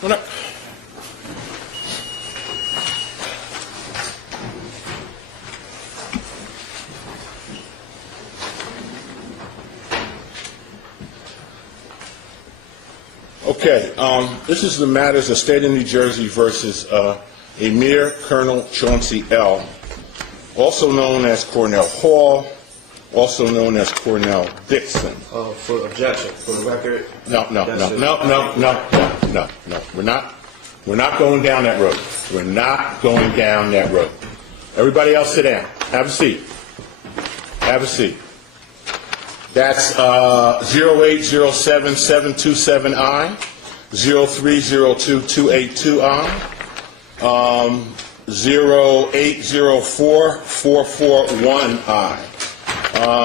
Come on up. Okay, this is the matters of State of New Jersey versus Emir Colonel Chauncey L., also known as Cornell Hall, also known as Cornell Dixon. For objection, for the record. No. We're not going down that road. We're not going down that road. Everybody else sit down. Have a seat. Have a seat. That's 0807727I, 03022829, 0804441I.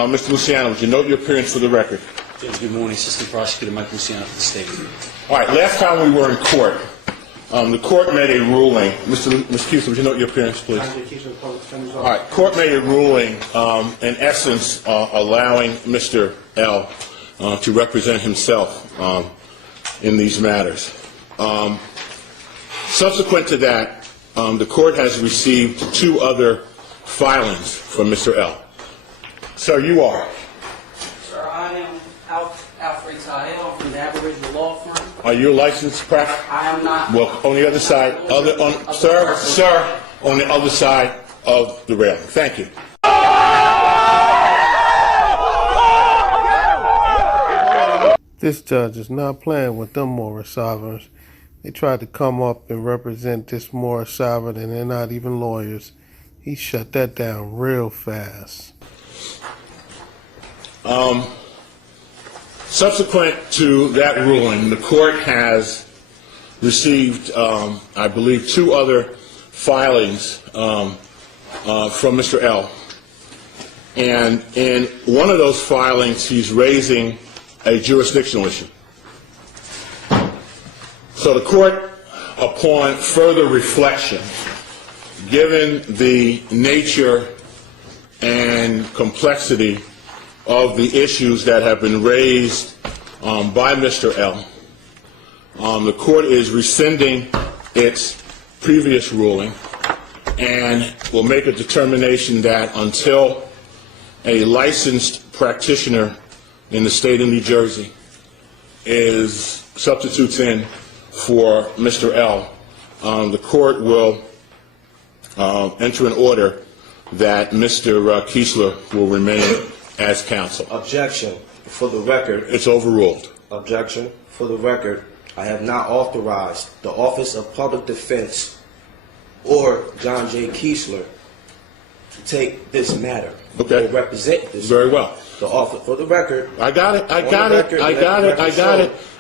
Mr. Luciano, would you note your appearance for the record? Judge, good morning. Assistant Prosecutor Mike Luciano for the state. All right, last time we were in court, the court made a ruling. Mr. Keesler, would you note your appearance, please? All right, court made a ruling, in essence, allowing Mr. L. To represent himself in these matters. Subsequent to that, the court has received 2 other filings from Mr. L. Sir, you are? Sir, I am Alfred Sahel from the Aboriginal Law Firm. Are you a licensed practitioner? I am not. Well, on the other side, sir, on the other side of the railing. Thank you. This judge is not playing with them Moorish sovereigns. They tried to come up and represent this Moorish sovereign, and they're not even lawyers. He shut that down real fast. Subsequent to that ruling, the court has received, I believe, 2 other filings from Mr. L. And in one of those filings, he's raising a jurisdictional issue. So the court, upon further reflection, given the nature and complexity of the issues that have been raised by Mr. L., the court is rescinding its previous ruling and will make a determination that until a licensed practitioner in the state of New Jersey substitutes in for Mr. L., the court will enter an order that Mr. Keesler will remain as counsel. Objection. For the record. It's overruled. Objection. For the record, I have not authorized the Office of Public Defense or John J. Keesler to take this matter. Okay. Or represent this. Very well. The office, for the record. I got it.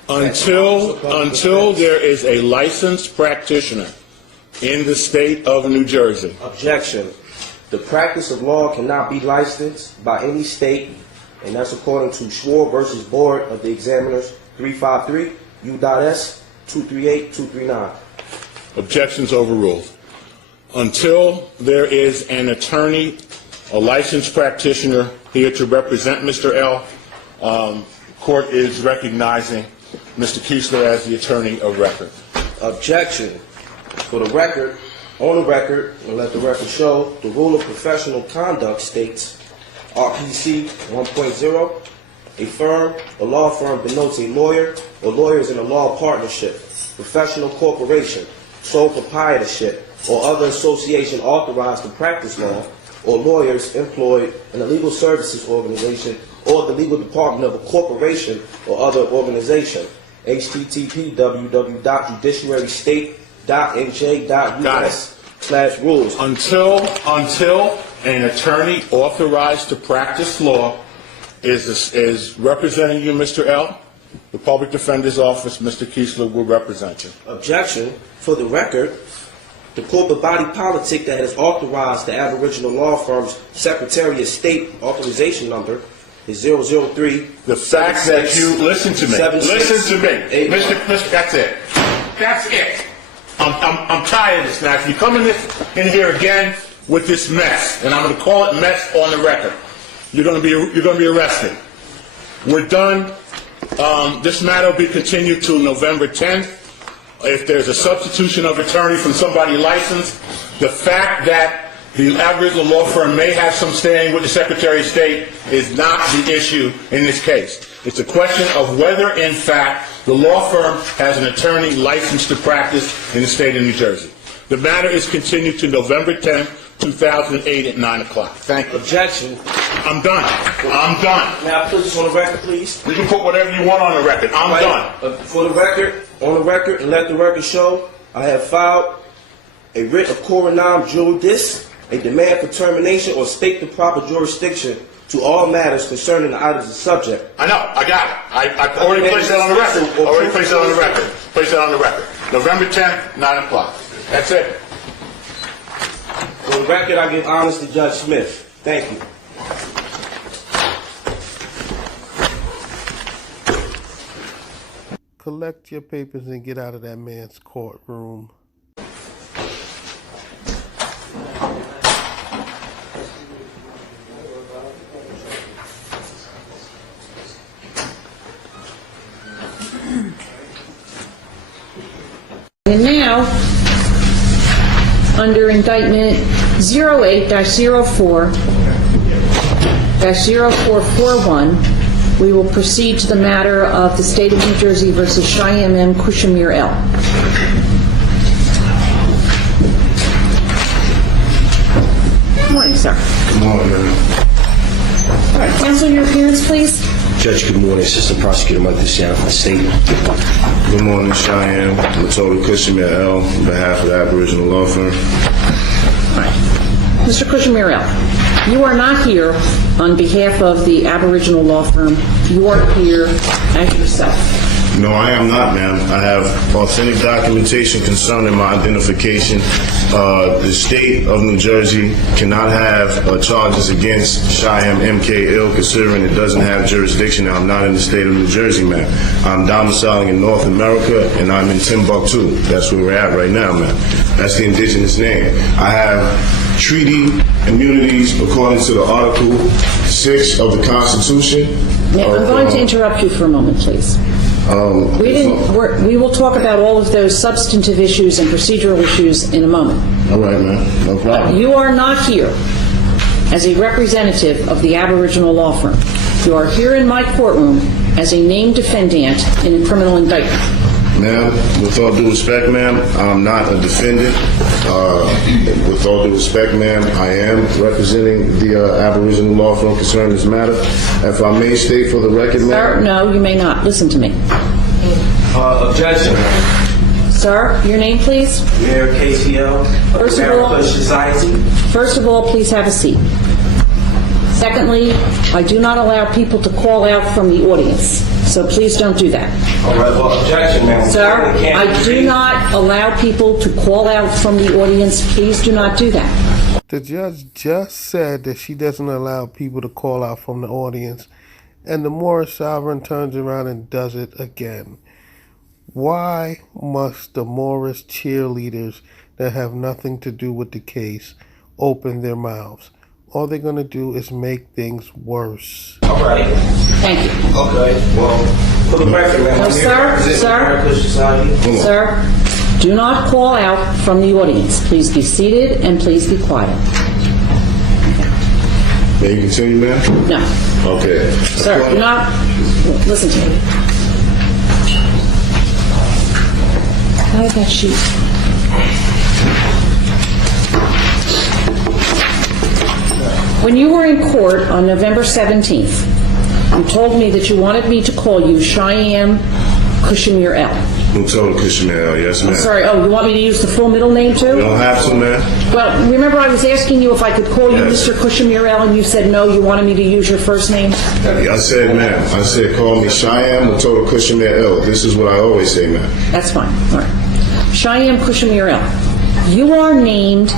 Until there is a licensed practitioner in the state of New Jersey. Objection. The practice of law cannot be licensed by any state, and that's according to Schwar versus Board of the Examiners 353 U.S. 238239. Objections overruled. Until there is an attorney, a licensed practitioner here to represent Mr. L., court is recognizing Mr. Keesler as the attorney of record. Objection. For the record, on the record, and let the record show, the rule of professional conduct states, RPC 1.0, a law firm denotes a lawyer or lawyers in a law partnership, professional corporation, sole proprietorship, or other association authorized to practice law, or lawyers employed in a legal services organization or the legal department of a corporation or other organization. http://judiciarystate.nj.us/rules. Until an attorney authorized to practice law is representing you, Mr. L., the Public Defender's Office, Mr. Keesler, will represent you. Objection. For the record, the corporate body politic that has authorized the Aboriginal Law Firm's Secretary of State authorization number is 003. The fact that you listen to me, Mr. That's it. That's it. I'm tired of this now. If you come in here again with this mess, and I'm going to call it mess on the record, you're going to be arrested. We're done. This matter will be continued till November 10th. if there's a substitution of attorney from somebody licensed, the fact that the Aboriginal law firm may have some standing with the Secretary of State is not the issue in this case. It's a question of whether, in fact, the law firm has an attorney licensed to practice in the state of New Jersey. The matter is continued to November 10, 2008 at 9 o'clock. Thank you. Objection. I'm done. I'm done. May I put this on the record, please? You can put whatever you want on the record. I'm done. For the record, on the record, and let the record show, I have filed a writ of Koran juris, a demand for termination or state the proper jurisdiction to all matters concerning the items of subject. I know. I got it. I already placed that on the record. Already placed that on the record. Placed that on the record. November 10th, 9 o'clock. That's it. For the record, I give honors to Judge Smith. Thank you. Collect your papers and get out of that man's courtroom. And now, under indictment 08-04-0441, we will proceed to the matter of the State of New Jersey versus Cheyenne M. Kushmir L. Good morning, sir. Good morning. All right, cancel your appearance, please. Judge, good morning. Assistant Prosecutor Mike Luciano for the state. Good morning, Cheyenne. Matola Kushmir L. on behalf of the Aboriginal Law Firm. All right. Mr. Kushmir L., you are not here on behalf of the Aboriginal law firm. You are here as yourself. No, I am not, ma'am. I have authentic documentation concerning my identification. The state of New Jersey cannot have charges against Cheyenne M.K. Ill, considering it doesn't have jurisdiction. I'm not in the state of New Jersey, ma'am. I'm domiciling in North America, and I'm in Timbuktu. That's where we're at right now, ma'am. That's the indigenous name. I have treaty immunities according to the Article 6 of the Constitution. Now, I'm going to interrupt you for a moment, please. We will talk about all of those substantive issues and procedural issues in a moment. All right, man. No problem. You are not here as a representative of the Aboriginal law firm. You are here in my courtroom as a named defendant in a criminal indictment. Ma'am, with all due respect, ma'am, I'm not a defendant. With all due respect, ma'am, I am representing the Aboriginal law firm concerning this matter. If I may state for the record, ma'am. Sir, no, you may not. Listen to me. Objection. Sir, your name, please? Mayor KCL, American Society. First of all, please have a seat. Secondly, I do not allow people to call out from the audience, so please don't do that. All right, well, objection, ma'am. Sir, I do not allow people to call out from the audience. Please do not do that. The judge just said that she doesn't allow people to call out from the audience, and the Moorish sovereign turns around and does it again. Why must the Moorish cheerleaders that have nothing to do with the case open their mouths? All they're going to do is make things worse. All right. Thank you. Okay, well, for the record, ma'am. No, sir, do not call out from the audience. Please be seated and please be quiet. May you continue, ma'am? No. Okay. Sir, do not listen to me. I have that sheet. When you were in court on November 17th, you told me that you wanted me to call you Cheyenne Kushmir L. Matola Kushmir L. Yes, ma'am. I'm sorry, you want me to use the full middle name too? You don't have to, ma'am. Well, remember I was asking you if I could call you Yes. Mr. Kushmir L, and you said no, you wanted me to use your first name? I said, ma'am. I said, call me Cheyenne Matola Kushmir L. This is what I always say, ma'am. That's fine. All right. Cheyenne Kushmir L. You are named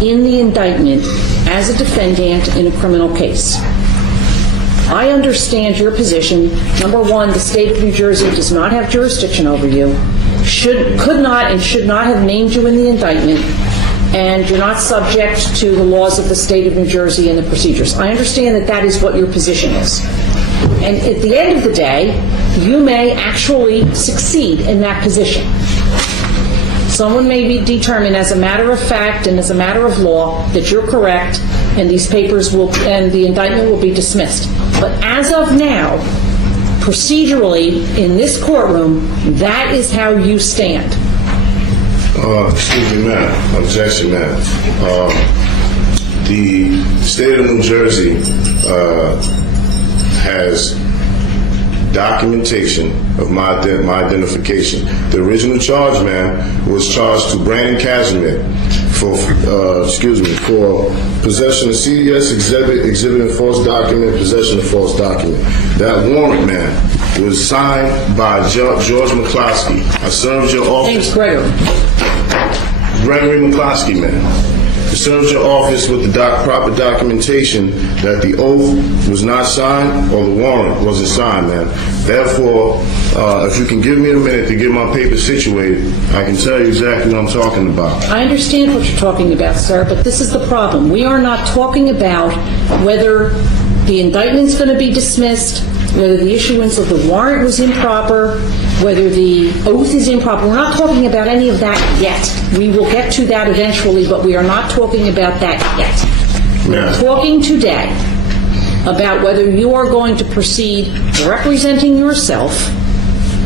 in the indictment as a defendant in a criminal case. I understand your position. Number one, the state of New Jersey does not have jurisdiction over you, could not and should not have named you in the indictment, and you're not subject to the laws of the state of New Jersey and the procedures. I understand that that is what your position is. And at the end of the day, you may actually succeed in that position. someone may be determined as a matter of fact and as a matter of law that you're correct, and these papers will, and the indictment will be dismissed. But as of now, procedurally, in this courtroom, that is how you stand. Excuse me, ma'am. Objection, ma'am. The state of New Jersey has documentation of my identification. The original charge, ma'am, was charged to Brandon Casimir for possession of CDS exhibiting false document, possession of false document. That warrant, ma'am, was signed by George McCloskey. I served your office. Thanks, Gregory. Gregory McCloskey, ma'am. I served your office with the proper documentation that the oath was not signed or the warrant wasn't signed, ma'am. Therefore, if you can give me a minute to get my papers situated, I can tell you exactly what I'm talking about. I understand what you're talking about, sir, but this is the problem. We are not talking about whether the indictment's going to be dismissed, whether the issuance of the warrant was improper, whether the oath is improper. We're not talking about any of that yet. We will get to that eventually, but we are not talking about that yet. We're talking today about whether you are going to proceed representing yourself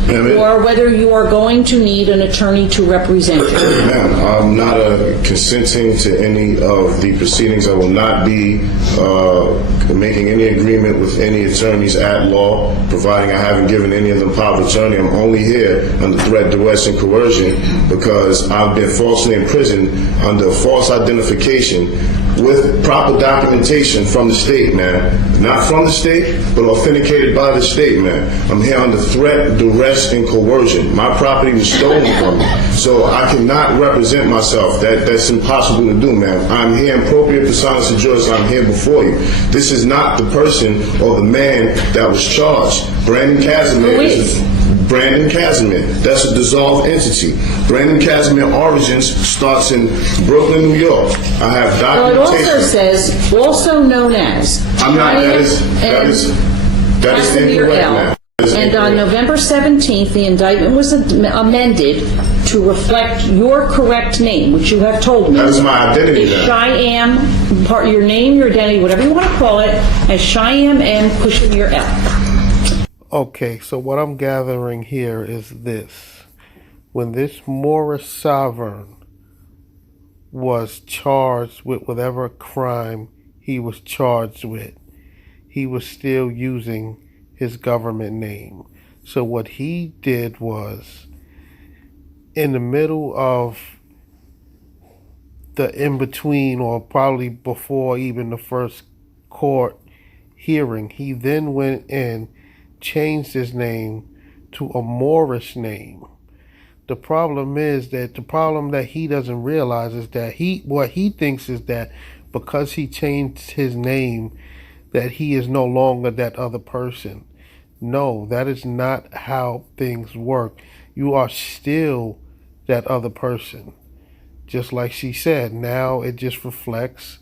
or whether you are going to need an attorney to represent you. Ma'am, I'm not consenting to any of the proceedings. I will not be making any agreement with any attorneys at law, providing I haven't given any of them power of attorney. I'm only here under threat, duress, and coercion because I've been falsely imprisoned under false identification with proper documentation from the state, man. Not from the state, but authenticated by the state, man. I'm here under threat, duress, and coercion. My property was stolen from me, so I cannot represent myself. That's impossible to do, man. I'm here in appropriate personas of juris. I'm here before you. This is not the person or the man that was charged. Brandon Casimir is Brandon Casimir. That's a dissolved entity. Brandon Casimir origins starts in Brooklyn, New York. I have documentation. Well, it also says, also known as. I'm not. That is incorrect, man. And on November 17th, the indictment was amended to reflect your correct name, which you have told me. That is my identity. Cheyenne, your name, your identity, whatever you want to call it, as Cheyenne M. Kushmir L. Okay, so what I'm gathering here is this. When this Moorish sovereign was charged with whatever crime he was charged with, he was still using his government name. So what he did was, in the middle of the in-between, or probably before even the first court hearing, he then went and changed his name to a Moorish name. The problem that he doesn't realize is that what he thinks is that because he changed his name, that he is no longer that other person. No, that is not how things work. You are still that other person. Just like she said, now it just reflects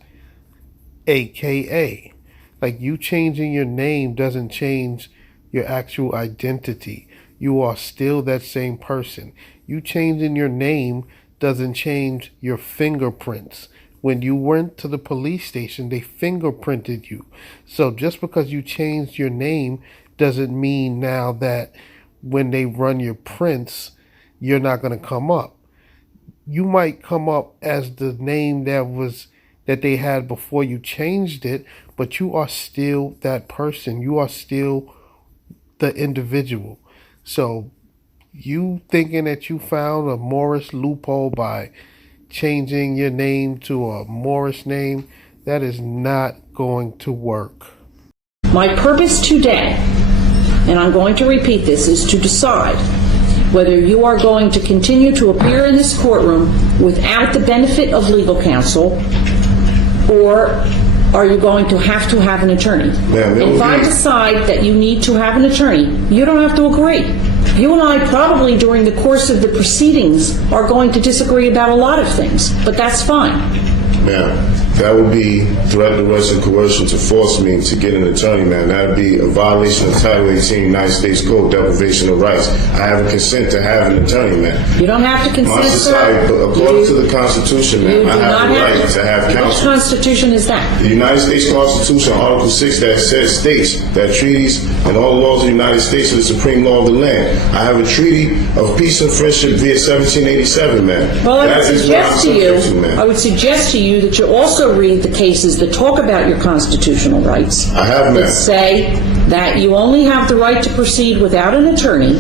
AKA. Like, you changing your name doesn't change your actual identity. You are still that same person. You changing your name doesn't change your fingerprints. When you went to the police station, they fingerprinted you. So just because you changed your name doesn't mean now that when they run your prints, you're not going to come up. You might come up as the name that they had before you changed it, but you are still that person. You are still the individual. So you thinking that you found a Moorish loophole by changing your name to a Moorish name, that is not going to work. My purpose today, and I'm going to repeat this, is to decide whether you are going to continue to appear in this courtroom without the benefit of legal counsel, or are you going to have an attorney? And if I decide that you need to have an attorney, you don't have to agree. You and I probably during the course of the proceedings are going to disagree about a lot of things, but that's fine. Ma'am, That would be threat, duress, and coercion to force me to get an attorney, man. That would be a violation of Title 18 United States Code, deprivation of rights. I have a consent to have an attorney, man. You don't have to consent, My society, sir. but according to the Constitution, man, I have the right to have Which counsel. Constitution is that? The United States Constitution, Article 6, that states that treaties and all the laws of the United States are the supreme law of the land. I have a treaty of peace and friendship via 1787, man. Well, That is what I'm subject to, man. I would suggest to you that you also read the cases that talk about your constitutional rights. I have, ma'am. That say that you only have the right to proceed without an attorney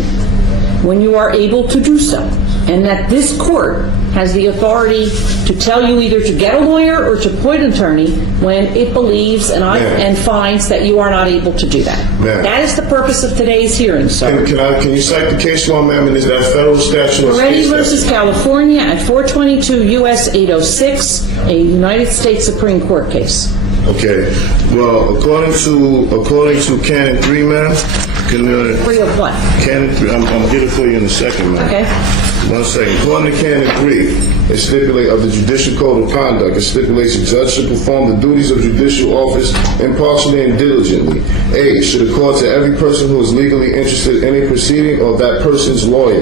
when you are able to do so, and that this court has the authority to tell you either to get a lawyer or to appoint an attorney when it believes and finds that you are not able to do that. Ma'am. That is the purpose of today's hearing, sir. Can you cite the case law, ma'am, and is that federal statute or Moretti state versus statute? California at 422 U.S. 806, a United States Supreme Court case. Okay. Well, according to Canaan 3, ma'am, Free of what? Canaan 3, I'm getting it for you in a second, ma'am. Okay. 1 second. According to Canon 3, it stipulates of the Judicial Code of Conduct, it stipulates a judge should perform the duties of judicial office impartially and diligently. A, should accord to every person who is legally interested in a proceeding or that person's lawyer.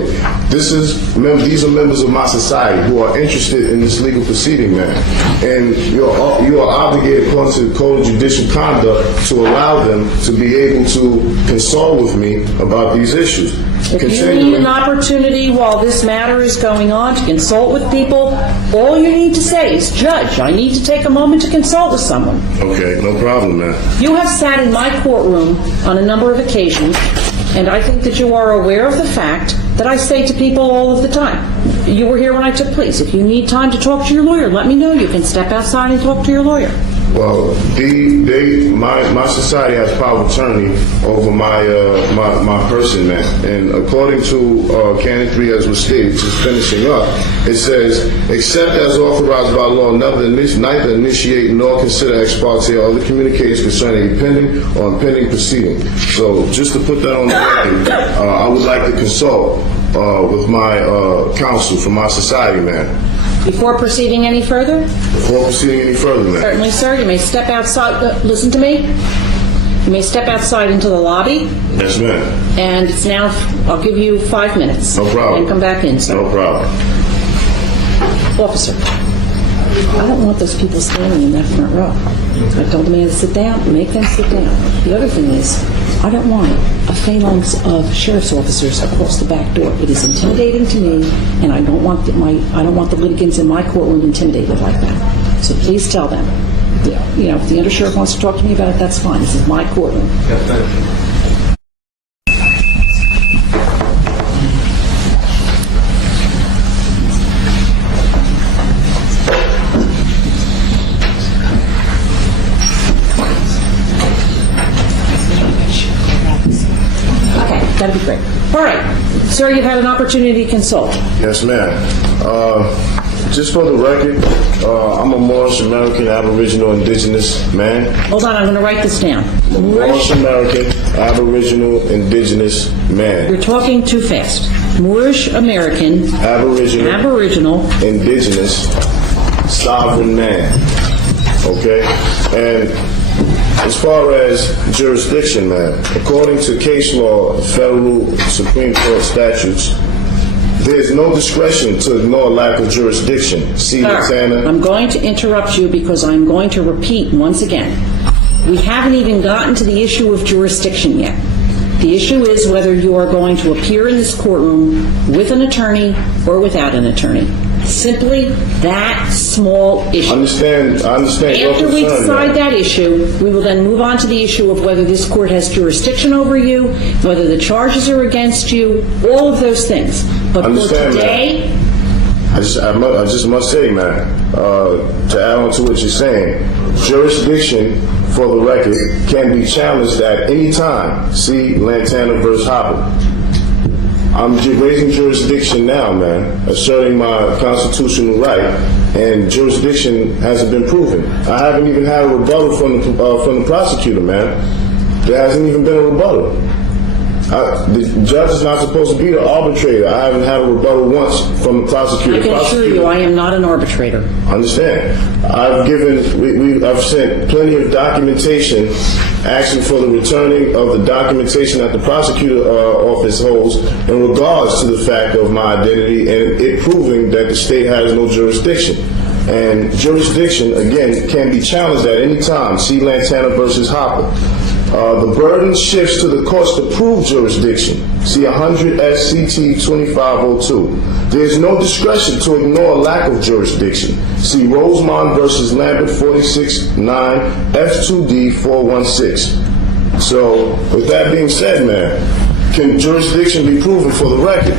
These are members of my society who are interested in this legal proceeding, man. And you are obligated, according to the Code of Judicial Conduct, to allow them to be able to consult with me about these issues. If you need an opportunity while this matter is going on to consult with people, all you need to say is, Judge, I need to take a moment to consult with someone. Okay, no problem, man. You have sat in my courtroom on a number of occasions, and I think that you are aware of the fact that I say to people all of the time, you were here when I took pleas. If you need time to talk to your lawyer, let me know. You can step outside and talk to your lawyer. Well, my society has power of attorney over my person, man. And according to Canon 3, as was stated, just finishing up, it says, except as authorized by law, neither initiate nor consider ex parte or other communications concerning a pending or impending proceeding. So, just to put that on the record, I would like to consult with my counsel from my society, man. Before proceeding any further? Before proceeding any further, man. Certainly, sir. You may step outside. Listen to me. You may step outside into the lobby. Yes, ma'am. And it's now, I'll give you 5 minutes. No problem. And come back in, sir. No problem. Officer, I don't want those people standing in that front row. I told the man to sit down, make them sit down. The other thing is, I don't want a phalanx of sheriff's officers across the back door. It is intimidating to me, and I don't want the litigants in my courtroom intimidated like that. So please tell them. You know, if the undersheriff wants to talk to me about it, that's fine. This is my courtroom. That'd be great. All right. Sir, you've had an opportunity to consult. Yes, ma'am. Just for the record, I'm a Moorish American Aboriginal Indigenous man. Hold on, I'm going to write this down. Moorish American Aboriginal Indigenous man. You're talking too fast. Moorish American Aboriginal Indigenous Sovereign man. Okay? And as far as jurisdiction, man, according to case law, federal Supreme Court statutes, there's no discretion to ignore lack of jurisdiction. See, Sir, I'm going to interrupt you because I'm going to repeat once again. We haven't even gotten to the issue of jurisdiction yet. The issue is whether you are going to appear in this courtroom with an attorney or without an attorney. Simply that small issue. I understand. After we decide that issue, we will then move on to the issue of whether this court has jurisdiction over you, whether the charges are against you, all of those things. But for today, I just must say, man, to add on to what you're saying, jurisdiction, for the record, can be challenged at any time. See Lantana versus Hopper. I'm raising jurisdiction now, man, asserting my constitutional right, and jurisdiction hasn't been proven. I haven't even had a rebuttal from the prosecutor, man. There hasn't even been a rebuttal. The judge is not supposed to be the arbitrator. I haven't had a rebuttal once from the prosecutor. I can assure you I am not an arbitrator. Understand. I've sent plenty of documentation asking for the returning of the documentation that the prosecutor office holds in regards to the fact of my identity and it proving that the state has no jurisdiction. And jurisdiction, again, can be challenged at any time. See Lantana versus Hopper. The burden shifts to the courts to prove jurisdiction. See 100 SCT 2502. There is no discretion to ignore a lack of jurisdiction. See Rosemond versus Lambert 46-9 F2D 416. So, with that being said, man, can jurisdiction be proven for the record?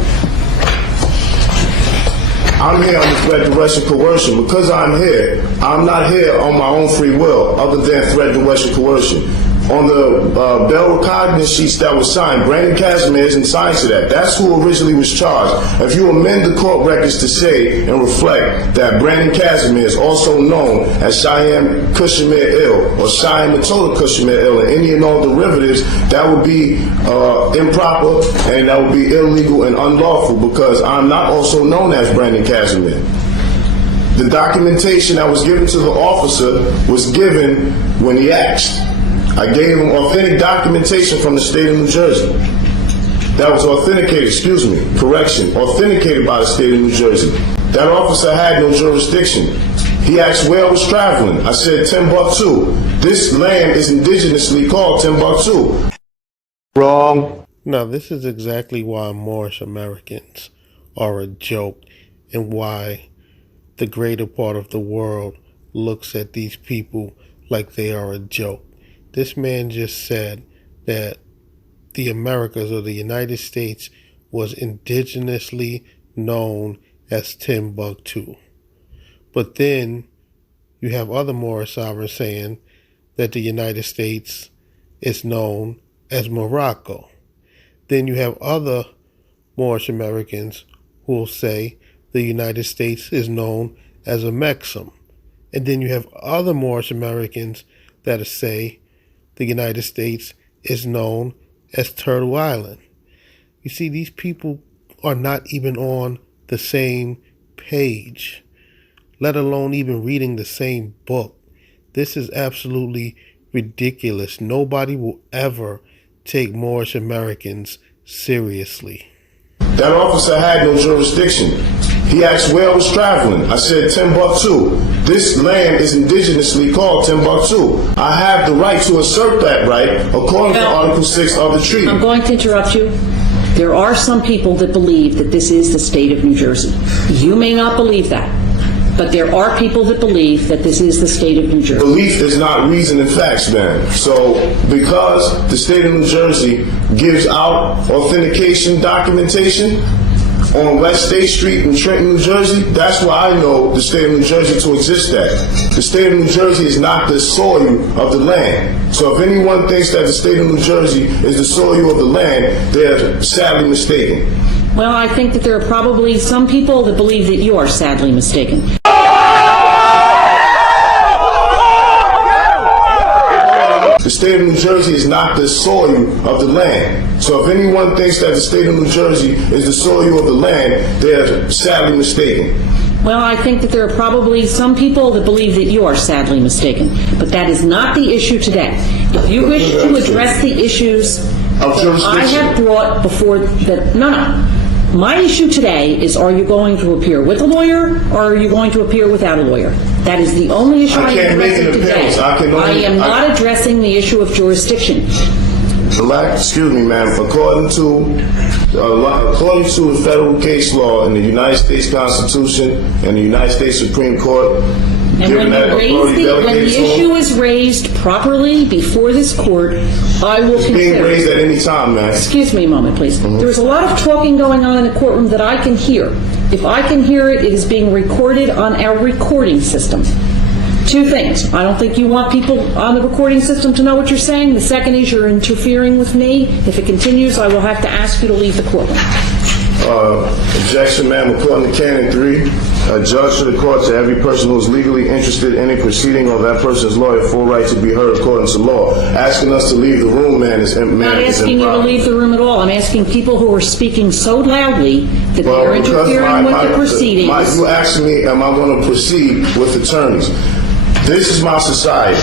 I'm here under threat, duress, and coercion. Because I'm here, I'm not here on my own free will, other than threat, duress, and coercion. On the bail recognizance sheets that was signed, Brandon Casimir isn't signed to that. That's who originally was charged. If you amend the court records to say and reflect that Brandon Casimir is also known as Cheyenne Cushmere Ill or Cheyenne Matola Cushmere Ill and any and all derivatives, that would be improper and that would be illegal and unlawful because I'm not also known as Brandon Casimir. The documentation that was given to the officer was given when he asked. I gave him authentic documentation from the state of New Jersey. That was authenticated, authenticated by the state of New Jersey. That officer had no jurisdiction. He asked where I was traveling. I said Timbuktu. This land is indigenously called Timbuktu. Wrong. Now, this is exactly why Moorish Americans are a joke and why the greater part of the world looks at these people like they are a joke. This man just said that the Americas or the United States was indigenously known as Timbuktu. But then you have other Moorish sovereigns saying that the United States is known as Morocco. Then you have other Moorish Americans who will say the United States is known as a Mexum. And then you have other Moorish Americans that say the United States is known as Turtle Island. You see, these people are not even on the same page, let alone even reading the same book. This is absolutely ridiculous. Nobody will ever take Moorish Americans seriously. That officer had no jurisdiction. He asked where I was traveling. I said Timbuktu. This land is indigenously called Timbuktu. I have the right to assert that right according to Article 6 of the treaty. I'm going to interrupt you. There are some people that believe that this is the state of New Jersey. You may not believe that, but there are people that believe that this is the state of New Jersey. Belief is not reason and facts, man. So because the state of New Jersey gives out authentication documentation on West State Street in Trenton, New Jersey, that's why I know the state of New Jersey to exist at. The state of New Jersey is not the soil of the land. So if anyone thinks that the state of New Jersey is the soil of the land, they're sadly mistaken. Well, I think that there are probably some people that believe that you are sadly mistaken. The state of New Jersey is not the soil of the land. So if anyone thinks that the state of New Jersey is the soil of the land, they're sadly mistaken. Well, I think that there are probably some people that believe that you are sadly mistaken. But that is not the issue today. If you wish to address the issues that I have brought before that, no. My issue today is, are you going to appear with a lawyer or are you going to appear without a lawyer? That is the only issue I am addressing today. I am not addressing the issue of jurisdiction. Excuse me, ma'am. According to the federal case law in the United States Constitution and the United States Supreme Court, and when the issue is raised properly before this court, I will consider. It's being raised at any time, ma'am. Excuse me a moment, please. There is a lot of talking going on in the courtroom that I can hear. If I can hear it, it is being recorded on our recording system. Two things. I don't think you want people on the recording system to know what you're saying. The second is you're interfering with me. If it continues, I will have to ask you to leave the courtroom. Objection, ma'am. According to Canon 3, adjudged to the court to every person who is legally interested in a proceeding or that person's lawyer full right to be heard according to law. Asking us to leave the room, man, is I'm not asking you to leave the room at all. I'm asking people who are speaking so loudly that they are interfering with the proceedings. You asked me, am I going to proceed with attorneys? This is my society.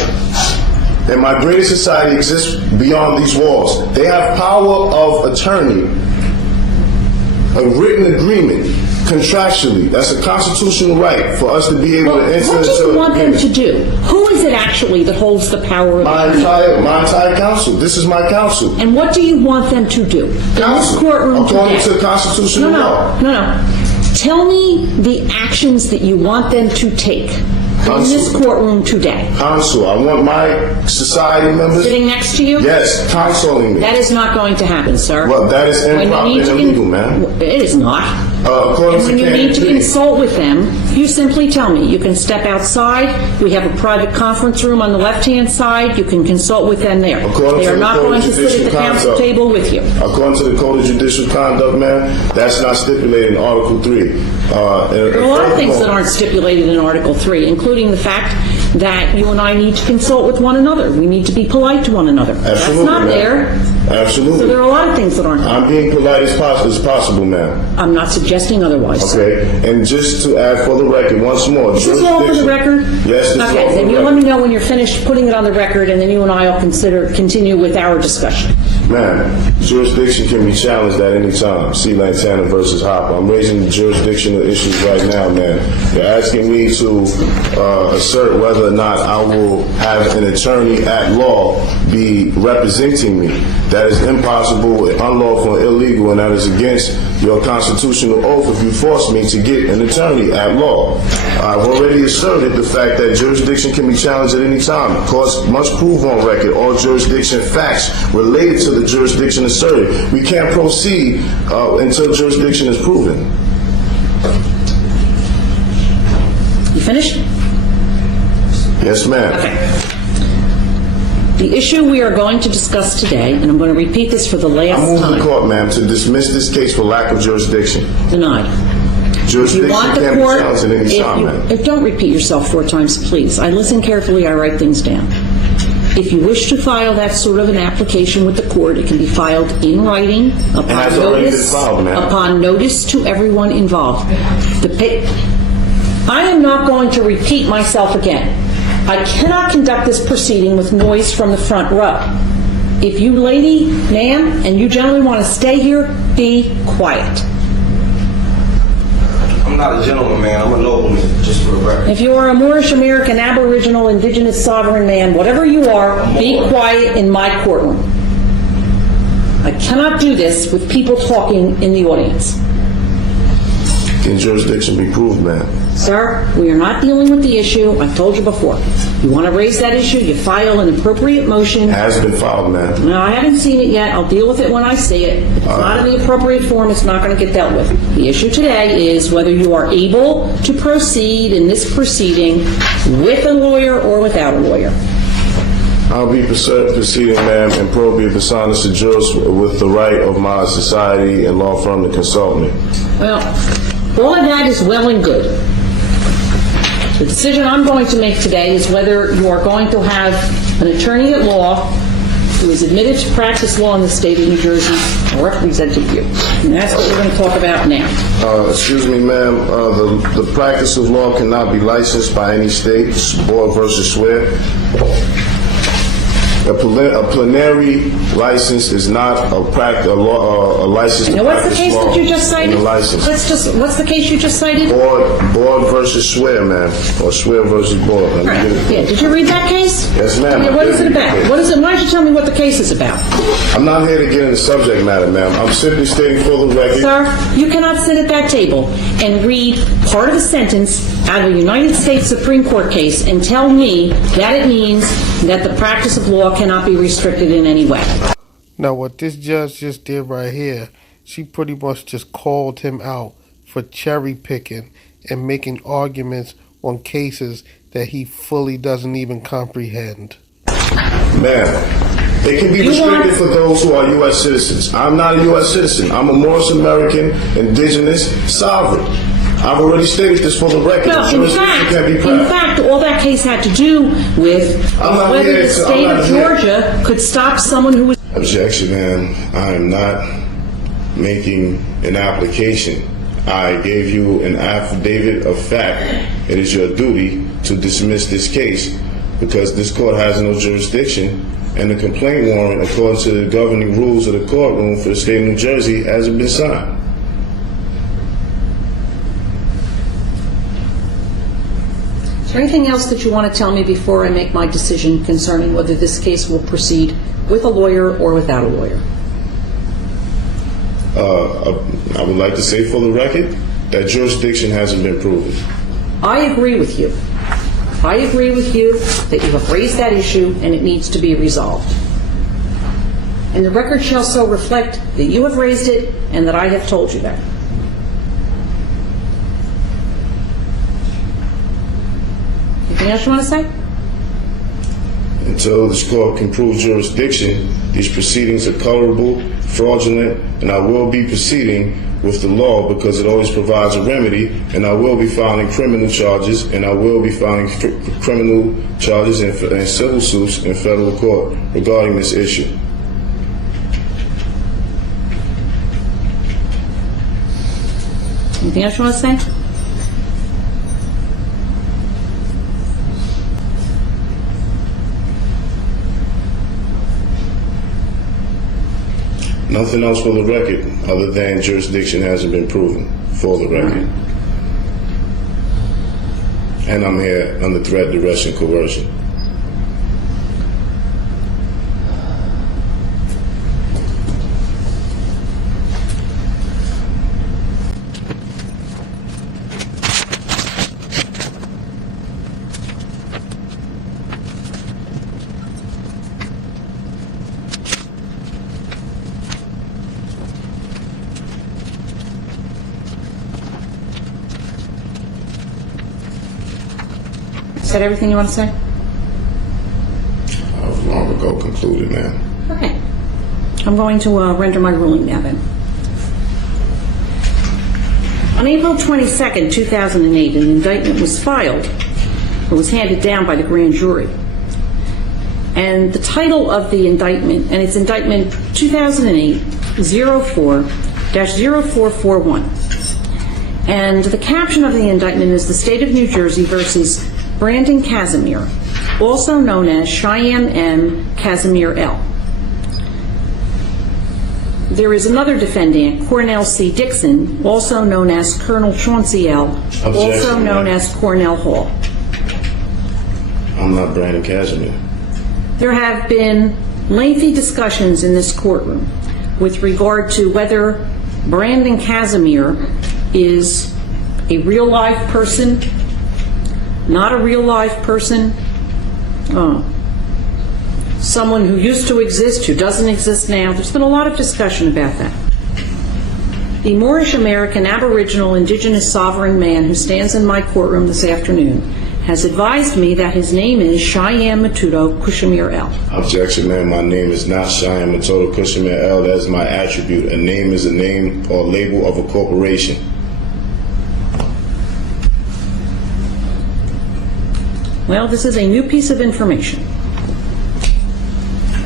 And my greatest society exists beyond these walls. They have power of attorney, a written agreement, contractually. That's a constitutional right for us to be able to enter into. What do you want them to do? Who is it actually that holds the power of attorney? My entire council. This is my council. And what do you want them to do? In this courtroom according today? to constitutional law. No. Tell me the actions that you want them to take in this courtroom today. Counsel. I want my society members Sitting next to you? Yes, counseling me. That is not going to happen, sir. Well, that is improper and illegal, man. It is not. According And when to you Canaan need to 3. consult with them, you simply tell me. You can step outside. We have a private conference room on the left-hand side. You can consult with them there. They are not going to sit at the council table with you. According to the Code of Judicial Conduct, man, that's not stipulated in Article 3. There are a lot of things that aren't stipulated in Article 3, including the fact that you and I need to consult with one another. We need to be polite to one another. Absolutely, That's not there. Absolutely. So there are a lot of things that aren't there. I'm being polite as possible, ma'am. I'm not suggesting otherwise. Okay, and just to add for the record once more. Is this all for the record? Yes, this is all Okay, for then the you record. let me know when you're finished putting it on the record, and then you and I will continue with our discussion. Ma'am, jurisdiction can be challenged at any time. See Lantana versus Hopper. I'm raising the jurisdictional issues right now, man. You're asking me to assert whether or not I will have an attorney at law be representing me. That is impossible, unlawful, and illegal, and that is against your constitutional oath if you force me to get an attorney at law. I've already asserted the fact that jurisdiction can be challenged at any time. Courts must prove on record all jurisdiction facts related to the jurisdiction asserted. We can't proceed until jurisdiction is proven. You finished? Yes, ma'am. Okay. The issue we are going to discuss today, and I'm going to repeat this for the I last move the time. court, ma'am, to dismiss this case for lack of jurisdiction. Denied. Jurisdiction You want the can't be court, challenged at any time, ma'am. don't repeat yourself 4 times, please. I listen carefully, I write things down. If you wish to file that sort of an application with the court, it can be filed in writing has already been filed, ma'am. upon notice to everyone involved. I am not going to repeat myself again. I cannot conduct this proceeding with noise from the front row. If you lady, ma'am, and you gentlemen want to stay here, be quiet. I'm not a gentleman, man. I'm a nobleman, just for the record. If you are a Moorish American, Aboriginal, Indigenous, sovereign man, whatever you are, be quiet in my courtroom. I cannot do this with people talking in the audience. Can jurisdiction be proved, ma'am? Sir, we are not dealing with the issue. I've told you before. You want to raise that issue, you file an appropriate motion. Has been filed, ma'am. No, I haven't seen it yet. I'll deal with it when I see it. If it's not in the appropriate form, it's not going to get dealt with. The issue today is whether you are able to proceed in this proceeding with a lawyer or without a lawyer. I'll be proceeding, ma'am, in probate personas to jurors with the right of my society and law firm to consult me. Well, all of that is well and good. The decision I'm going to make today is whether you are going to have an attorney at law who is admitted to practice law in the state of New Jersey and represent you. And that's what we're going to talk about now. Excuse me, ma'am. The practice of law cannot be licensed by any state. Board versus Swear. A plenary license is not a license to Now, what's the practice case law that you just cited? in a license. What's the case you just cited? Board versus Swear, ma'am, or Swear versus Board. Let me get it. Yeah, did you read that case? Yes, ma'am. Okay, what is it about? What is it? Why don't you tell me what the case is about? I'm not here to get into subject matter, ma'am. I'm simply stating for the record. Sir, you cannot sit at that table and read part of a sentence out of a United States Supreme Court case and tell me that it means that the practice of law cannot be restricted in any way. Now, what this judge just did right here, she pretty much just called him out for cherry picking and making arguments on cases that he fully doesn't even comprehend. Ma'am, it can be restricted for those who are U.S. citizens. I'm not a U.S. citizen. I'm a Moorish American, indigenous, sovereign. I've already stated this for the record. Well, The jurisdiction can be in private. fact, all that case had to do with I'm not whether here, the so state I'm of not here. Georgia could stop someone who was. Objection, ma'am. I am not making an application. I gave you an affidavit of fact. It is your duty to dismiss this case because this court has no jurisdiction, and the complaint warrant, according to the governing rules of the courtroom for the state of New Jersey, hasn't been signed. Is there anything else that you want to tell me before I make my decision concerning whether this case will proceed with a lawyer or without a lawyer? I would like to say for the record that jurisdiction hasn't been proven. I agree with you. I agree with you that you have raised that issue and it needs to be resolved. And the record shall so reflect that you have raised it and that I have told you that. Anything else you want to say? Until this court can prove jurisdiction, these proceedings are colorable, fraudulent, and I will be proceeding with the law because it always provides a remedy, and I will be filing criminal charges, and I will be filing criminal charges and civil suits in federal court regarding this issue. Anything else you want to say? Nothing else for the record other than jurisdiction hasn't been proven for the record. And I'm here under threat, duress, and coercion. Is that everything you want to say? I've long ago concluded, ma'am. Okay. I'm going to render my ruling now then. On April 22nd, 2008, an indictment was filed or was handed down by the grand jury. And the title of the indictment, and it's indictment 2008-04-0441. And the caption of the indictment is the State of New Jersey versus Brandon Casimir, also known as Cheyenne M. Casimir L. There is another defendant, Cornell C. Dixon, also known as Colonel Chauncey L., also known as Cornell Hall. I'm not Brandon Casimir. There have been lengthy discussions in this courtroom with regard to whether Brandon Casimir is a real-life person, not a real-life person, someone who used to exist, who doesn't exist now. There's been a lot of discussion about that. The Moorish American Aboriginal Indigenous Sovereign man who stands in my courtroom this afternoon has advised me that his name is Cheyenne Matuto Kushimir L. Objection, ma'am. My name is not Cheyenne Matuto Kushimir L. That is my attribute. A name is a name or label of a corporation. Well, this is a new piece of information.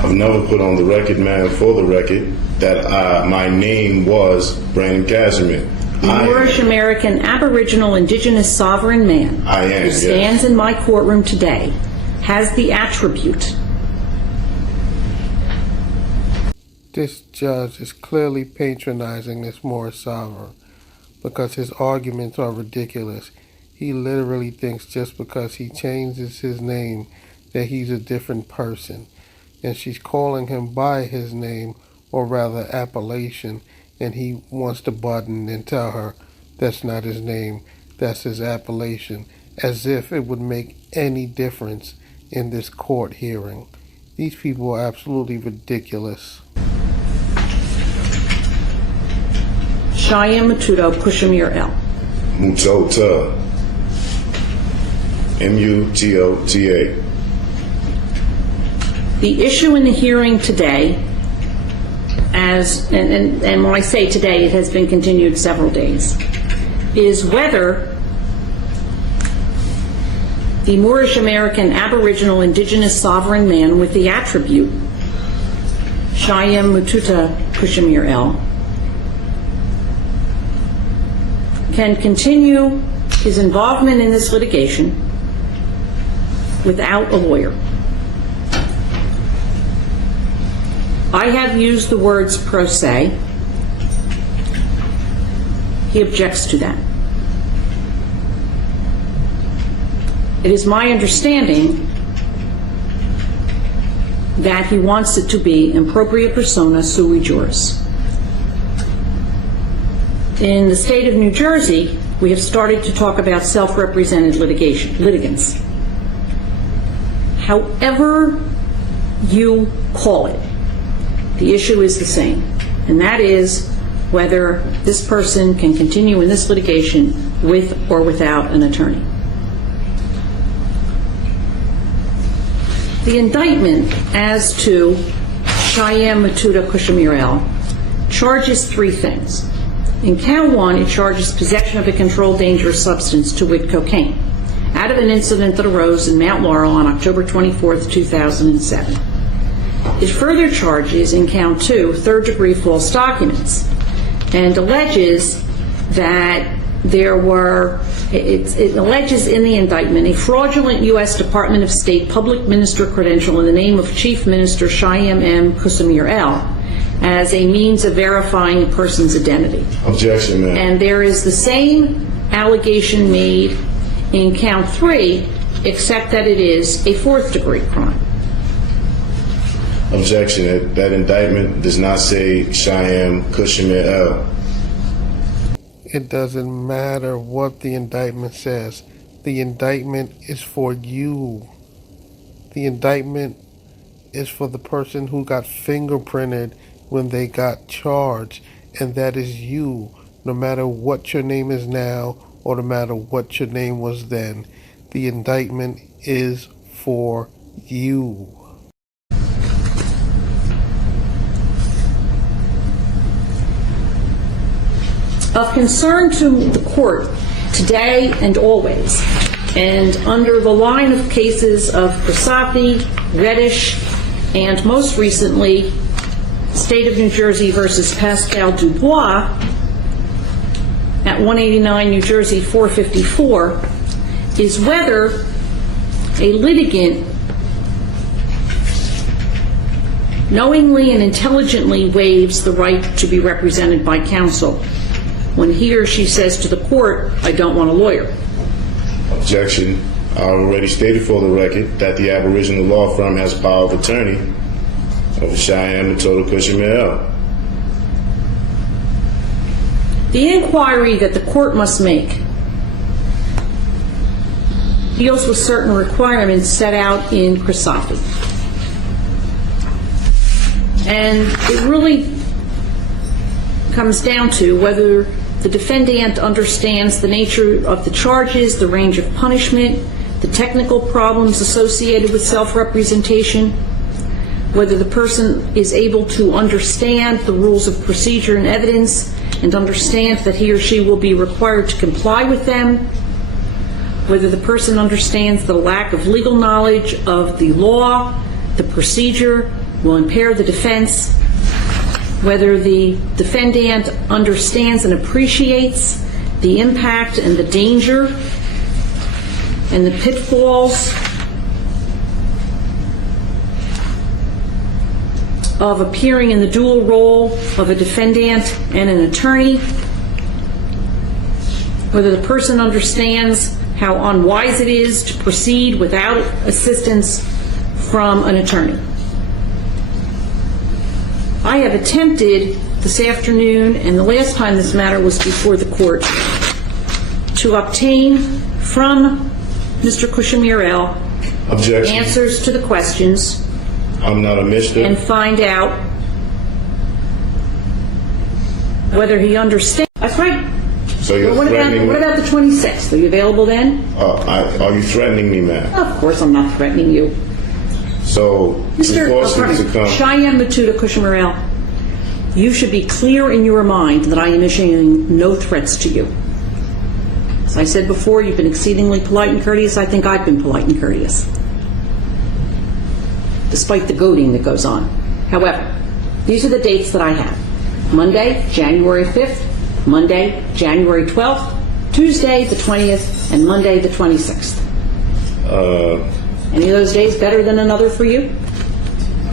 I've never put on the record, ma'am, for the record, that my name was Brandon Casimir. The Moorish American Aboriginal Indigenous Sovereign man who stands in my courtroom today has the attribute. This judge is clearly patronizing this Moorish sovereign because his arguments are ridiculous. He literally thinks just because he changes his name that he's a different person. And she's calling him by his name, or rather appellation, and he wants to button and tell her that's not his name, that's his appellation, as if it would make any difference in this court hearing. These people are absolutely ridiculous. Cheyenne Matuto Kushimir L. Mutota. M-U-T-O-T-A. The issue in the hearing today, and when I say today, it has been continued several days. is whether the Moorish American Aboriginal Indigenous Sovereign Man with the attribute Shayem Mututa Kushamir El can continue his involvement in this litigation without a lawyer. I have used the words pro se. He objects to that. It is my understanding that he wants it to be impropria persona sui juris. In the state of New Jersey, we have started to talk about self-represented litigants. However you call it, the issue is the same, and that is whether this person can continue in this litigation with or without an attorney. The indictment as to Shayem Mututa Kushamir El charges three things. In count one, it charges possession of a controlled dangerous substance, to wit cocaine, out of an incident that arose in Mount Laurel on October 24, 2007. It further charges in count two third-degree false documents and alleges that it alleges in the indictment a fraudulent U.S. Department of State public minister credential in the name of Chief Minister Shayem M. Kushamir El as a means of verifying a person's identity. Objection, ma'am. And there is the same allegation made in count three, except that it is a fourth-degree crime. Objection. That indictment does not say Shayem Kushamir El. It doesn't matter what the indictment says. The indictment is for you. The indictment is for the person who got fingerprinted when they got charged, and that is you, no matter what your name is now or no matter what your name was then. The indictment is for you. Of concern to the court today and always, and under the line of cases of Prasathi, Reddish, and most recently, State of New Jersey versus Pascal Dubois at 189 New Jersey 454, is whether a litigant knowingly and intelligently waives the right to be represented by counsel when he or she says to the court, I don't want a lawyer. Objection. I already stated for the record that the Aboriginal law firm has power of attorney over Shayem Mututa Kushamir El. The inquiry that the court must make deals with certain requirements set out in Prasathi. And it really comes down to whether the defendant understands the nature of the charges, the range of punishment, the technical problems associated with self-representation, whether the person is able to understand the rules of procedure and evidence and understand that he or she will be required to comply with them, whether the person understands the lack of legal knowledge of the law, the procedure will impair the defense, whether the defendant understands and appreciates the impact and the danger and the pitfalls of appearing in the dual role of a defendant and an attorney, whether the person understands how unwise it is to proceed without assistance from an attorney. I have attempted this afternoon, and the last time this matter was before the court, to obtain from Mr. Kushamir El Objection. answers to the questions I'm not a mister. and find out whether he understands. That's right. So you're Well, threatening what me? about the 26th? Are you available then? Are you threatening me, ma'am? Of course I'm not threatening you. So, Mr. you forced me to come. Shayem Mututa Kushamir El, you should be clear in your mind that I am issuing no threats to you. As I said before, you've been exceedingly polite and courteous. I think I've been polite and courteous, despite the goading that goes on. However, these are the dates that I have. Monday, January 5th, Monday, January 12th, Tuesday, the 20th, and Monday, the 26th. Any of those days better than another for you?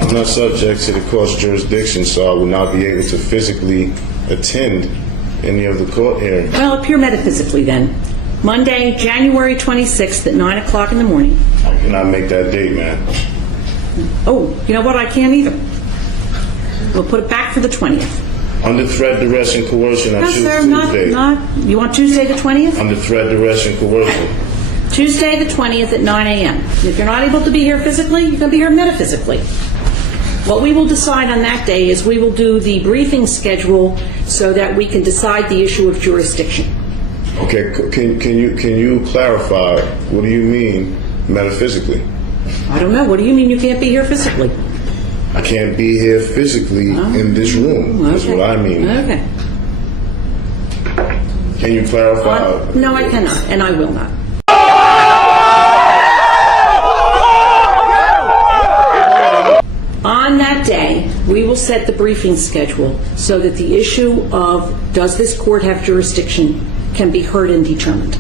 I'm not subject to the court's jurisdiction, so I will not be able to physically attend any of the court hearings. Well, appear metaphysically then. Monday, January 26th at 9 o'clock in the morning. I cannot make that date, man. Oh, you know what? I can't either. We'll put it back for the 20th. Under threat, duress, and coercion, I No, choose sir, Tuesday. you want Tuesday the 20th? Under threat, duress, and coercion. Tuesday the 20th at 9 a.m. If you're not able to be here physically, you can be here metaphysically. What we will decide on that day is we will do the briefing schedule so that we can decide the issue of jurisdiction. Okay, can you clarify, what do you mean metaphysically? I don't know. What do you mean you can't be here physically? I can't be here physically in this room, is Okay. what I mean. Okay. Can you clarify? No, I cannot, and I will not. On that day, we will set the briefing schedule so that the issue of does this court have jurisdiction can be heard and determined.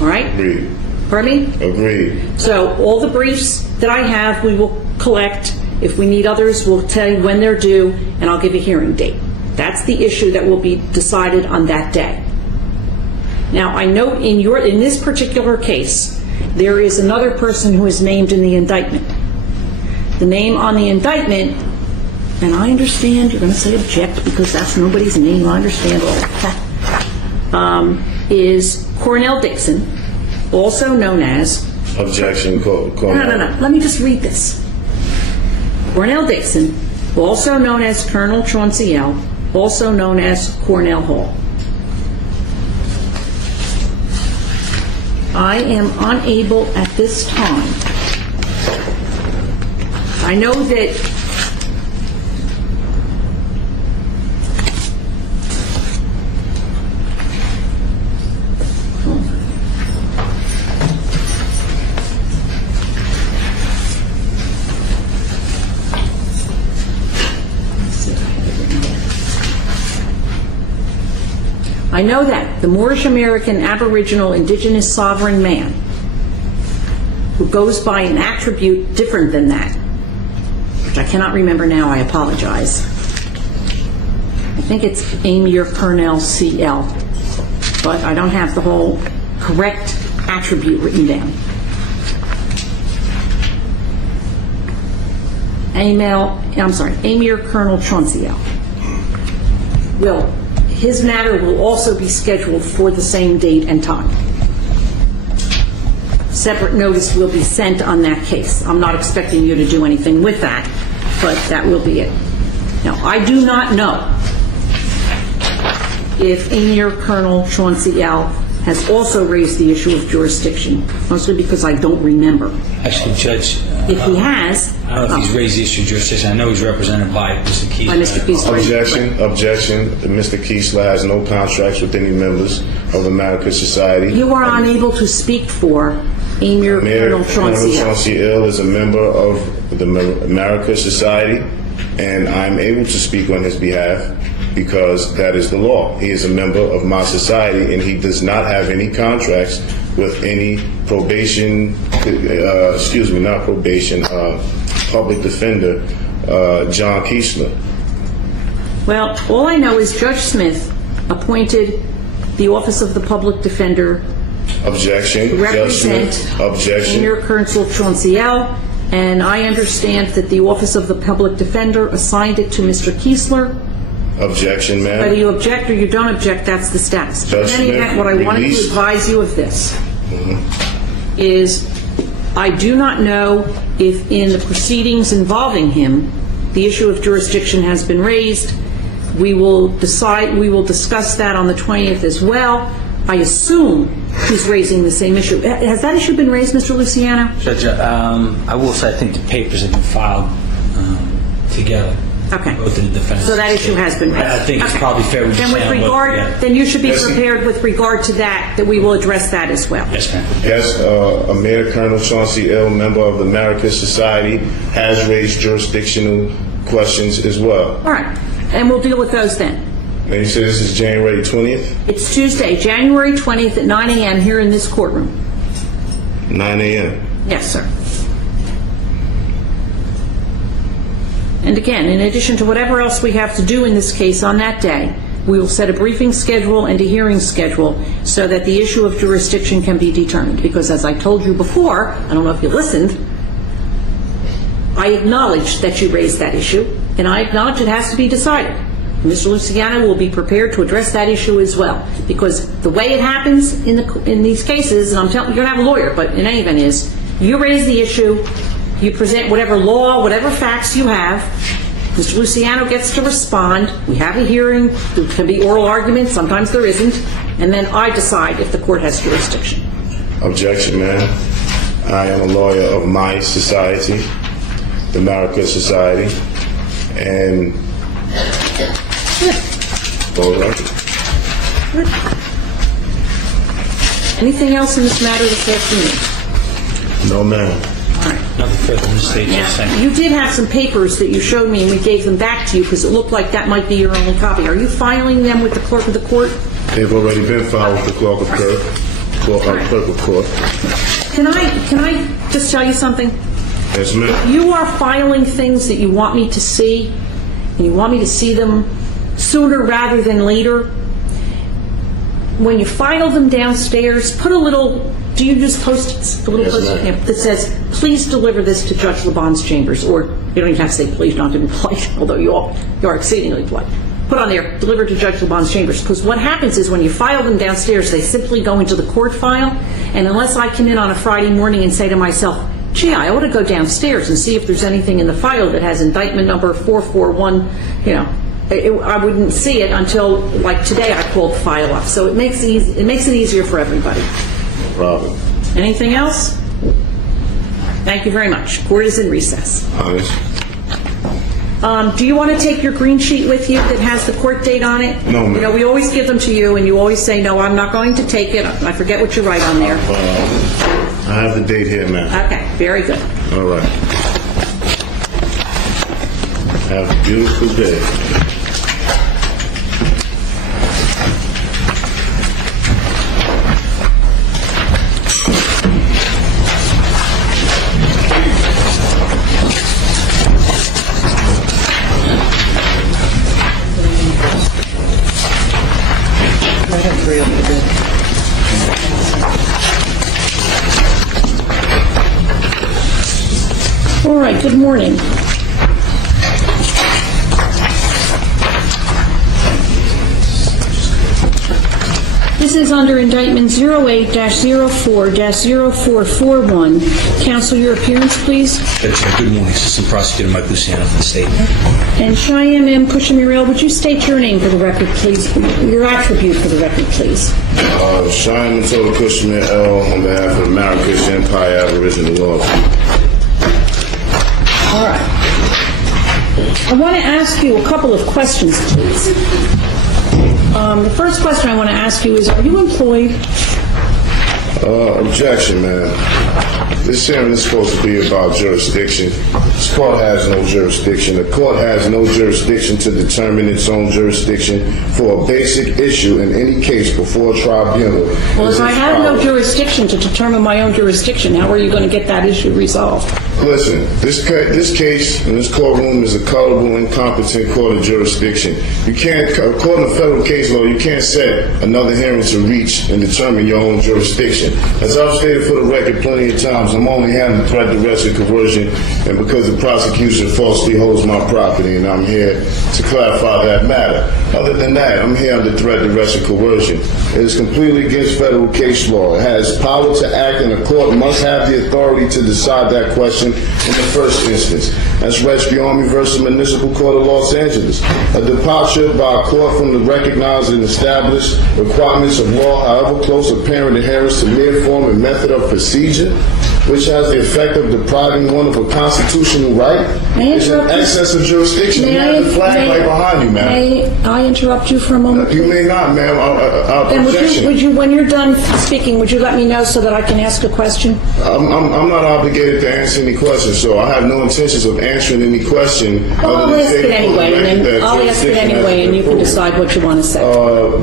All right? Agreed. Pardon me? Agreed. So all the briefs that I have, we will collect. If we need others, we'll tell you when they're due, and I'll give a hearing date. That's the issue that will be decided on that day. Now, I note in this particular case, there is another person who is named in the indictment. The name on the indictment, and I understand you're going to say object because that's nobody's name. I understand all that. Is Cornell Dixon, also known as... Objection, No. Let me just read this. Cornell Dixon, also known as Colonel Chauncey L., also known as Cornell Hall. I am unable at this time. I know that I know that the Moorish American Aboriginal Indigenous Sovereign Man, who goes by an attribute different than that, which I cannot remember now, I apologize. I think it's Amir Colonel CL, but I don't have the whole correct attribute written down. Amir Colonel Chauncey L. His matter will also be scheduled for the same date and time. Separate notice will be sent on that case. I'm not expecting you to do anything with that, but that will be it. Now, I do not know if Amir Colonel Chauncey L. has also raised the issue of jurisdiction, mostly because I don't remember. Actually, Judge, If he has... I don't know if he's raised the issue of jurisdiction. I know he's represented by Mr. Keesler. By Mr. Keesler. Objection. Mr. Keesler has no contracts with any members of American Society. You are unable to speak for Amir Colonel Chauncey L. Chauncey L. is a member of the American Society, and I'm able to speak on his behalf because that is the law. He is a member of my society, and he does not have any contracts with any public defender, John Keesler. Well, all I know is Judge Smith appointed the Office of the Public Defender Objection. to represent Objection. Amir Colonel Chauncey L., and I understand that the Office of the Public Defender assigned it to Mr. Keesler. Objection, ma'am. Whether you object or you don't object, that's the status. Judge In any Smith, event, what I wanted to release. advise you of this is I do not know if in the proceedings involving him, the issue of jurisdiction has been raised. We will discuss that on the 20th as well. I assume he's raising the same issue. Has that issue been raised, Mr. Luciano? Judge, I will say I think the papers have been filed together. Okay. both of the defendants. So that issue has been raised. I think it's Okay. probably fair we just Then with say on both, regard, yeah. then you should be Yes, prepared with regard to that we will address that as well. Yes, ma'am. Yes, Mayor Colonel Chauncey L., member of the American Society, has raised jurisdictional questions as well. All right, and we'll deal with those then. And you said this is January 20th, It's Tuesday, January 20th at 9 a.m. here in this courtroom. 9 a.m. Yes, sir. And again, in addition to whatever else we have to do in this case on that day, we will set a briefing schedule and a hearing schedule so that the issue of jurisdiction can be determined. Because as I told you before, I don't know if you listened, I acknowledge that you raised that issue, and I acknowledge it has to be decided. Mr. Luciano will be prepared to address that issue as well, because the way it happens in these cases, and I'm telling you, you're going to have a lawyer, but in any event is, you raise the issue, you present whatever law, whatever facts you have, Mr. Luciano gets to respond, we have a hearing, there can be oral arguments, sometimes there isn't, and then I decide if the court has jurisdiction. Objection, ma'am. I am a lawyer of my society, the American Society, and all right. Good. Anything else in this matter this afternoon? No, ma'am. Nothing further from the state. Now, Yes, thank you. you did have some papers that you showed me, and we gave them back to you because it looked like that might be your only copy. Are you filing them with the clerk of the court? They've already been filed with the clerk of court. Can I just tell you something? Yes, ma'am. You are filing things that you want me to see, and you want me to see them sooner rather than later. When you file them downstairs, put a little, do you just Post-its? A little Yes, Post-it ma'am. that says, please deliver this to Judge LeBon's chambers, or you don't even have to say please, not to be polite, although you are exceedingly polite. Put on there, deliver to Judge LeBon's chambers, because what happens is when you file them downstairs, they simply go into the court file, and unless I come in on a Friday morning and say to myself, gee, I ought to go downstairs and see if there's anything in the file that has indictment number 441, I wouldn't see it until, like today, I pulled the file up. So it makes it easier for everybody. No problem. Anything else? Thank you very much. Court is in recess. Honest. Do you want to take your green sheet with you that has the court date on it? No, ma'am. We always give them to you, and you always say, no, I'm not going to take it. I forget what you write on there. I have the date here, ma'am. Okay, very good. All right. Have a beautiful day. All right, good morning. This is under indictment 08-04-0441. Counsel, your appearance, please. Good morning. Assistant Prosecutor Mike Luciano from the state. And Cheyenne M. Pushamurel, would you state your name for the record, please? Your attribute for the record, please. Cheyenne Matilda Cushman L. on behalf of America's Empire Aboriginal Law. All right. I want to ask you a couple of questions, please. The first question I want to ask you is, are you employed? Objection, man. This hearing is supposed to be about jurisdiction. This court has no jurisdiction. The court has no jurisdiction to determine its own jurisdiction for a basic issue in any case before a tribunal. Well, if I have no jurisdiction to determine my own jurisdiction, how are you going to get that issue resolved? Listen, this case in this courtroom is a culpable, incompetent court of jurisdiction. You can't, according to federal case law, you can't set another hearing to reach and determine your own jurisdiction. As I've stated for the record plenty of times, I'm only handling threat, duress, and coercion, and because the prosecution falsely holds my property, and I'm here to clarify that matter. Other than that, I'm here under threat, duress, and coercion. It is completely against federal case law. It has power to act, and the court must have the authority to decide that question in the first instance. That's Rescue Army versus Municipal Court of Los Angeles. A departure by a court from the recognized and established requirements of law, however close apparent adherence to mere form and method of procedure, which has the effect of depriving one of a constitutional right, May I is in interrupt you? excess of jurisdiction. You have the flag right behind you, ma'am. May I interrupt you for a moment? You may not, ma'am. Then Objection. would you, when you're done speaking, would you let me know so that I can ask a question? I'm not obligated to answer any questions, so I have no intentions of answering any question. Well, I'll other than ask it stating for the anyway, record and that then I'll ask it jurisdiction has anyway, been and you can approved. decide what you want to say.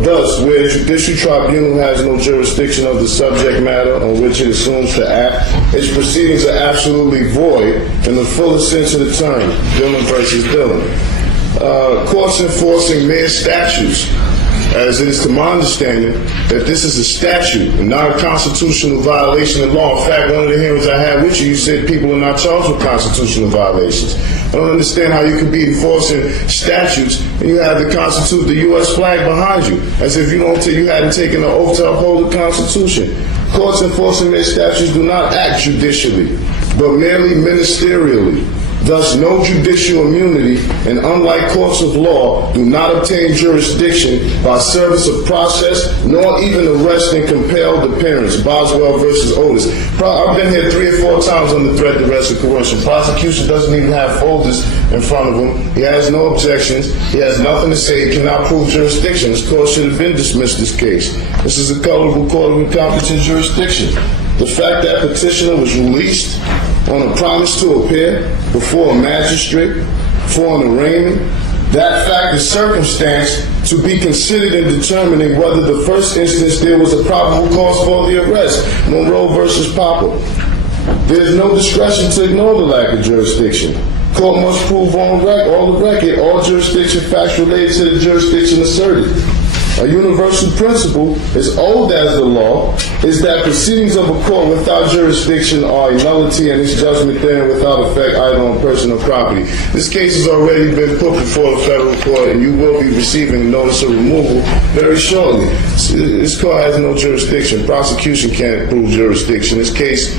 Thus, where a judicial tribunal has no jurisdiction of the subject matter on which it assumes to act, its proceedings are absolutely void in the fullest sense of the term, Dillon versus Dillon. Courts enforcing mere statutes, as it is to my understanding that this is a statute and not a constitutional violation of law. In fact, one of the hearings I had with you, you said people are not charged with constitutional violations. I don't understand how you could be enforcing statutes and you have the U.S. flag behind you, as if you hadn't taken an oath to uphold the Constitution. Courts enforcing their statutes do not act judicially, but merely ministerially. Thus, no judicial immunity, and unlike courts of law, do not obtain jurisdiction by service of process, nor even arrest and compelled appearance. Boswell versus Otis. I've been here 3 or 4 times under threat of arrest and coercion. Prosecution doesn't even have folders in front of him. He has no objections. He has nothing to say. He cannot prove jurisdiction. This court should have been dismissed this case. This is a colorable court of incompetent jurisdiction. The fact that petitioner was released on a promise to appear before a magistrate for an arraignment, that fact is circumstance to be considered in determining whether the first instance there was a probable cause for the arrest. Monroe versus Popper. There is no discretion to ignore the lack of jurisdiction. Court must prove on the record all jurisdiction facts related to the jurisdiction asserted. A universal principle, as old as the law, is that proceedings of a court without jurisdiction are a nullity and its judgment therein without effect either on person or property. This case has already been put before the federal court and you will be receiving a notice of removal very shortly. This court has no jurisdiction. Prosecution can't prove jurisdiction. This case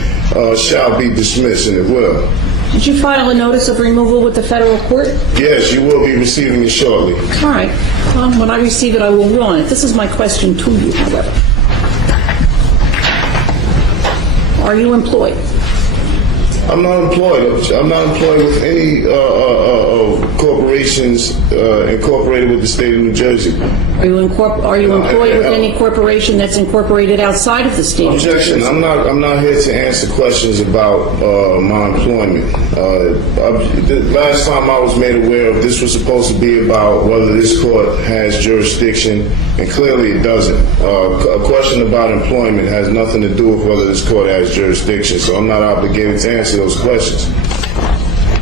shall be dismissed, and it will. Did you file a notice of removal with the federal court? Yes, you will be receiving it shortly. All right. When I receive it, I will rule on it. This is my question to you, however. Are you employed? I'm not employed. I'm not employed with any corporations incorporated with the state of New Jersey. Are you employed with any corporation that's incorporated outside of the state of New Objection. Jersey? I'm not here to answer questions about my employment. The last time I was made aware of this was supposed to be about whether this court has jurisdiction, and clearly it doesn't. A question about employment has nothing to do with whether this court has jurisdiction, so I'm not obligated to answer those questions.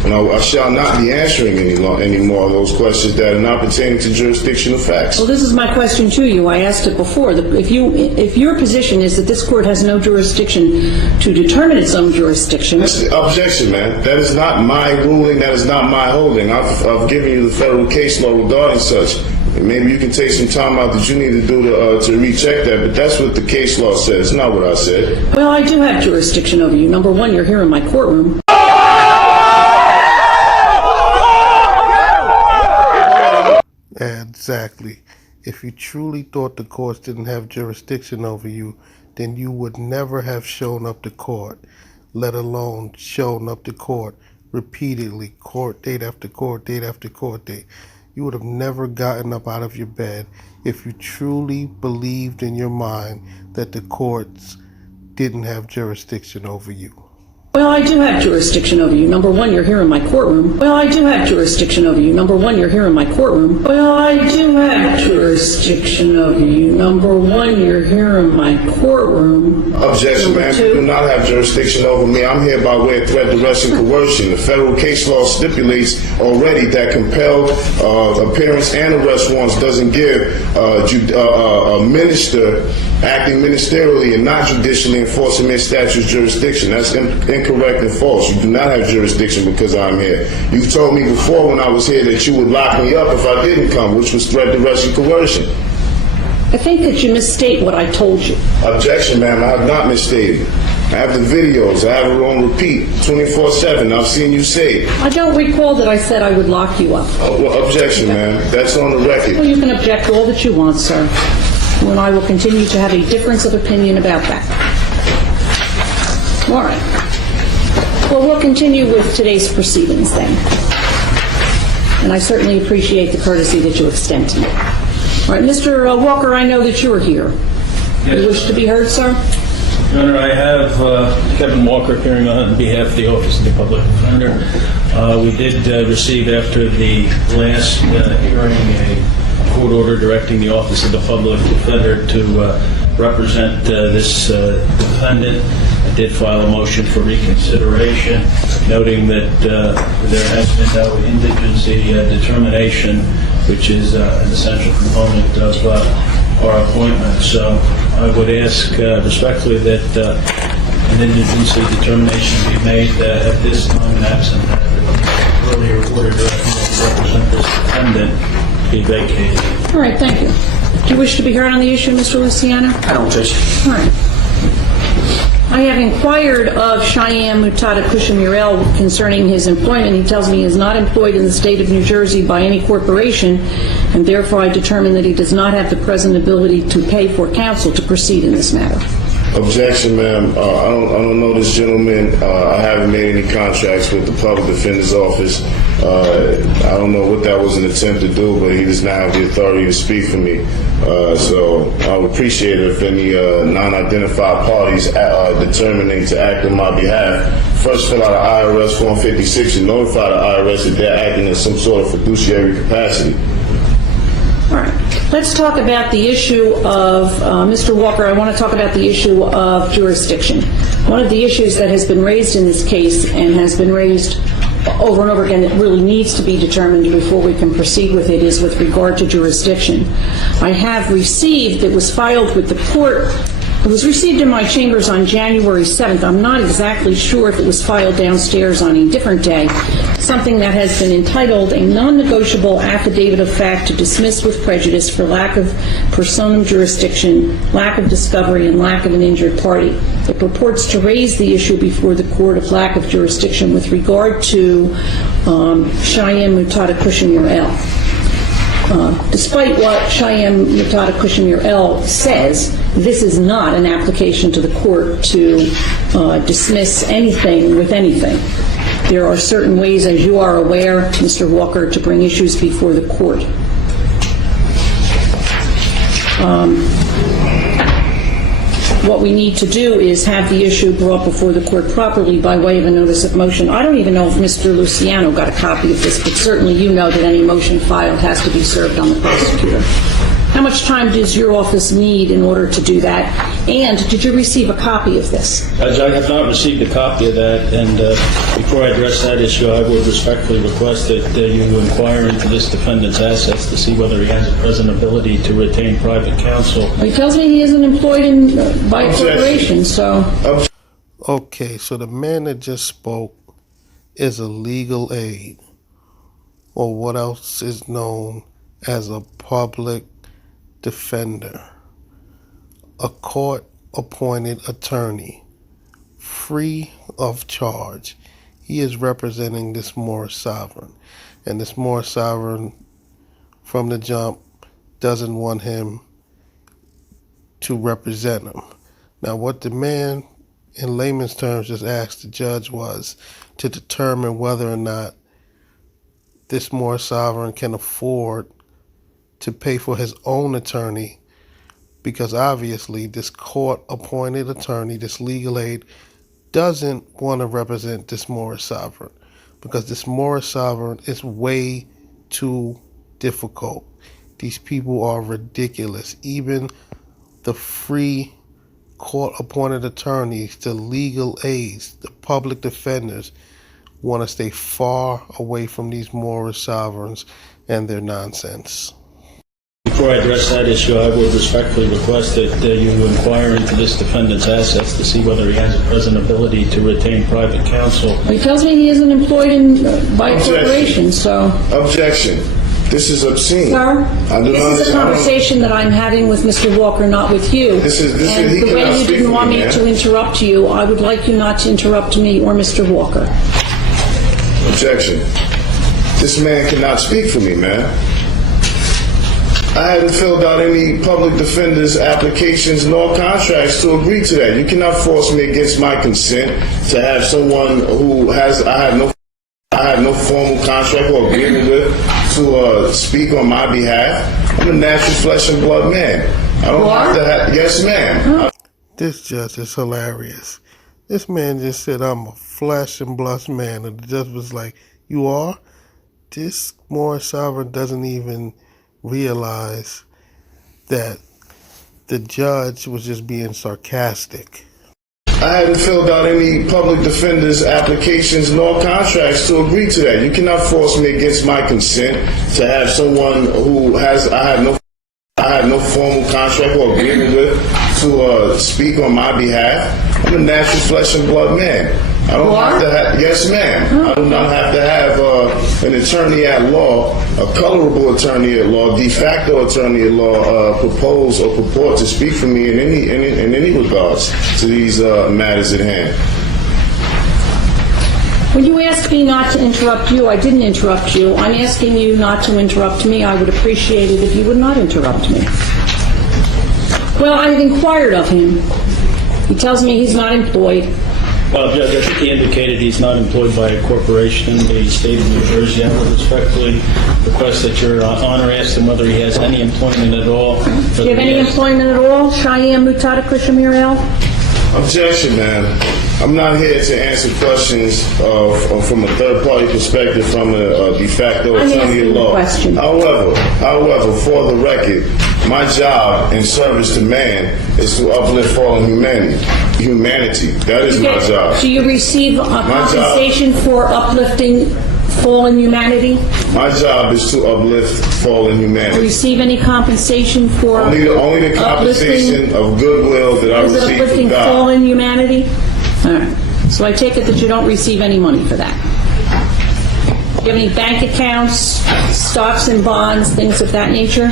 And I shall not be answering any more of those questions that are not pertaining to jurisdictional facts. Well, this is my question to you. I asked it before. If your position is that this court has no jurisdiction to determine its own jurisdiction... Objection, man. That is not my ruling. That is not my holding. I've given you the federal case law regarding such. And maybe you can take some time out that you need to do to recheck that, but that's what the case law says. It's not what I said. Well, I do have jurisdiction over you. Number one, you're here in my courtroom. Exactly. If you truly thought the courts didn't have jurisdiction over you, then you would never have shown up to court, let alone shown up to court repeatedly, court date after court date after court date. You would have never gotten up out of your bed if you truly believed in your mind that the courts didn't have jurisdiction over you. Well, I do have jurisdiction over you. Number one, you're here in my courtroom. Well, I do have jurisdiction over you. Number one, you're here in my courtroom. Well, I do have jurisdiction over you. Number one, you're here in my courtroom. Objection, ma'am. You do not have jurisdiction over me. I'm here by way of threat, duress, and coercion. The federal case law stipulates already that compelled appearance and arrest warrants doesn't give a minister acting ministerially and not judicially enforcing their statute's jurisdiction. That's incorrect and false. You do not have jurisdiction because I'm here. You told me before when I was here that you would lock me up if I didn't come, which was threat, duress, and coercion. I think that you misstate what I told you. Objection, ma'am. I have not misstated. I have the videos. I have it on repeat 24/7. I've seen you say it. I don't recall that I said I would lock you up. Well, objection, ma'am. That's on the record. Well, you can object all that you want, sir. And I will continue to have a difference of opinion about that. All right. Well, we'll continue with today's proceedings then. And I certainly appreciate the courtesy that you extend to me. All right, Mr. Walker, I know that you are here. You wish to be heard, sir? Your Honor, I have Kevin Walker appearing on behalf of the Office of the Public Defender. We did receive, after the last hearing, a court order directing the Office of the Public Defender to represent this defendant. I did file a motion for reconsideration, noting that there has been no indigency determination, which is an essential component of our appointment. So I would ask respectfully that an indigency determination be made at this time, and absent that the earlier order directing to represent this defendant be vacated. All right, thank you. Do you wish to be heard on the issue, Mr. Luciano? I don't, Judge. All right. I have inquired of Cheyenne Mutada Kushamurel concerning his employment. He tells me he is not employed in the state of New Jersey by any corporation, and therefore I determine that he does not have the present ability to pay for counsel to proceed in this matter. Objection, ma'am. I don't know this gentleman. I haven't made any contracts with the Public Defender's Office. I don't know what that was an attempt to do, but he does not have the authority to speak for me. So I would appreciate it if any non-identified parties determining to act on my behalf first fill out an IRS Form 56 and notify the IRS that they're acting in some sort of fiduciary capacity. All right. Let's talk about the issue of, Mr. Walker, I want to talk about the issue of jurisdiction. One of the issues that has been raised in this case and has been raised over and over again that really needs to be determined before we can proceed with it is with regard to jurisdiction. I have received, it was filed with the court, it was received in my chambers on January 7th. I'm not exactly sure if it was filed downstairs on a different day. Something that has been entitled a non-negotiable affidavit of fact to dismiss with prejudice for lack of personam jurisdiction, lack of discovery, and lack of an injured party. It purports to raise the issue before the court of lack of jurisdiction with regard to Cheyenne Mutada Kushamurel. Despite what Cheyenne Mutada Kushamurel says, this is not an application to the court to dismiss anything with anything. There are certain ways, as you are aware, Mr. Walker, to bring issues before the court. What we need to do is have the issue brought before the court properly by way of a notice of motion. I don't even know if Mr. Luciano got a copy of this, but certainly you know that any motion filed has to be served on the prosecutor. How much time does your office need in order to do that? And did you receive a copy of this? I have not received a copy of that, and before I address that issue, I would respectfully request that you inquire into this defendant's assets to see whether he has a present ability to retain private counsel. Well, he tells me he isn't employed by a corporation, so... Okay, so the man that just spoke is a legal aid, or what else is known as a public defender, a court-appointed attorney, free of charge. He is representing this Moorish sovereign, and this Moorish sovereign from the jump doesn't want him to represent him. Now, what the man in layman's terms just asked the judge was to determine whether or not this Moorish sovereign can afford to pay for his own attorney, because obviously this court-appointed attorney, this legal aid, doesn't want to represent this Moorish sovereign, because this Moorish sovereign is way too difficult. These people are ridiculous. Even the free court-appointed attorneys, the legal aids, the public defenders want to stay far away from these Moorish sovereigns and their nonsense. Before I address that issue, I would respectfully request that you inquire into this defendant's assets to see whether he has a present ability to retain private counsel. Well, he tells me he isn't employed by a corporation, so... Objection. This is obscene. Sir, this is a conversation that I'm having with Mr. Walker, not with you. And the way you didn't want me to interrupt you, I would like you not to interrupt me or Mr. Walker. Objection. This man cannot speak for me, man. I hadn't filled out any public defender's applications nor contracts to agree to that. You cannot force me against my consent to have someone who I had no formal contract or agreement with to speak on my behalf. I'm a natural flesh and blood man. I don't have to have. Yes, ma'am. This judge is hilarious. This man just said, I'm a flesh and blood man. And the judge was like, you are? This Moorish sovereign doesn't even realize that the judge was just being sarcastic. I hadn't filled out any public defender's applications nor contracts to agree to that. You cannot force me against my consent to have someone who I had no formal contract or agreement with to speak on my behalf. I'm a natural flesh and blood man. I don't have to have. Yes, ma'am. I do not have to have an attorney at law, a colorable attorney at law, de facto attorney at law, propose or purport to speak for me in any regards to these matters at hand. When you asked me not to interrupt you, I didn't interrupt you. I'm asking you not to interrupt me. I would appreciate it if you would not interrupt me. Well, I have inquired of him. He tells me he's not employed. Well, Judge, I think he indicated he's not employed by a corporation in the state of New Jersey. I would respectfully request that Your Honor ask him whether he has any employment at all. Do you have any employment at all, Cheyenne Mutada Kushamiriel? Objection, ma'am. I'm not here to answer questions from a third-party perspective from a de facto attorney at law. However, for the record, my job in service to man is to uplift fallen humanity. That is my job. Do you receive compensation for uplifting fallen humanity? My job is to uplift fallen humanity. Do you receive any compensation for only the compensation of goodwill that I receive from uplifting God. fallen humanity? All right. So I take it that you don't receive any money for that. Do you have any bank accounts, stocks and bonds, things of that nature?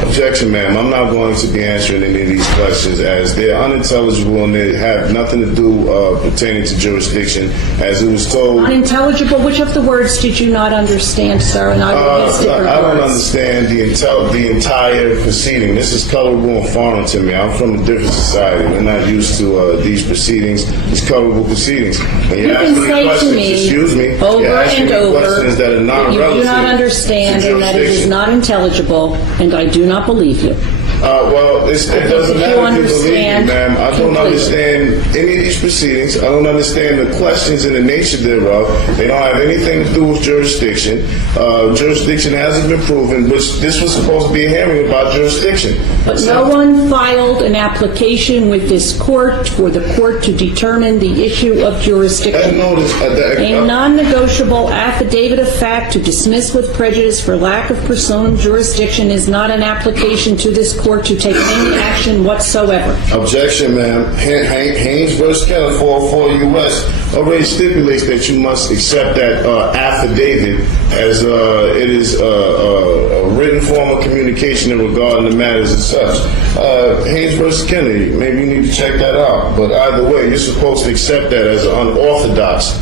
Objection, ma'am. I'm not going to be answering any of these questions as they're unintelligible and they have nothing to do pertaining to jurisdiction. As it was told, unintelligible. Which of the words did you not understand, sir? And I don't understand the entire proceeding. This is colorable and foreign to me. I'm from a different society. We're not used to these proceedings, these colorable proceedings. When you can say to me, excuse me, over and over, questions that are not you do not understand and that it is not intelligible, and I do not believe you. Well, it doesn't matter if you believe me, ma'am. I don't understand any of these proceedings. I don't understand the questions and the nature thereof. They don't have anything to do with jurisdiction. Jurisdiction hasn't been proven, which this was supposed to be a hearing about jurisdiction. But no one filed an application with this court for the court to determine the issue of jurisdiction. A non-negotiable affidavit of fact to dismiss with prejudice for lack of personal jurisdiction is not an application to this court to take any action whatsoever. Objection, ma'am. Haynes v. Canaan 404 U.S. already stipulates that you must accept that affidavit as it is a written form of communication in regard to matters as such. Haynes v. Kennedy, maybe you need to check that out. But either way, you're supposed to accept that as an unorthodox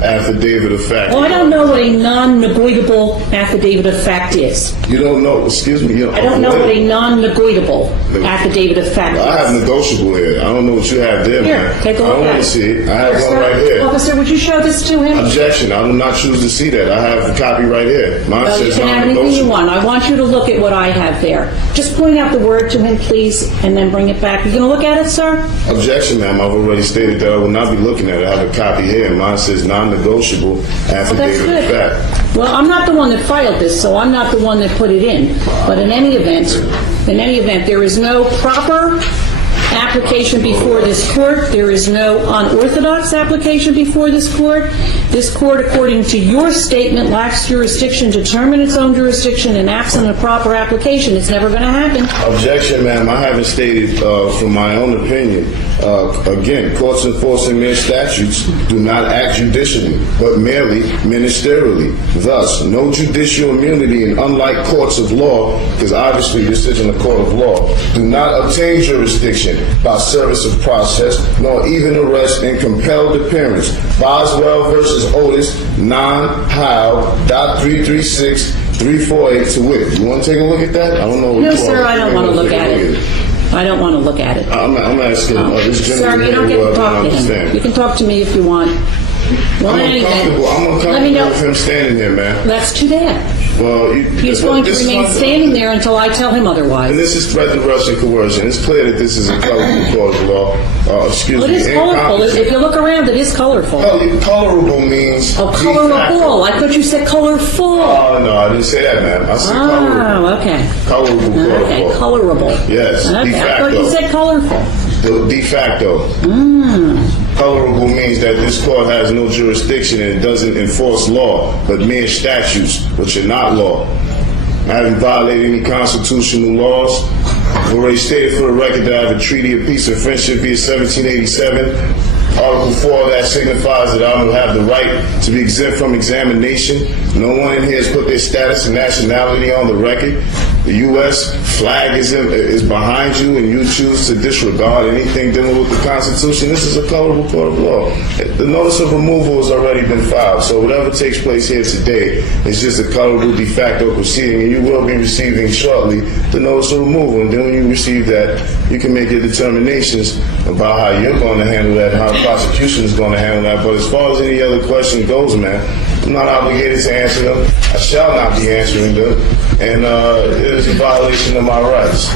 affidavit of fact. Well, I don't know what a non-negotiable affidavit of fact is. You don't know? Excuse me. I don't know what a non-negotiable affidavit of fact is. I have negotiable here. I don't know what you have there. Here, man. take a look I don't want to see it. I have one right here. Officer, would you show this to him? Objection. I do not choose to see that. I have the copy right here. Mine Well, you says can have anything you want. I want you to look at what I have there. Just point out the word to him, please, and then bring it back. You going to look at it, sir? Objection, ma'am. I've already stated that I will not be looking at it. I have a copy here. Mine says non-negotiable affidavit of fact. Well, I'm not the one that filed this, so I'm not the one that put it in. But in any event, there is no proper application before this court. There is no unorthodox application before this court. This court, according to your statement, lacks jurisdiction to determine its own jurisdiction, and absent a proper application, it's never going to happen. Objection, ma'am. I haven't stated from my own opinion. Again, courts enforcing their statutes do not act judicially, but merely ministerially. Thus, no judicial immunity, and unlike courts of law, because obviously this isn't a court of law, do not obtain jurisdiction by service of process, nor even arrest and compelled appearance. Boswell versus Otis, 9-How.336-348 to wit. You want to take a look at that? I don't know. No, sir, I don't want to look at it. I don't want to look at it. I'm asking this Sir, gentleman you don't get to talk to him. understand. You can talk to me if you want. Well, I'm anyway, uncomfortable. I'm let me uncomfortable know. with him standing here, man. That's too bad. Well, He's going to remain standing there until I tell him otherwise. And this is threat to Russian coercion. It's clear that this is a colorful cause of law. Excuse Well, me. it is colorful. If you look around, it is colorful. Colorable means. Oh, colorable. I thought you said colorful. Oh, no, I didn't say that, man. I said colorable. Oh, okay. Colorable, Okay, colorable. Yes, Okay, de I thought you facto. said colorful. De facto. Colorable means that this court has no jurisdiction and it doesn't enforce law, but mere statutes, which are not law. I haven't violated any constitutional laws. I've already stated for the record that I have a treaty of peace and friendship via 1787. Article 4 of that signifies that I will have the right to be exempt from examination. No one in here has put their status and nationality on the record. The U.S. flag is behind you, and you choose to disregard anything dealing with the Constitution. This is a colorable court of law. The notice of removal has already been filed, so whatever takes place here today is just a colorable de facto proceeding, and you will be receiving shortly the notice of removal. And then when you receive that, you can make your determinations about how you're going to handle that, how the prosecution is going to handle that. But as far as any other question goes, man, I'm not obligated to answer them. I shall not be answering them. And it is a violation of my rights.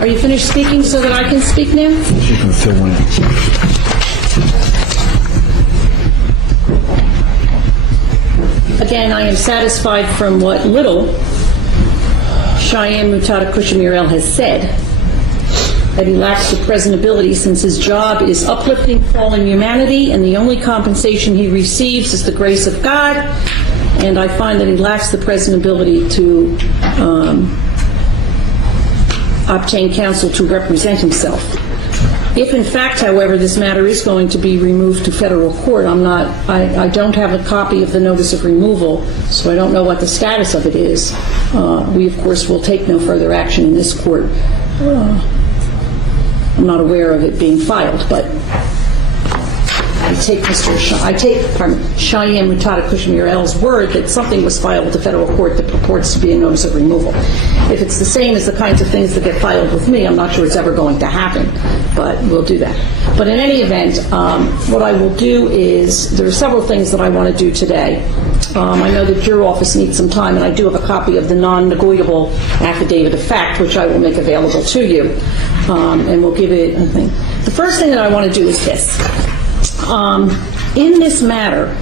Are you finished speaking so that I can speak now? You can fill in. Again, I am satisfied from what little Cheyenne Mutada Kushamir has said that he lacks the presentability since his job is uplifting fallen humanity and the only compensation he receives is the grace of God. And I find that he lacks the presentability to obtain counsel to represent himself. If in fact, however, this matter is going to be removed to federal court, I don't have a copy of the notice of removal, so I don't know what the status of it is. We, of course, will take no further action in this court. I'm not aware of it being filed, but I take Cheyenne Mutada Kushamir L's word that something was filed with the federal court that purports to be a notice of removal. If it's the same as the kinds of things that get filed with me, I'm not sure it's ever going to happen, but we'll do that. But in any event, what I will do is, there are several things that I want to do today. I know that your office needs some time, and I do have a copy of the non-negotiable affidavit of fact, which I will make available to you, and we'll give it, I think. The first thing that I want to do is this. In this matter,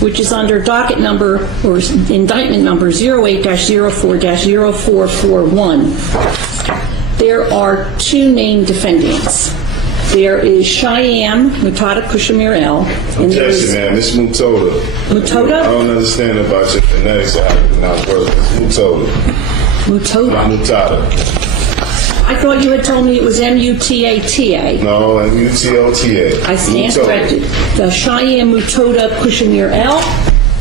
which is under docket number or indictment number 08-04-0441, there are two named defendants. There is Cheyenne Mutada Kushamir L. Objection, man. Miss Mutoda. Mutoda? I don't understand about your phonetics or how you pronounce words. Mutoda. Mutoda? Not Mutada. I thought you had told me it was M-U-T-A-T-A. No, M-U-T-O-T-A. I stand Mutoda. corrected. The Cheyenne Mutada Kushamir L.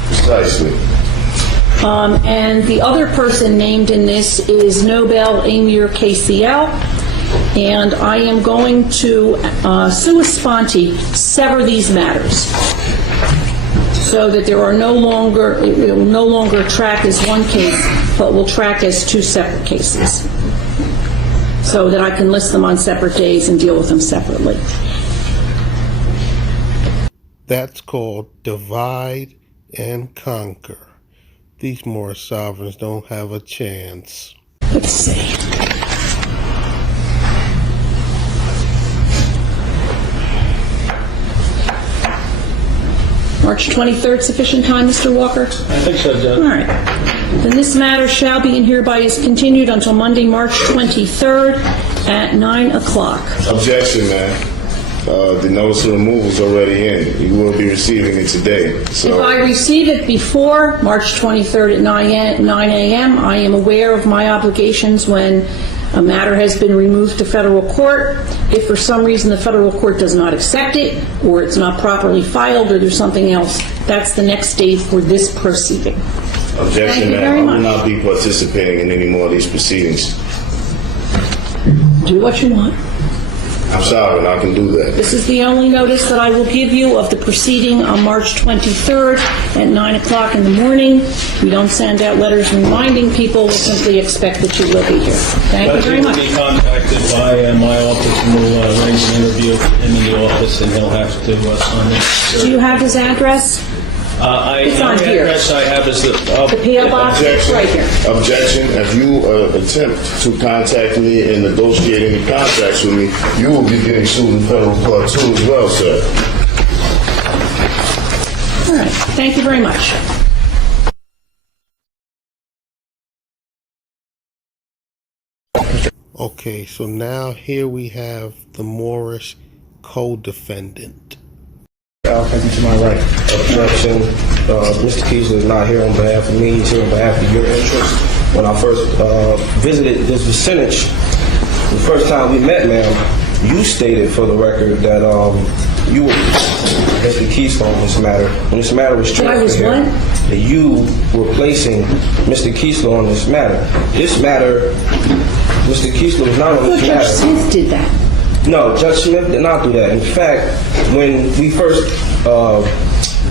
Precisely. And the other person named in this is Nobel Amir KCL. And I am going to, sua sponte, sever these matters so that there are it will no longer track as one case, but will track as two separate cases, so that I can list them on separate days and deal with them separately. That's called divide and conquer. These Moorish sovereigns don't have a chance. Let's see. March 23rd, sufficient time, Mr. Walker? I think so, Judge. All right. Then this matter shall be and hereby is continued until Monday, March 23rd at 9 o'clock. Objection, man. The notice of removal is already in. You will be receiving it today. So. If I receive it before March 23rd at 9 a.m., I am aware of my obligations when a matter has been removed to federal court. If for some reason the federal court does not accept it, or it's not properly filed, or there's something else, that's the next stage for this proceeding. Objection, Thank you ma'am. very I will much. not be participating in any more of these proceedings. Do what you want. I'm sorry, I can do that. This is the only notice that I will give you of the proceeding on March 23rd at 9 o'clock in the morning. We don't send out letters reminding people. We simply expect that you will be here. Thank you very much. He will be contacted by my office, and we'll arrange an interview with him in the office, and he'll have to sign it. Do you have his address? It's on the here. address I have is the P.O. box is right here. Objection. If you attempt to contact me and negotiate any contracts with me, you will be getting sued in federal court too as well, sir. All right. Thank you very much. Okay, so now here we have the Moorish co-defendant. To my right. Objection. Mr. Keesler is not here on behalf of me. He's here on behalf of your interests. When I first visited this vicinage, the first time we met, ma'am, you stated for the record that you were Mr. Keesler on this matter. When this matter was transferred here, that you were placing Mr. Keesler on this matter. This matter, Mr. Keesler was not on this matter. Judge Smith did that. No, Judge Smith did not do that. In fact, when we first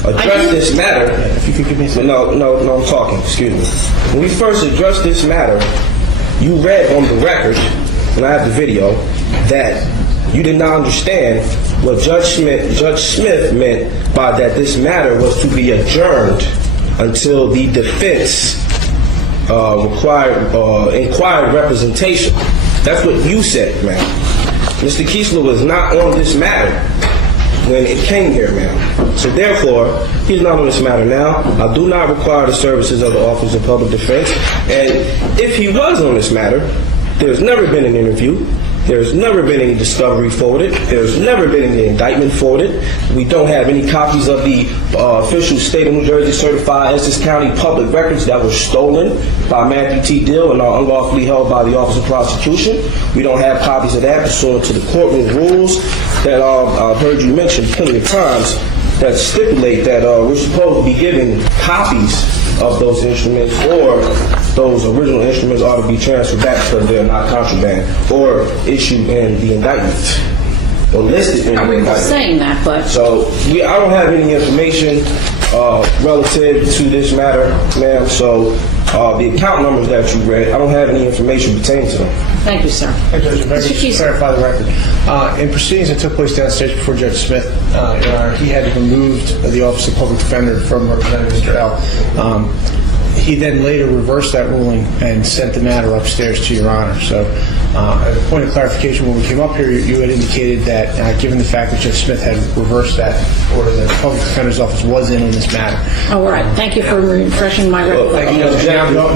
addressed this matter, if you could give me some. No, I'm talking. Excuse me. When we first addressed this matter, you read on the record, and I have the video, that you did not understand what Judge Smith meant by that this matter was to be adjourned until the defense inquired representation. That's what you said, ma'am. Mr. Keesler was not on this matter when it came here, ma'am. So therefore, he's not on this matter now. I do not require the services of the Office of Public Defense. And if he was on this matter, there's never been an interview. There's never been any discovery forwarded. There's never been any indictment forwarded. We don't have any copies of the official state of New Jersey certified Essex County public records that were stolen by Matthew T. Dill and are unlawfully held by the Office of Prosecution. We don't have copies of that pursuant to the courtroom rules that I've heard you mention plenty of times that stipulate that we're supposed to be giving copies of those instruments, or those original instruments ought to be transferred back because they're not contraband, or issued in the indictment, or listed in the indictment. I was saying that, but... So, I don't have any information relative to this matter, ma'am, so the account numbers that you read, I don't have any information pertaining to them. Thank you, sir. Hey, Judge, if I could just clarify the record. In proceedings that took place downstairs before Judge Smith, he had removed the Office of Public Defender from Representative Mr. L. He then later reversed that ruling and sent the matter upstairs to Your Honor. So, as a point of clarification, when we came up here, you had indicated that, given the fact that Judge Smith had reversed that order, that the Public Defender's Office was in on this matter. All right. Thank you for refreshing my record.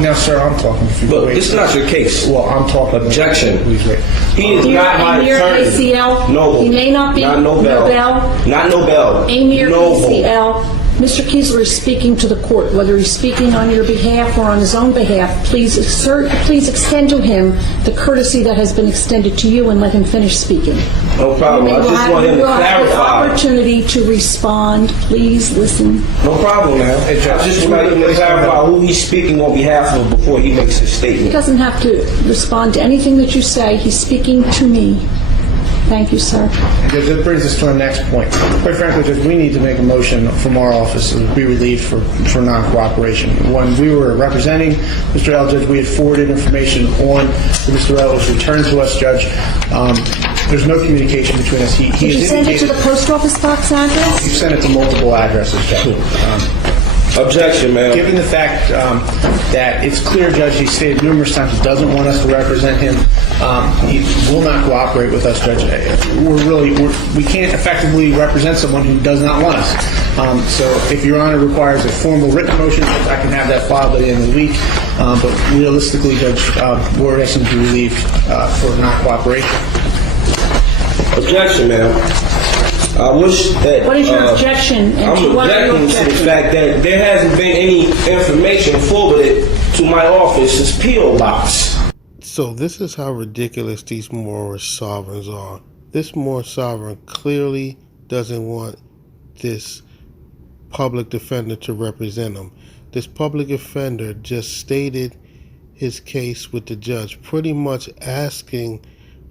Now, sir, I'm talking. Look, this is not your case. Well, I'm talking. Objection. Please wait. He is not my Amir attorney. ACL. No. He may not be Not Nobel. Not Nobel. Amir Noble. ACL. Mr. Keesler is speaking to the court. Whether he's speaking on your behalf or on his own behalf, please extend to him the courtesy that has been extended to you and let him finish speaking. No problem. I just want him to clarify. You will have the opportunity to respond. Please listen. No problem, man. I just want him to clarify who he's speaking on behalf of before he makes his statement. He doesn't have to respond to anything that you say. He's speaking to me. Thank you, sir. That brings us to our next point. Quite frankly, Judge, we need to make a motion from our office to be relieved for non-cooperation. When we were representing Mr. L, Judge, we had forwarded information on Mr. L. It was returned to us, Judge. There's no communication between us. Did you send it to the post office box address? We've sent it to multiple addresses, Judge. Objection, ma'am. Given the fact that it's clear, Judge, he stated numerous times he doesn't want us to represent him. He will not cooperate with us, Judge. We can't effectively represent someone who does not want us. So if Your Honor requires a formal written motion, I can have that filed by the end of the week. But realistically, Judge, we're asking to be relieved for non-cooperation. Objection, ma'am. I wish that... What is your objection? I'm objecting to the fact that there hasn't been any information forwarded to my office's P.O. box. So this is how ridiculous these Moorish sovereigns are. This Moorish sovereign clearly doesn't want this public defender to represent him. This public defender just stated his case with the judge, pretty much asking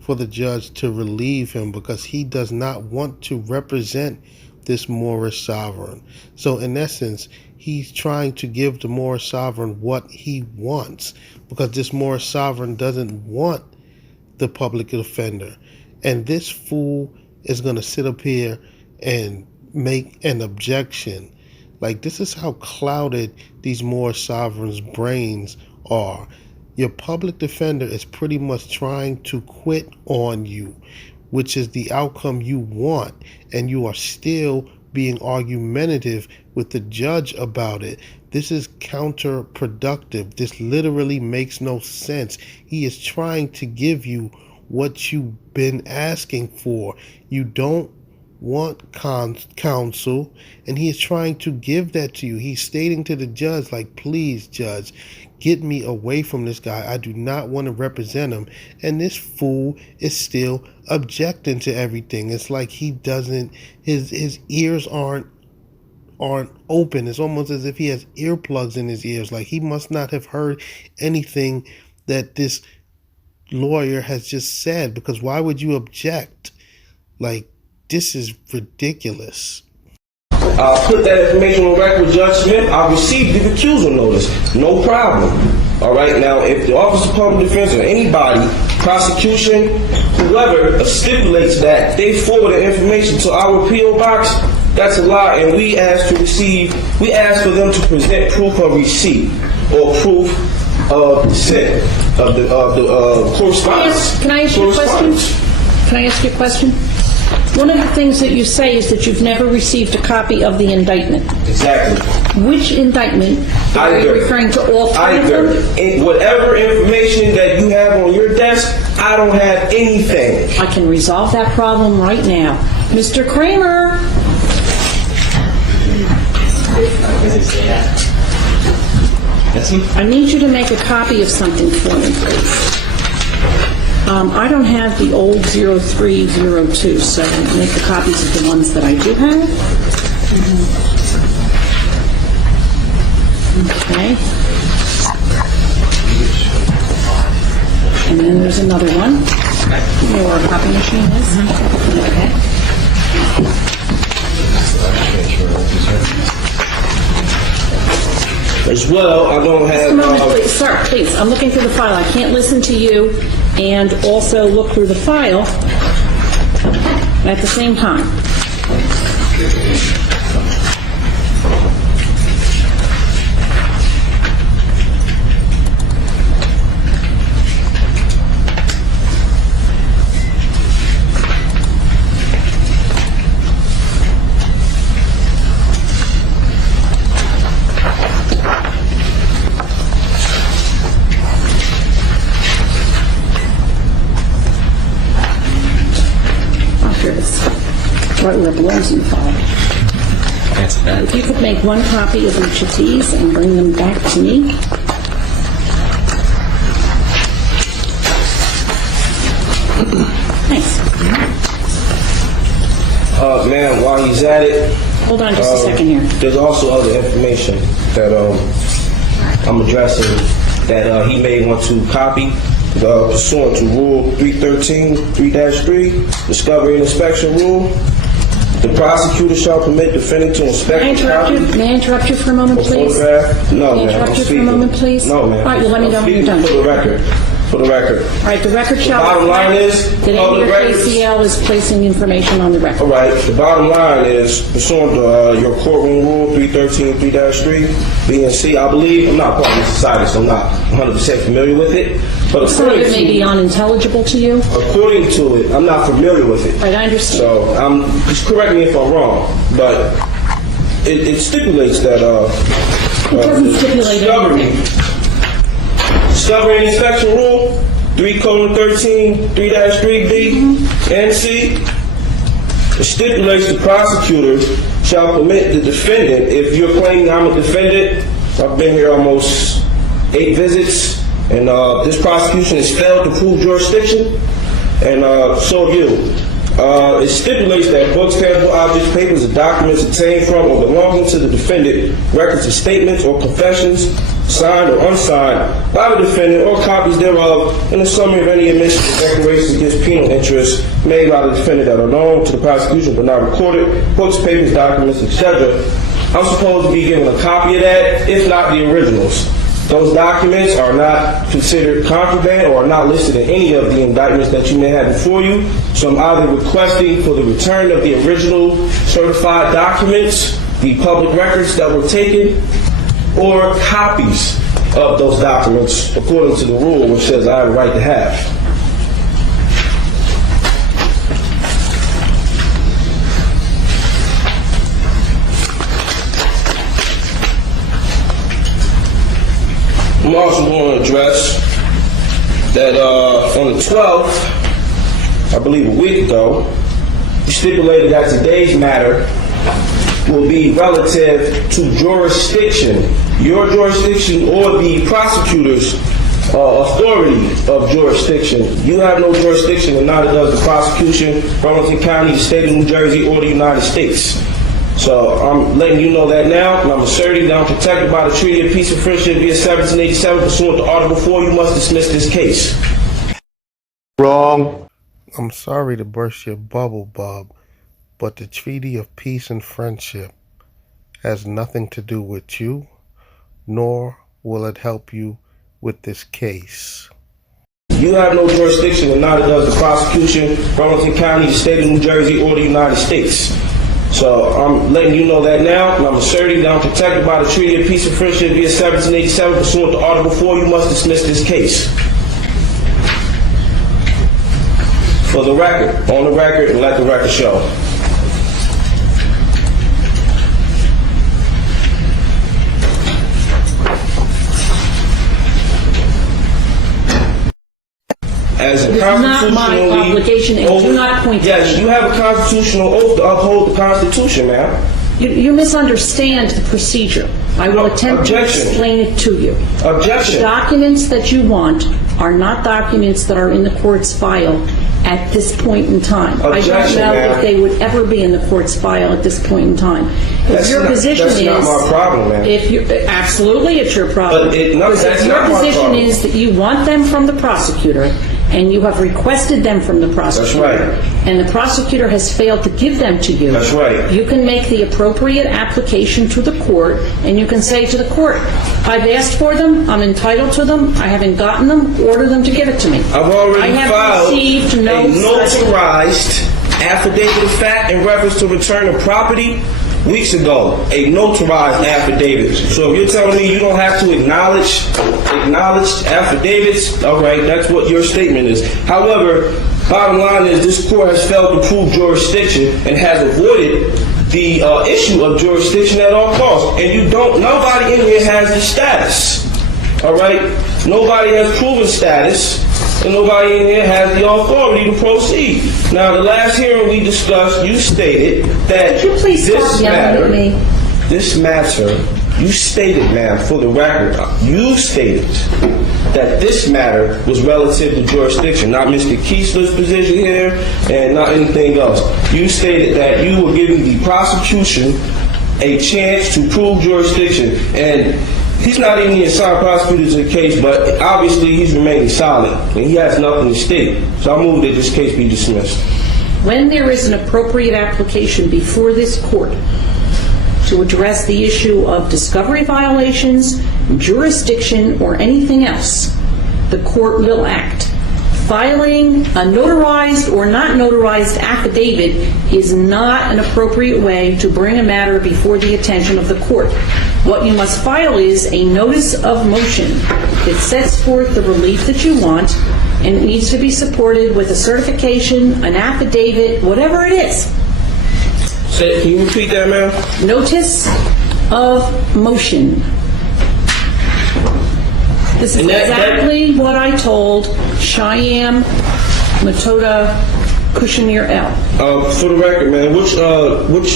for the judge to relieve him because he does not want to represent this Moorish sovereign. So in essence, he's trying to give the Moorish sovereign what he wants because this Moorish sovereign doesn't want the public defender. And this fool is going to sit up here and make an objection. Like, this is how clouded these Moorish sovereigns' brains are. Your public defender is pretty much trying to quit on you, which is the outcome you want, and you are still being argumentative with the judge about it. This is counterproductive. This literally makes no sense. He is trying to give you what you've been asking for. You don't want counsel, and he is trying to give that to you. He's stating to the judge, like, please, judge, get me away from this guy. I do not want to represent him. And this fool is still objecting to everything. It's like he doesn't, his ears aren't open. It's almost as if he has earplugs in his ears. Like, he must not have heard anything that this lawyer has just said, because why would you object? Like, this is ridiculous. I'll put that information on record with Judge Smith. I received the recusal notice. No problem. All right, now, if the Office of Public Defense or anybody, prosecution, whoever stipulates that they forward the information to our P.O. box, that's a lie, and we ask for them to present proof of receipt or proof of sent of the correspondence. Can I ask you a question? Can I ask you a question? One of the things that you say is that you've never received a copy of the indictment. Exactly. Which indictment? Are you referring to all three of them? Whatever information that you have on your desk, I don't have anything. I can resolve that problem right now. Mr. Kramer. I need you to make a copy of something for me, please. I don't have the old 0302, so make the copies of the ones that I do have. Okay. And then there's another one. You know where a copy machine is? Okay. As well, I don't have... Just a moment, please. Sir, please. I'm looking through the file. I can't listen to you and also look through the file at the same time. Right where it belongs in the file. If you could make one copy of each of these and bring them back to me. Thanks. Ma'am, while he's at it... Hold on just a second here. There's also other information that I'm addressing that he may want to copy. Pursuant to Rule 313, 3-3, Discovery and Inspection Rule, the prosecutor shall permit defendant to inspect the copy. May I interrupt you for a moment, please? No, ma'am. May I interrupt you for a moment, please? No, ma'am. All right, well, let me know when you're done. For the record. For the record. All right, the record shall... The bottom line is... that your KCL is placing information on the record. All right, the bottom line is, pursuant to your courtroom rule 313, 3-3, B and C, I believe, I'm not part of the society, so I'm not 100% familiar with it. But some of it may be unintelligible to you. According to it, I'm not familiar with it. Right, I understand. So, just correct me if I'm wrong, but it stipulates that... it doesn't stipulate anything. Discovery and Inspection Rule 3:13, 3-3B and C. It stipulates the prosecutor shall permit the defendant, if you're claiming I'm a defendant, I've been here almost 8 visits, and this prosecution has failed to prove jurisdiction, and so have you. It stipulates that books, tangible objects, papers, or documents obtained from or belonging to the defendant, records of statements or confessions, signed or unsigned by the defendant, or copies thereof, and a summary of any admissions or declarations against penal interests made by the defendant that are known to the prosecution but not recorded, books, papers, documents, etc. I'm supposed to be given a copy of that, if not the originals. Those documents are not considered contraband or are not listed in any of the indictments that you may have before you. So I'm either requesting for the return of the original certified documents, the public records that were taken, or copies of those documents according to the rule which says I have a right to have. I'm also going to address that on the 12th, I believe a week ago, you stipulated that today's matter will be relative to jurisdiction, your jurisdiction or the prosecutor's authority of jurisdiction. You have no jurisdiction, and neither does the prosecution, Burlington County, the state of New Jersey, or the United States. So I'm letting you know that now, and I'm asserting that I'm protected by the Treaty of Peace and Friendship via 1787 pursuant to Article 4. You must dismiss this case. Wrong. I'm sorry to burst your bubble, Bob, but the Treaty of Peace and Friendship has nothing to do with you, nor will it help you with this case. You have no jurisdiction, and neither does the prosecution, Burlington County, the state of New Jersey, or the United States. So I'm letting you know that now, and I'm asserting that I'm protected by the Treaty of Peace and Friendship via 1787 pursuant to Article 4. You must dismiss this case. For the record, on the record, and let the record show. As a not my obligation, and do not point to yes, me. you have a constitutional oath to uphold the Constitution, ma'am. You misunderstand the procedure. I will attempt to explain it to you. Objection. The documents that you want are not documents that are in the court's file at this point in time. Objection, I don't know ma'am. if they would ever be in the court's file at this point in time. That's not my problem, ma'am. Absolutely, it's your problem. But your position is that you want them from the prosecutor, and you have requested them from the prosecutor. That's right. And the prosecutor has failed to give them to you. That's right. You can make the appropriate application to the court, and you can say to the court, I've asked for them, I'm entitled to them, I haven't gotten them, order them to give it to me. I've already filed received a notarized affidavit of fact in reference to return of property weeks ago. A notarized affidavit. So if you're telling me you don't have to acknowledge affidavits, all right, that's what your statement is. However, bottom line is this court has failed to prove jurisdiction and has avoided the issue of jurisdiction at all costs. And nobody in here has the status. All right? Nobody has proven status, and nobody in here has the authority to proceed. Now, the last hearing we discussed, you stated that Could you please stop yelling at me? This matter, you stated, ma'am, for the record, you stated that this matter was relative to jurisdiction, not Mr. Kiesler's position here and not anything else. You stated that you were giving the prosecution a chance to prove jurisdiction, and he's not even the assigned prosecutor to the case, but obviously he's remaining silent, and he has nothing to state. So I move that this case be dismissed. When there is an appropriate application before this court to address the issue of discovery violations, jurisdiction, or anything else, the court will act. Filing a notarized or not notarized affidavit is not an appropriate way to bring a matter before the attention of the court. What you must file is a notice of motion that sets forth the relief that you want, and it needs to be supported with a certification, an affidavit, whatever it is. Can you repeat that, ma'am? Notice of motion. This is exactly what I told Cheyenne Matoda Kushmir L. For the record, man, which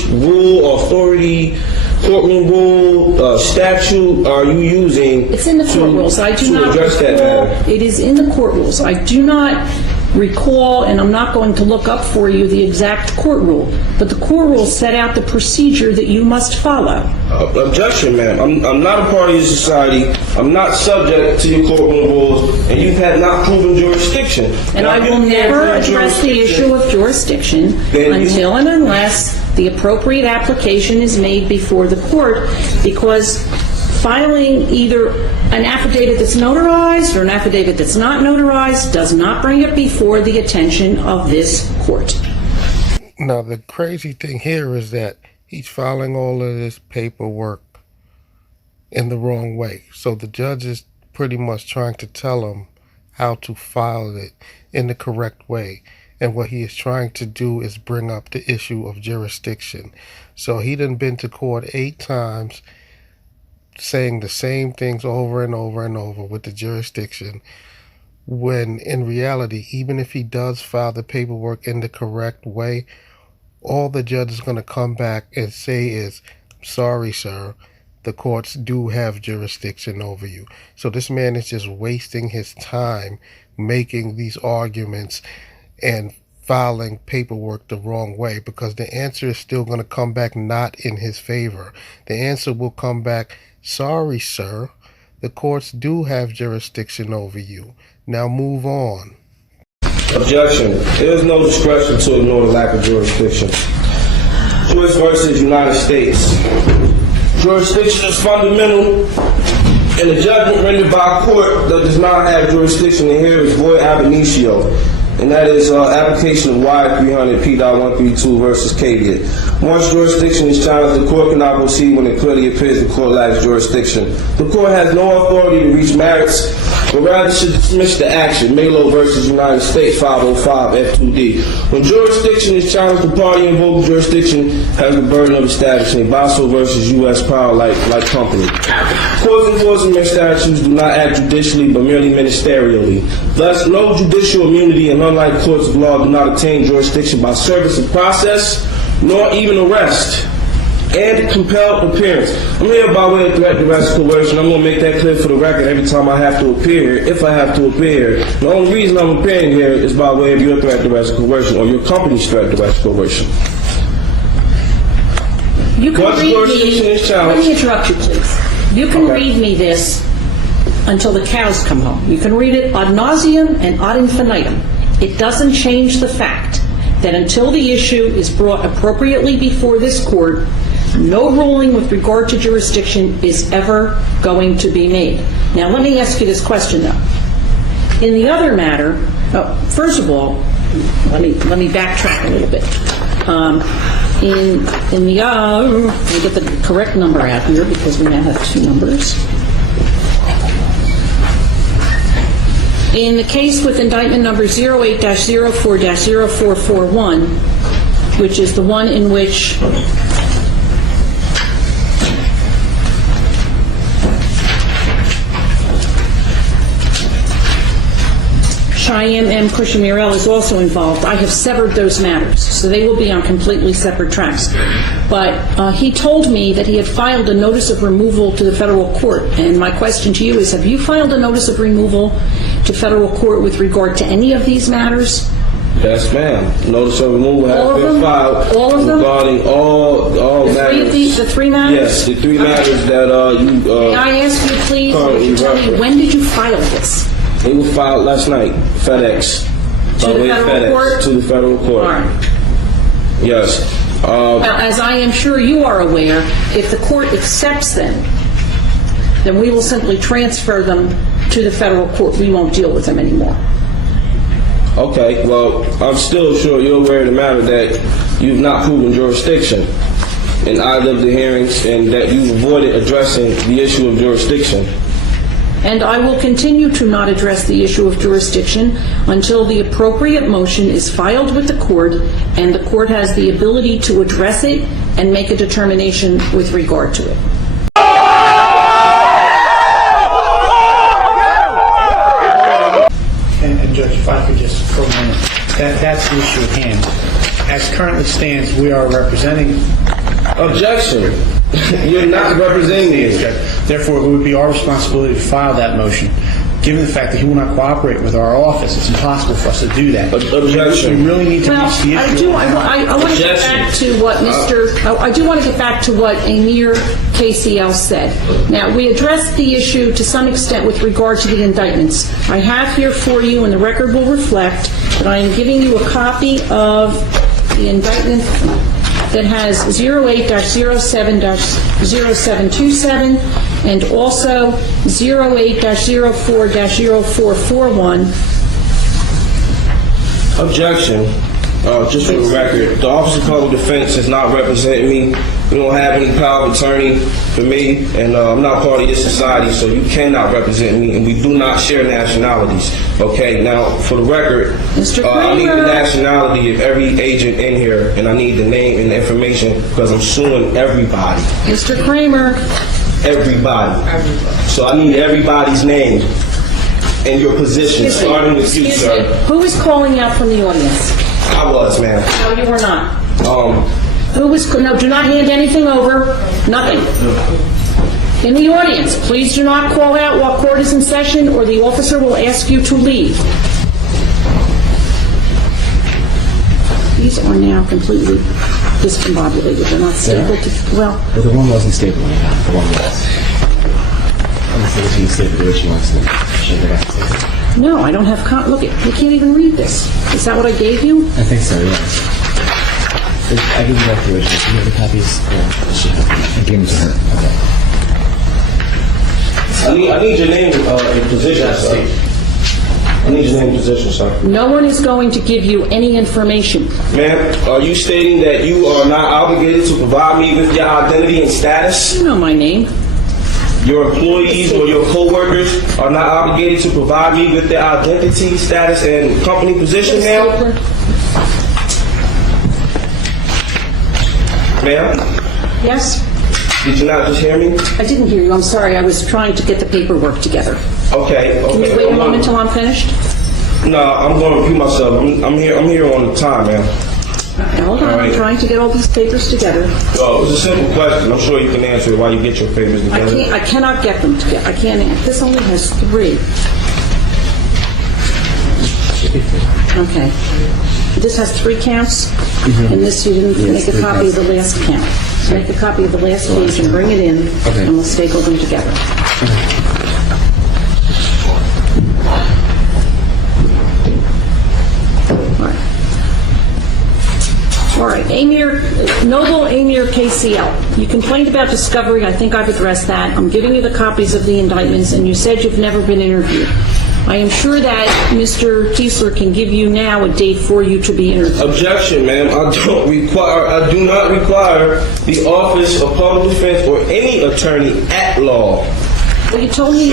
rule, authority, courtroom rule, statute are you using? It's in the court rules. I do not address that matter? It is in the court rules. I do not recall, and I'm not going to look up for you the exact court rule, but the court rule set out the procedure that you must follow. Objection, ma'am. I'm not a party to society. I'm not subject to your courtroom rules, and you have not proven jurisdiction. And now, I will never address the issue of jurisdiction until and unless the appropriate application is made before the court, because filing either an affidavit that's notarized or an affidavit that's not notarized does not bring it before the attention of this court. Now, the crazy thing here is that he's filing all of this paperwork in the wrong way. So the judge is pretty much trying to tell him how to file it in the correct way. And what he is trying to do is bring up the issue of jurisdiction. So he done been to court 8 times saying the same things over and over and over with the jurisdiction, when in reality, even if he does file the paperwork in the correct way, all the judge is going to come back and say is, sorry, sir, the courts do have jurisdiction over you. So this man is just wasting his time making these arguments and filing paperwork the wrong way, because the answer is still going to come back not in his favor. The answer will come back, sorry, sir, the courts do have jurisdiction over you. Now move on. Objection. There is no discretion to ignore the lack of jurisdiction. Joyce versus United States. Jurisdiction is fundamental, and the judgment rendered by a court that does not have jurisdiction in here is void ab initio. And that is application of Y300 P.132 versus caveat. Once jurisdiction is challenged, the court cannot proceed when it clearly appears the court lacks jurisdiction. The court has no authority to reach merits, but rather should dismiss the action. Melo versus United States 505 F2D. When jurisdiction is challenged, the party involved jurisdiction has the burden of establishing. Basso versus U.S. Power Light Company. Courts enforcing their statutes do not act judicially, but merely ministerially. Thus, no judicial immunity, and unlike courts of law, do not attain jurisdiction by service of process, nor even arrest and compelled appearance. I'm here by way of threat, duress, coercion. I'm going to make that clear for the record every time I have to appear, if I have to appear. The only reason I'm appearing here is by way of your threat, duress, coercion, or your company's threat, duress, coercion. You can read me. Let me interrupt you, please. You can read me this until the cows come home. You can read it ad nauseum and ad infinitum. It doesn't change the fact that until the issue is brought appropriately before this court, no ruling with regard to jurisdiction is ever going to be made. Now, let me ask you this question, though. In the other matter, first of all, let me backtrack a little bit. Let me get the correct number out here, because we now have 2 numbers. In the case with indictment number 08-04-0441, which is the one in which Cheyenne M. Cushing-Murrell is also involved, I have severed those matters, so they will be on completely separate tracks. But he told me that he had filed a notice of removal to the federal court, and my question to you is, have you filed a notice of removal to federal court with regard to any of these matters? Yes, ma'am. Notice of removal has been filed regarding all matters. The 3 matters? Yes, the 3 matters that you... May I ask you, please, would you tell me, when did you file this? It was filed last night, FedEx. To the federal court? To the federal court. All right. Yes. As I am sure you are aware, if the court accepts them, then we will simply transfer them to the federal court. We won't deal with them anymore. Okay, well, I'm still sure you're aware of the matter that you've not proven jurisdiction in either of the hearings, and that you've avoided addressing the issue of jurisdiction. And I will continue to not address the issue of jurisdiction until the appropriate motion is filed with the court and the court has the ability to address it and make a determination with regard to it. And Judge, if I could just for a moment, that's the issue at hand. As currently stands, we are representing... Objection. You're not representing me. Therefore, it would be our responsibility to file that motion. given the fact that he will not cooperate with our office, it's impossible for us to do that. Objection. We really need to reach the issue. I want to get back to what I do want to get back to what Amir KCL said. Now, we addressed the issue to some extent with regard to the indictments. I have here for you, and the record will reflect, that I am giving you a copy of the indictment that has 08-07-0727 and also 08-04-0441. Objection. Just for the record, the Office of Public Defense is not representing me. We don't have any power of attorney for me, and I'm not part of your society, so you cannot represent me, and we do not share nationalities. Okay, now, for the record, I need the nationality of every agent in here, and I need the name and the information, because I'm suing everybody. Mr. Kramer. Everybody. So I need everybody's name and your position, starting with you, sir. Who is calling out from the audience? I was, ma'am. No, you were not. Who was? No, do not hand anything over. Nothing. In the audience, please do not call out while court is in session, or the officer will ask you to leave. These are now completely discombobulated. They're not stable to, well... But the one wasn't stable. The one was. Unless it was stable, the way she wants to shake it out. No, I don't have... Look, you can't even read this. Is that what I gave you? I think so, yes. I gave you back the original. Do you have the copies? Yeah. I gave them to her. Okay. I need your name and position, sir. I need your name and position, sir. No one is going to give you any information. Ma'am, are you stating that you are not obligated to provide me with your identity and status? You know my name. Your employees or your co-workers are not obligated to provide me with their identity, status, and company position, ma'am? Ma'am? Yes? Did you not just hear me? I didn't hear you. I'm sorry. I was trying to get the paperwork together. Okay. Can you wait a moment until I'm finished? No, I'm going to repeat myself. I'm here on the time, ma'am. Okay, hold on. I'm trying to get all these papers together. Oh, it was a simple question. I'm sure you can answer it while you get your papers together. I cannot get them together. I can't answer. This only has 3. Okay. This has 3 counts, and this you didn't make a copy of the last count. So make a copy of the last page and bring it in, and we'll staple them together. All right, Noble Amir KCL, you complained about discovery. I think I've addressed that. I'm giving you the copies of the indictments, and you said you've never been interviewed. I am sure that Mr. Kiesler can give you now a date for you to be interviewed. Objection, ma'am. I do not require the Office of Public Defense or any attorney at law. Well, you told me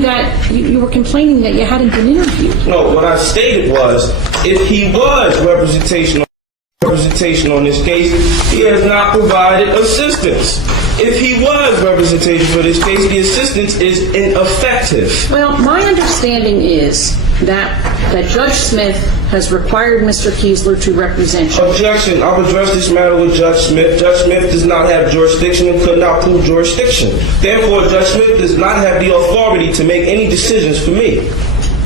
that you were complaining that you hadn't been interviewed. No, what I stated was, if he was representation on this case, he has not provided assistance. If he was representation for this case, the assistance is ineffective. Well, my understanding is that Judge Smith has required Mr. Kiesler to represent you. Objection. I've addressed this matter with Judge Smith. Judge Smith does not have jurisdiction and could not prove jurisdiction. Therefore, Judge Smith does not have the authority to make any decisions for me.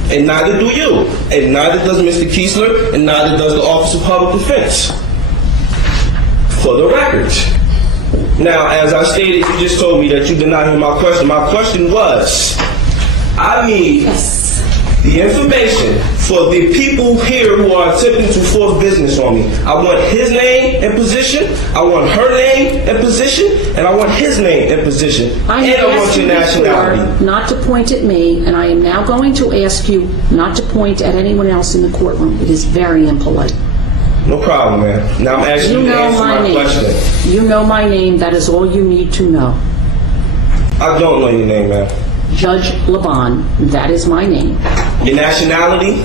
And neither do you. And neither does Mr. Kiesler, and neither does the Office of Public Defense. For the record. Now, as I stated, you just told me that you did not hear my question. My question was, I need the information for the people here who are attempting to force business on me. I want his name and position, I want her name and position, and I want his name and position, and I want your nationality. Not to point at me, and I am now going to ask you not to point at anyone else in the courtroom. It is very impolite. No problem, man. Now I'm asking you to answer my question. You know my name. That is all you need to know. I don't know your name, man. Judge Laban. That is my name. Your nationality?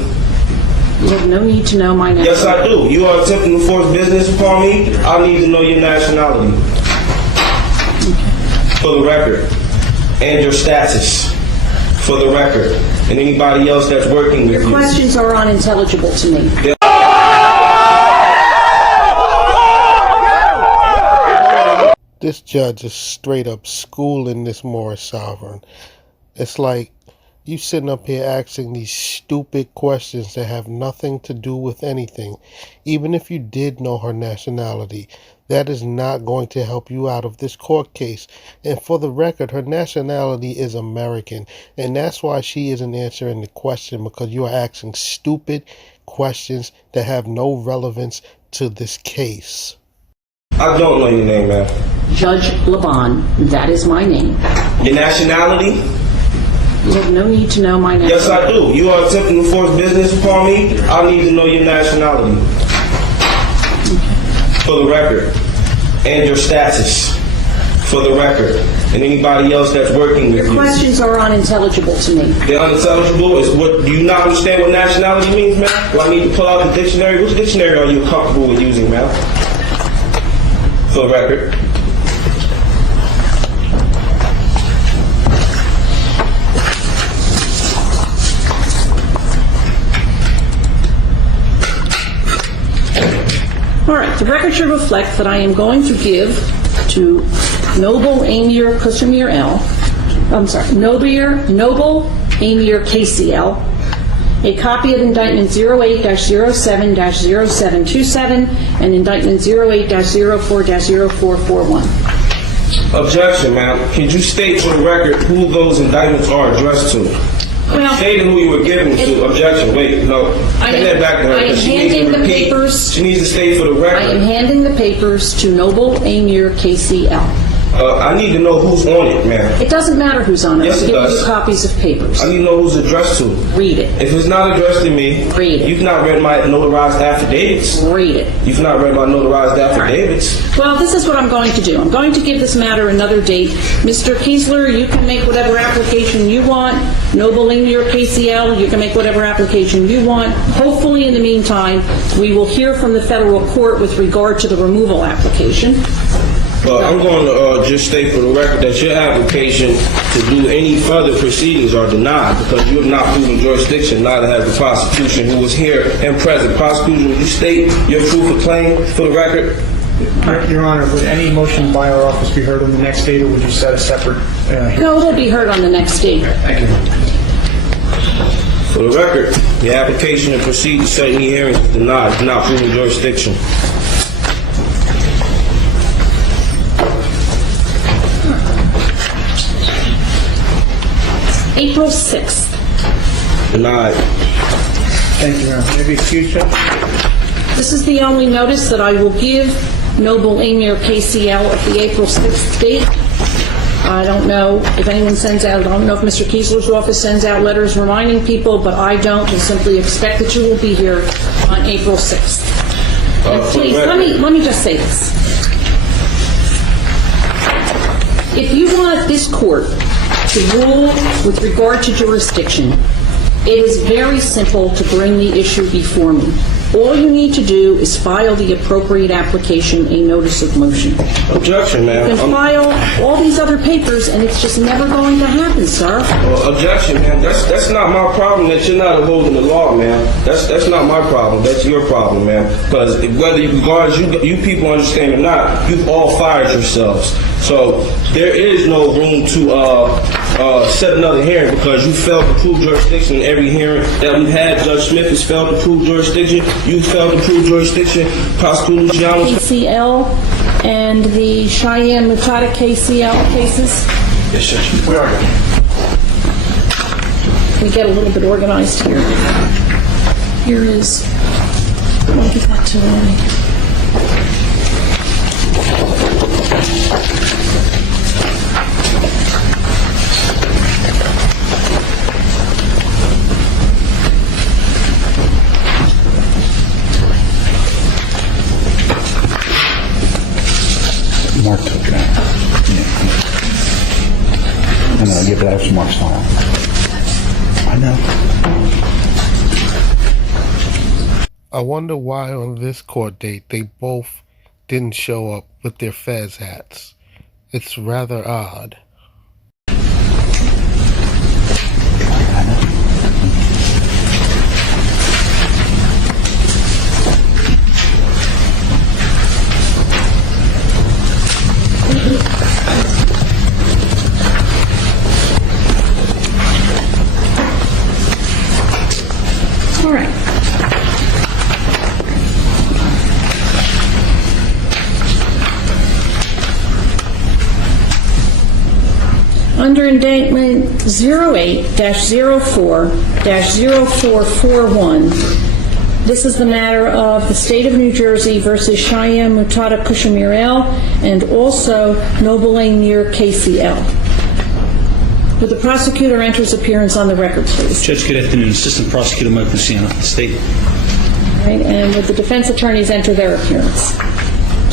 You have no need to know my nationality. Yes, I do. You are attempting to force business upon me. I need to know your nationality. For the record. And your status. For the record. And anybody else that's working with you. Your questions are unintelligible to me. Yeah. This judge is straight up schooling this Moorish sovereign. It's like You sitting up here asking these stupid questions that have nothing to do with anything. Even if you did know her nationality, that is not going to help you out of this court case. And for the record, her nationality is American. And that's why she isn't answering the question, because you are asking stupid questions that have no relevance to this case. I don't know your name, man. Judge Laban, that is my name. Your nationality? You have no need to know my nationality. Yes, I do. You are attempting to force business upon me. I need to know your nationality. For the record. And your status. For the record. And anybody else that's working with you. Your questions are unintelligible to me. They're unintelligible? Do you not understand what nationality means, man? Do I need to pull out the dictionary? Which dictionary are you comfortable with using, man? For the record. All right, the record should reflect that I am going to give to Noble Amir Kushmir L. I'm sorry, Noble Amir KCL, a copy of Indictment 08-07-0727 and Indictment 08-04-0441. Objection, ma'am. Can you state for the record who those indictments are addressed to? Well, stating who you were given to. Objection. Wait, no. Hand that back to her. I am handing the papers. She needs to state for the record. I am handing the papers to Noble Amir KCL. I need to know who's on it, ma'am. It doesn't matter who's on it. Yes, it I'll give does. you copies of papers. I need to know who's addressed to. Read it. If it's not addressed to me, read it. You've not read my notarized affidavits. Read it. You've not read my notarized affidavits. Right. Well, this is what I'm going to do. I'm going to give this matter another date. Mr. Kiesler, you can make whatever application you want. Noble Amir KCL, you can make whatever application you want. Hopefully, in the meantime, we will hear from the federal court with regard to the removal application. I'm going to just state for the record that your application to do any further proceedings are denied because you have not proven jurisdiction, neither has the prosecution who was here and present. Prosecution, would you state your proof of claim for the record? Your Honor, would any motion by our office be heard on the next date, or would you set a separate hearing? No, it'll be heard on the next date. Thank you. For the record, the application to proceed to set any hearings is denied. It's not proven jurisdiction. April 6th. Denied. Thank you, Your Honor. May I be excused, Judge? This is the only notice that I will give Noble Amir KCL at the April 6th date. I don't know if anyone sends out, I don't know if Mr. Kiesler's office sends out letters reminding people, but I don't, and simply expect that you will be here on April 6th. And please, let me just say this. If you want this court to rule with regard to jurisdiction, it is very simple to bring the issue before me. All you need to do is file the appropriate application, a notice of motion. Objection, ma'am. You can file all these other papers, and it's just never going to happen, sir. Objection, ma'am. That's not my problem that you're not upholding the law, ma'am. That's not my problem. That's your problem, ma'am. Because whether you people understand or not, you've all fired yourselves. So there is no room to set another hearing because you failed to prove jurisdiction in every hearing that we've had. Judge Smith has failed to prove jurisdiction. You failed to prove jurisdiction. Prosecutor Luciano. KCL and the Cheyenne Machada KCL cases. Yes, Judge. We are. We get a little bit organized here. Here is. Let me give that to Mark took that. Yeah. And I'll give that to Mark's file. I know. I wonder why on this court date they both didn't show up with their fez hats. It's rather odd. Under indictment 08-04-0441, this is the matter of the State of New Jersey versus Cheyenne Mutada Kushamir and also Noble Amir KCL. Would the prosecutor enter his appearance on the record, please? Judge, good afternoon. Assistant Prosecutor Mike Luciano, State. All right, and would the defense attorneys enter their appearance?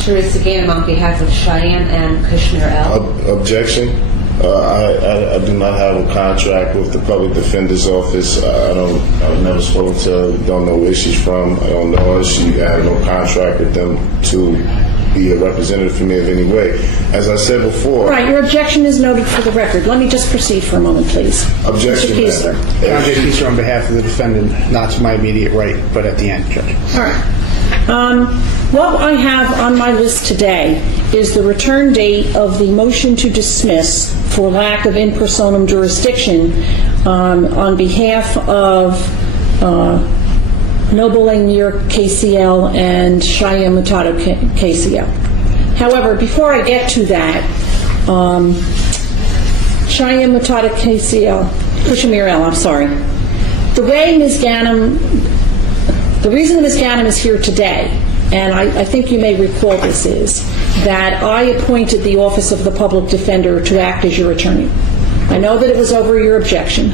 Teresa Ganem on behalf of Cheyenne and Kushner L. Objection. I do not have a contract with the public defender's office. I've never spoken to her. Don't know where she's from. I don't know her. I have no contract with them to be a representative for me of any way. As I said before. Right, your objection is noted for the record. Let me just proceed for a moment, please. Objection, Mr. Kiesler. John J. Kiesler on behalf of the defendant, not to my immediate right, but at the end, Judge. All right. What I have on my list today is the return date of the motion to dismiss for lack of in personam jurisdiction on behalf of Noble Amir KCL and Cheyenne Mutada KCL. However, before I get to that, Cheyenne Mutada KCL, Kushamir L, I'm sorry. The reason Ms. Ganem is here today, and I think you may recall this, is that I appointed the Office of the Public Defender to act as your attorney. I know that it was over your objection,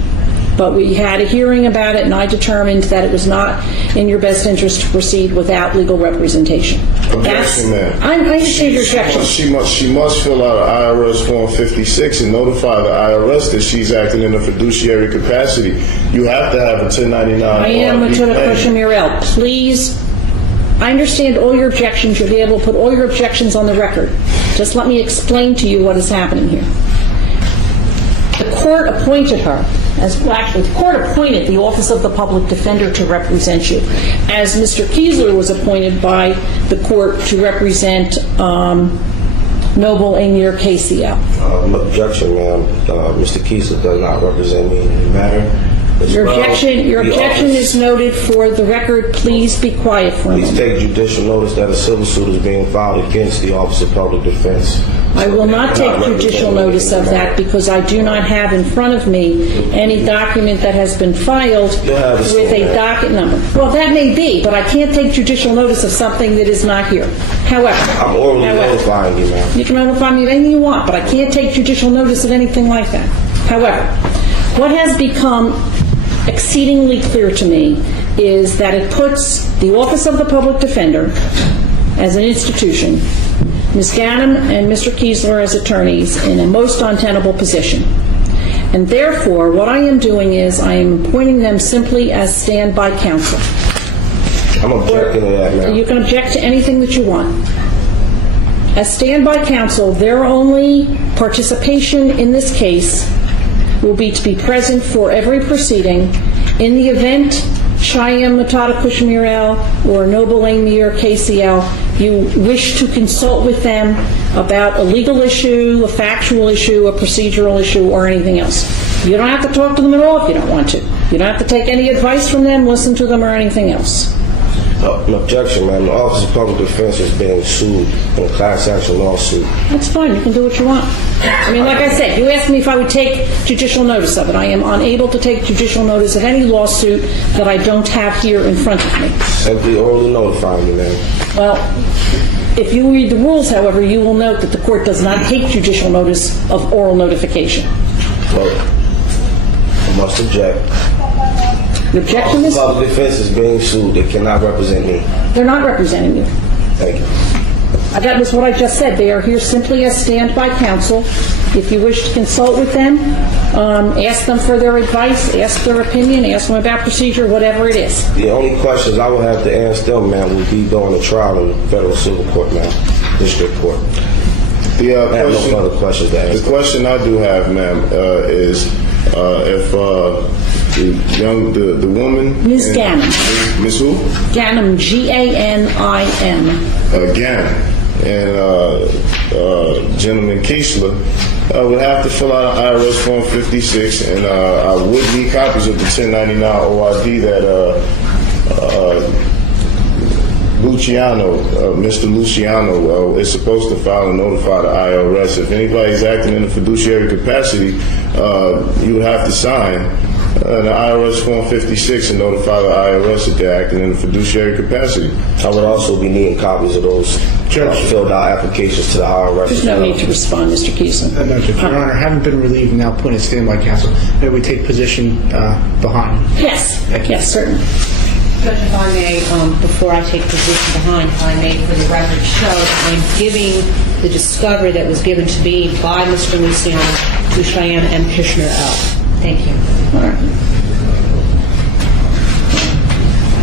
but we had a hearing about it, and I determined that it was not in your best interest to proceed without legal representation. Objection, ma'am. I understand your objection. She must fill out an IRS Form 56 and notify the IRS that she's acting in a fiduciary capacity. You have to have a 1099. I am Mutada Kushamir L. Please, I understand all your objections. You'll be able to put all your objections on the record. Just let me explain to you what is happening here. The court appointed her, the court appointed the Office of the Public Defender to represent you, as Mr. Kiesler was appointed by the court to represent Noble Amir KCL. Objection, ma'am. Mr. Kiesler does not represent me in the matter. Your objection is noted for the record. Please be quiet for a moment. Please take judicial notice that a civil suit is being filed against the Office of Public Defense. I will not take judicial notice of that because I do not have in front of me any document that has been filed with a docket number. Well, that may be, but I can't take judicial notice of something that is not here. However, I'm orally notifying you, ma'am. You can notify me of anything you want, but I can't take judicial notice of anything like that. However, what has become exceedingly clear to me is that it puts the Office of the Public Defender as an institution, Ms. Ganem and Mr. Kiesler as attorneys, in a most untenable position. And therefore, what I am doing is I am appointing them simply as standby counsel. I'm objecting to that, ma'am. You can object to anything that you want. As standby counsel, their only participation in this case will be to be present for every proceeding. In the event Cheyenne Mutada Kushamir L or Noble Amir KCL, you wish to consult with them about a legal issue, a factual issue, a procedural issue, or anything else. You don't have to talk to them at all if you don't want to. You don't have to take any advice from them, listen to them, or anything else. An objection, ma'am. The Office of Public Defense is being sued in a class action lawsuit. That's fine. You can do what you want. I mean, like I said, you asked me if I would take judicial notice of it. I am unable to take judicial notice of any lawsuit that I don't have here in front of me. Simply orally notifying me, ma'am. Well, if you read the rules, however, you will note that the court does not take judicial notice of oral notification. Well, I must object. The objection is? The Public Defense is being sued. They cannot represent me. They're not representing you. Thank you. That was what I just said. They are here simply as standby counsel. If you wish to consult with them, ask them for their advice, ask their opinion, ask them about procedure, whatever it is. The only questions I will have to ask them, ma'am, will be during the trial in the federal civil court, ma'am, district court. I have no further questions to ask. The question I do have, ma'am, is if the woman, Ms. Ganem. Ms. who? Ganem, Ganim. Ganem, and gentleman Kiesler would have to fill out an IRS Form 56, and I would need copies of the 1099 OID that Luciano, Mr. Luciano, is supposed to file and notify the IRS. If anybody's acting in a fiduciary capacity, you would have to sign the IRS Form 56 and notify the IRS that they're acting in a fiduciary capacity. I would also be needing copies of those filled out applications to the IRS. There's no need to respond, Mr. Keeson. No, Judge. Your Honor, having been relieved and now appointed standby counsel, may we take position behind? Yes, yes, certainly. Judge, if I may, before I take position behind, if I may, for the record show, I'm giving the discovery that was given to me by Mr. Luciano to Cheyenne M. Kishner L. Thank you. All right.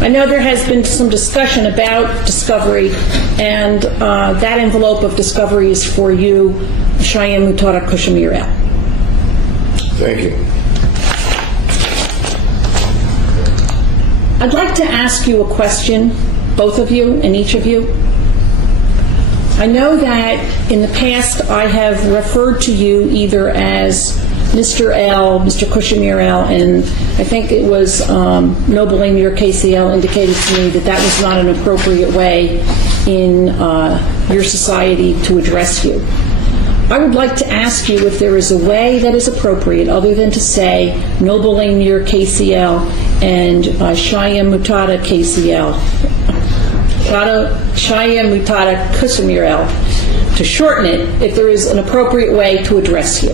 I know there has been some discussion about discovery, and that envelope of discovery is for you, Cheyenne Mutada Kushmir L. Thank you. I'd like to ask you a question, both of you and each of you. I know that in the past I have referred to you either as Mr. L, Mr. Kushmir L, and I think it was Noble Amir KCL indicated to me that that was not an appropriate way in your society to address you. I would like to ask you if there is a way that is appropriate other than to say Noble Amir KCL and Cheyenne Mutada KCL, Cheyenne Mutada Kushmir L, to shorten it, if there is an appropriate way to address you.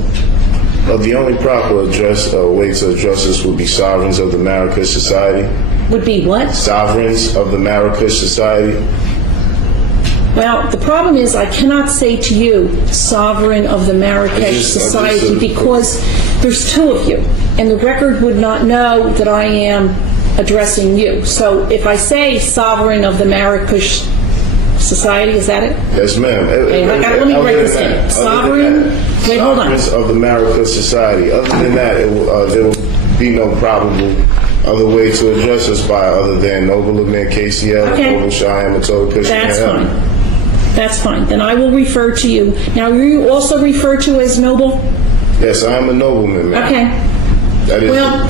The only proper way to address this would be sovereigns of the Marrakesh Society. Would be what? Sovereigns of the Marrakesh Society. Well, the problem is I cannot say to you, sovereign of the Marrakesh Society, because there's two of you, and the record would not know that I am addressing you. So if I say sovereign of the Marrakesh Society, is that it? Yes, ma'am. Let me break this in. Sovereign, wait, hold on. Sovereigns of the Marrakesh Society. Other than that, there will be no probable other way to address us by other than Noble Amir KCL, Okay. Noble Cheyenne Mutada Kushmir. That's fine. That's fine. Then I will refer to you. Now, are you also referred to as Noble? Yes, I am a nobleman, ma'am. Okay. That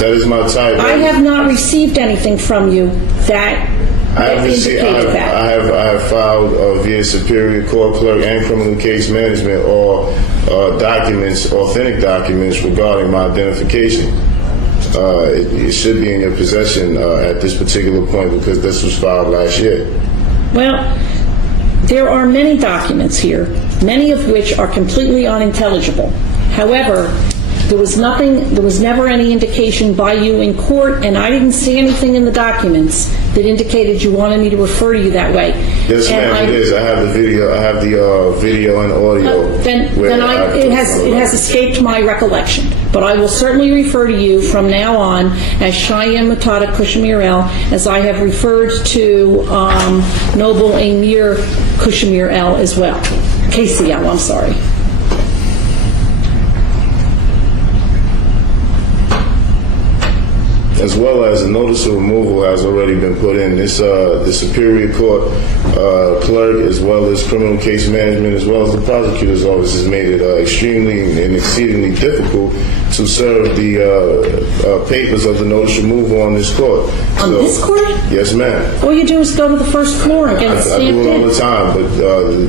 is my title. I have not received anything from you that indicated that. I have filed via Superior Court Clerk and Criminal Case Management all documents, authentic documents regarding my identification. It should be in your possession at this particular point because this was filed last year. Well, there are many documents here, many of which are completely unintelligible. However, there was never any indication by you in court, and I didn't see anything in the documents that indicated you wanted me to refer to you that way. Yes, ma'am, it is. I have the video. I have the video and audio. It has escaped my recollection, but I will certainly refer to you from now on as Cheyenne Mutada Kushmir L, as I have referred to Noble Amir Kushmir L as well. KCL, I'm sorry. As well as a notice of removal has already been put in. This the Superior Court clerk, as well as Criminal Case Management, as well as the prosecutor's office, has made it extremely and exceedingly difficult to serve the papers of the notice of removal on this court. On this court? Yes, ma'am. All you do is go to the first floor and get it stamped in. I do it all the time, but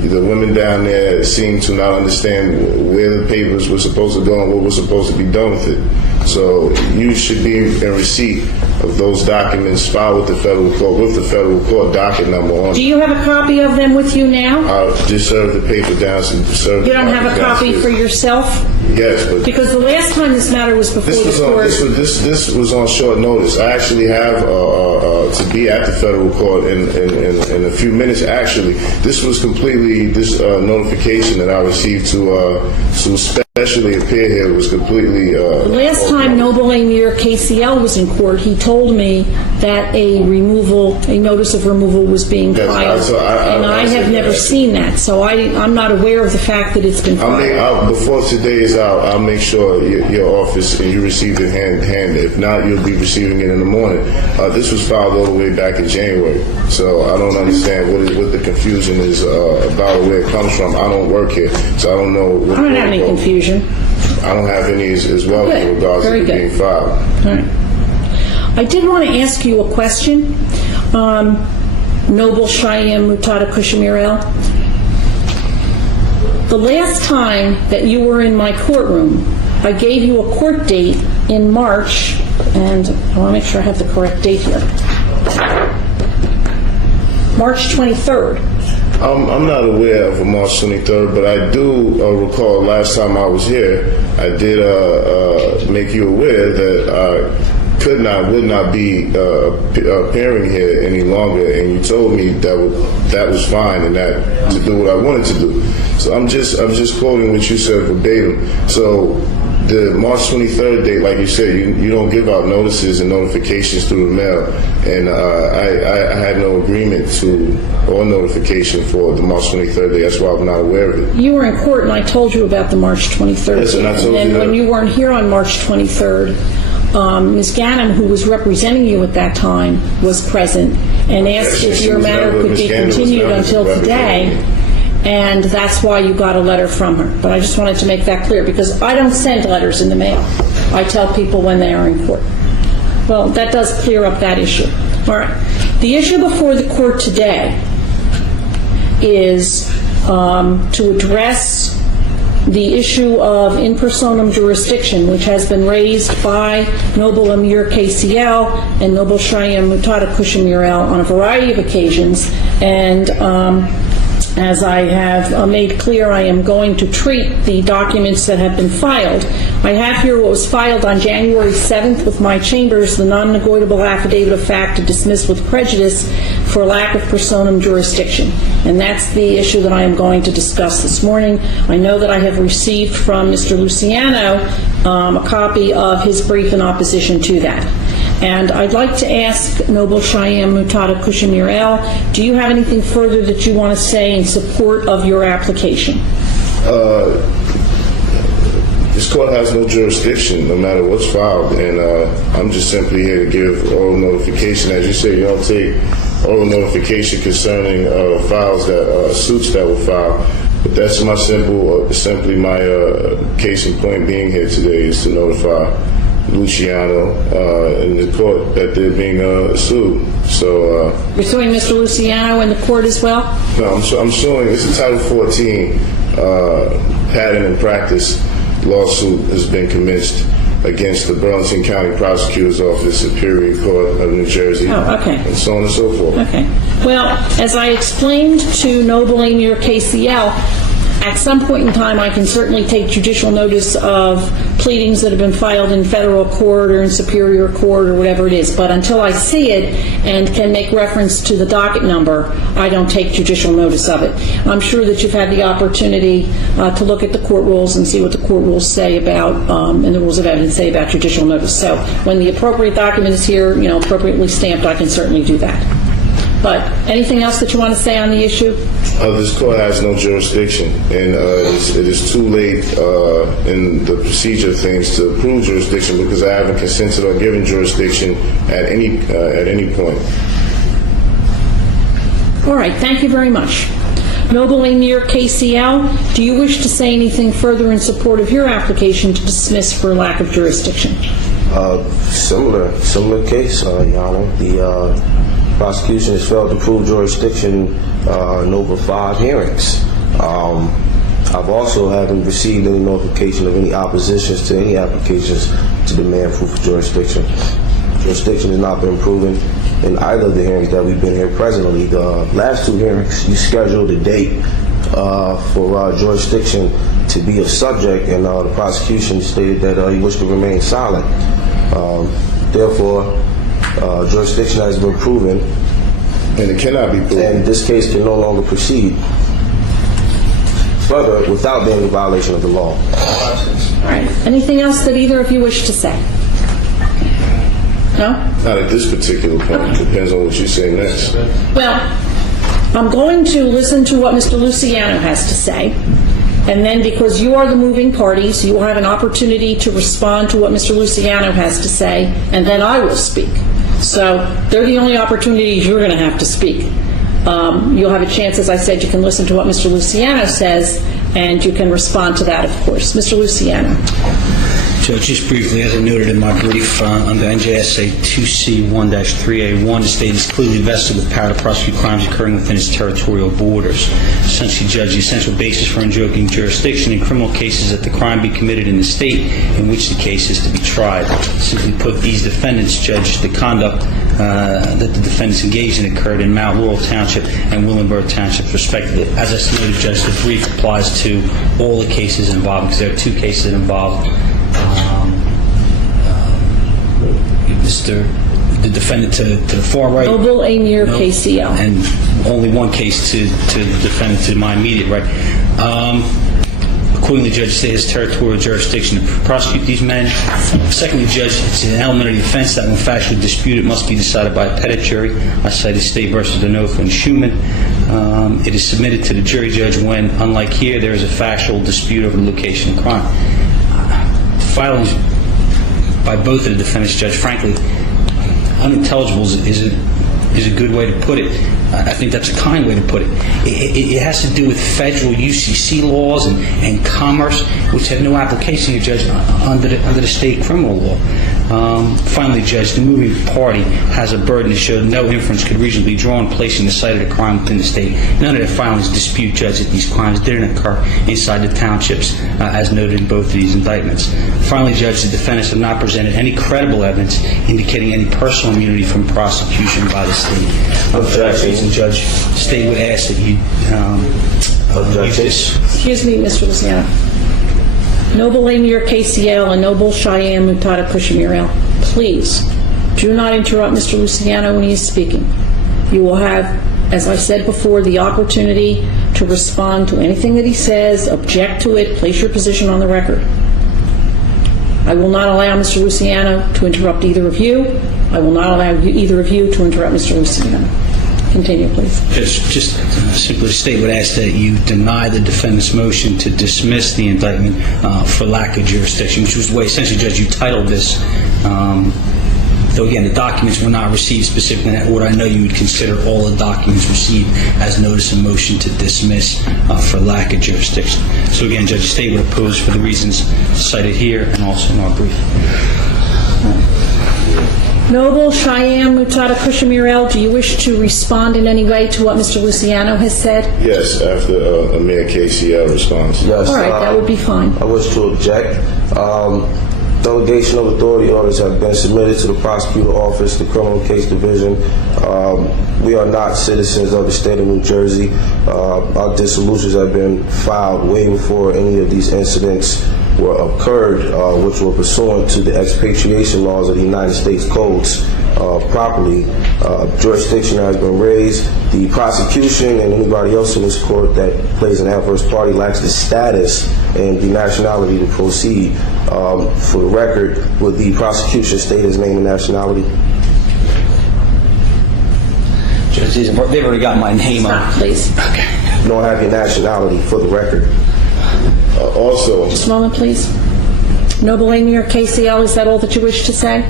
the women down there seem to not understand where the papers were supposed to go and what was supposed to be done with it. So you should be in receipt of those documents filed with the federal court docket number on. Do you have a copy of them with you now? I just served the paper down. You don't have a copy for yourself? Yes, but because the last time this matter was before the court. This was on short notice. I actually have to be at the federal court in a few minutes. Actually, this was completely notification that I received to especially appear here was completely. The last time Noble Amir KCL was in court, he told me that a notice of removal was being filed, and I have never seen that. So I'm not aware of the fact that it's been filed. Before today is out, I'll make sure your office and you receive it handed. If not, you'll be receiving it in the morning. This was filed all the way back in January, so I don't understand what the confusion is about, where it comes from. I don't work here, so I don't know. I don't have any confusion. I don't have any as well in regards to it being filed. All right. I did want to ask you a question. Noble Cheyenne Mutada Kushamirel, the last time that you were in my courtroom, I gave you a court date in March, and I want to make sure I have the correct date here. March 23rd. I'm not aware of a March 23rd, but I do recall last time I was here, I did make you aware that I would not be appearing here any longer, and you told me that was fine and that to do what I wanted to do. So I'm just quoting what you said verbatim. So the March 23rd date, like you said, you don't give out notices and notifications through the mail, and I had no agreement to or notification for the March 23rd date. That's why I'm not aware of it. You were in court, and I told you about the March 23rd. Yes, and I told and you that. When you weren't here on March 23rd, Ms. Ganem, who was representing you at that time, was present and asked if your matter could be continued until today, and that's why you got a letter from her. But I just wanted to make that clear, because I don't send letters in the mail. I tell people when they are in court. Well, that does clear up that issue. All right. The issue before the court today is to address the issue of in personam jurisdiction, which has been raised by Noble Amir KCL and Noble Cheyenne Mutada Kushamirel on a variety of occasions. And as I have made clear, I am going to treat the documents that have been filed. I have here what was filed on January 7th with my chambers, the non-negotiable affidavit of fact to dismiss with prejudice for lack of personam jurisdiction. And that's the issue that I am going to discuss this morning. I know that I have received from Mr. Luciano a copy of his brief in opposition to that. And I'd like to ask Noble Cheyenne Mutada Kushamirel, do you have anything further that you want to say in support of your application? This court has no jurisdiction, no matter what's filed, and I'm just simply here to give oral notification. As you say, you don't take oral notification concerning files suits that were filed. But that's simply my case in point being here today is to notify Luciano in the court that they're being sued. So you're suing Mr. Luciano in the court as well? No, I'm suing. It's a Title 14 pattern and practice lawsuit has been commenced against the Burlington County Prosecutor's Office, Superior Court of New Jersey, and so on and so forth. Okay. Well, as I explained to Noble Amir KCL, at some point in time, I can certainly take judicial notice of pleadings that have been filed in federal court or in superior court or whatever it is. But until I see it and can make reference to the docket number, I don't take judicial notice of it. I'm sure that you've had the opportunity to look at the court rules and see what the court rules say about, and the rules of evidence say about judicial notice. So when the appropriate document is here, appropriately stamped, I can certainly do that. But anything else that you want to say on the issue? This court has no jurisdiction, and it is too late in the procedure of things to prove jurisdiction because I haven't consented or given jurisdiction at any point. All right, thank you very much. Noble Amir KCL, do you wish to say anything further in support of your application to dismiss for lack of jurisdiction? Similar case, Your Honor. The prosecution has failed to prove jurisdiction in over 5 hearings. I've also haven't received any notification of any oppositions to any applications to demand proof of jurisdiction. Jurisdiction has not been proven in either of the hearings that we've been here presently. The last 2 hearings, you scheduled a date for jurisdiction to be a subject, and the prosecution stated that he wished to remain silent. Therefore, jurisdiction has been proven, and it cannot be proven. And this case can no longer proceed further without being in violation of the law. All right. Anything else that either of you wish to say? No? Not at this particular point. Okay. It depends on what you say next. Well, I'm going to listen to what Mr. Luciano has to say. And then, because you are the moving parties, you will have an opportunity to respond to what Mr. Luciano has to say, and then I will speak. So they're the only opportunities you're going to have to speak. You'll have a chance, as I said, you can listen to what Mr. Luciano says, and you can respond to that, of course. Mr. Luciano. Judge, just briefly, as I noted in my brief, under NJSA 2C1-3A1, the state is clearly vested with power to prosecute crimes occurring within its territorial borders. Essentially, Judge, the essential basis for invoking jurisdiction in criminal cases is that the crime be committed in the state in which the case is to be tried. Simply put, these defendants, Judge, the conduct that the defendants engaged in occurred in Mount Laurel Township and Willenburg Township, respectively. As I noted, Judge, the brief applies to all the cases involved, because there are two cases that involve the defendant to the far right. Noble Amir KCL. And only one case to the defendant to my immediate right. Accordingly, Judge, the state has territorial jurisdiction to prosecute these men. Secondly, Judge, it's an element of the offense that when factually disputed must be decided by a pettit jury. I cited State versus Denofa and Schumann. It is submitted to the jury, Judge, when, unlike here, there is a factual dispute over the location of crime. Filings by both of the defendants, Judge, frankly, unintelligible is a good way to put it. I think that's a kind way to put it. It has to do with federal UCC laws and commerce, which have no application here, Judge, under the state criminal law. Finally, Judge, the moving party has a burden to show no inference could reasonably be drawn placing the site of the crime within the state. None of the filings dispute, Judge, that these crimes didn't occur inside the townships, as noted in both of these indictments. Finally, Judge, the defendants have not presented any credible evidence indicating any personal immunity from prosecution by the state. For that reason, Judge, the state would ask that you use this. Excuse me, Mr. Luciano. Noble Amir KCL and Noble Cheyenne Mutada Kushamirel, please do not interrupt Mr. Luciano when he is speaking. You will have, as I said before, the opportunity to respond to anything that he says, object to it, place your position on the record. I will not allow Mr. Luciano to interrupt either of you. I will not allow either of you to interrupt Mr. Luciano. Continue, please. Just simply the state would ask that you deny the defendant's motion to dismiss the indictment for lack of jurisdiction, which was the way, essentially, Judge, you titled this. Though, again, the documents were not received specifically in that order, I know you would consider all the documents received as notice of motion to dismiss for lack of jurisdiction. So, again, Judge, the state would oppose for the reasons cited here and also in our brief. Noble Cheyenne Mutada Kushamirel, do you wish to respond in any way to what Mr. Luciano has said? Yes, after Amir KCL responds. Yes. All right, that would be fine. I wish to object. Delegation of authority orders have been submitted to the prosecutor office, the criminal case division. We are not citizens of the state of New Jersey. Our dissolutions have been filed way before any of these incidents were occurred, which were pursuant to the expatriation laws of the United States codes properly. Jurisdiction has been raised. The prosecution and anybody else in this court that plays an adverse party lacks the status and the nationality to proceed. For the record, would the prosecution state his name and nationality? Judge, they've already got my name on. Please. Okay. You don't have your nationality for the record. Also, Just a moment, please. Noble Amir KCL, is that all that you wish to say?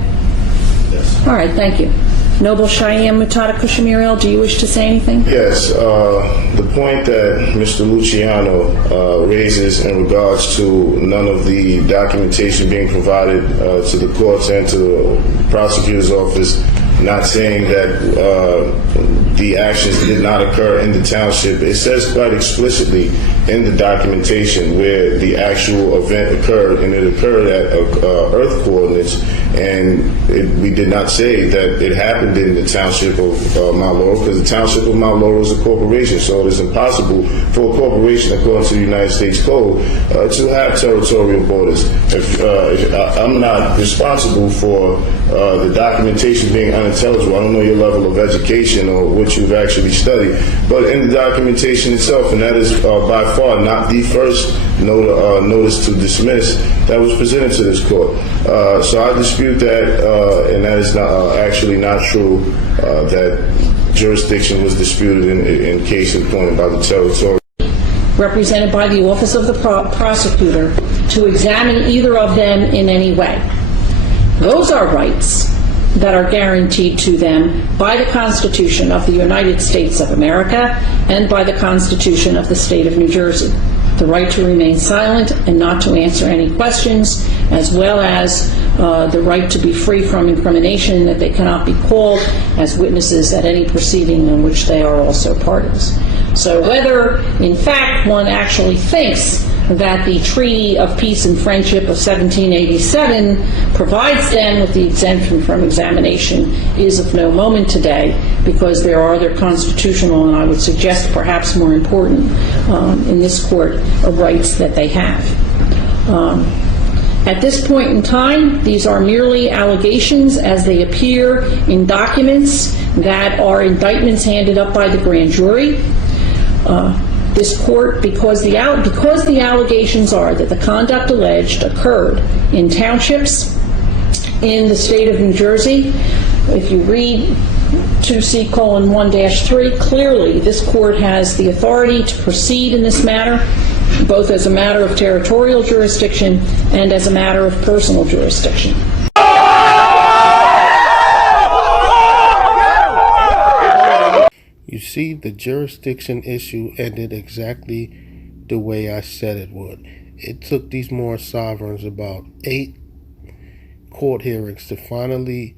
yes. All right, thank you. Noble Cheyenne Mutada Kushamirel, do you wish to say anything? Yes, the point that Mr. Luciano raises in regards to none of the documentation being provided to the courts and to the prosecutor's office, not saying that the actions did not occur in the township. It says quite explicitly in the documentation where the actual event occurred, and it occurred at Earth coordinates, and we did not say that it happened in the township of Mount Laurel, because the township of Mount Laurel is a corporation, so it is impossible for a corporation, according to the United States Code, to have territorial borders. I'm not responsible for the documentation being unintelligible. I don't know your level of education or what you've actually studied, but in the documentation itself, and that is by far not the first notice to dismiss that was presented to this court. So I dispute that, and that is not actually not true, that jurisdiction was disputed in case appointed by the territorial. Represented by the Office of the Prosecutor to examine either of them in any way. Those are rights that are guaranteed to them by the Constitution of the United States of America and by the Constitution of the State of New Jersey. the right to remain silent and not to answer any questions, as well as the right to be free from incrimination, that they cannot be called as witnesses at any proceeding in which they are also parties. So whether, in fact, one actually thinks that the Treaty of Peace and Friendship of 1787 provides them with the exemption from examination is of no moment today, because there are other constitutional, and I would suggest perhaps more important in this court, rights that they have. At this point in time, these are merely allegations as they appear in documents that are indictments handed up by the grand jury. This court, because the allegations are that the conduct alleged occurred in townships in the state of New Jersey, if you read 2C:1-3, clearly this court has the authority to proceed in this matter, both as a matter of territorial jurisdiction and as a matter of personal jurisdiction. You see, the jurisdiction issue ended exactly the way I said it would. It took these Moorish sovereigns about 8 court hearings to finally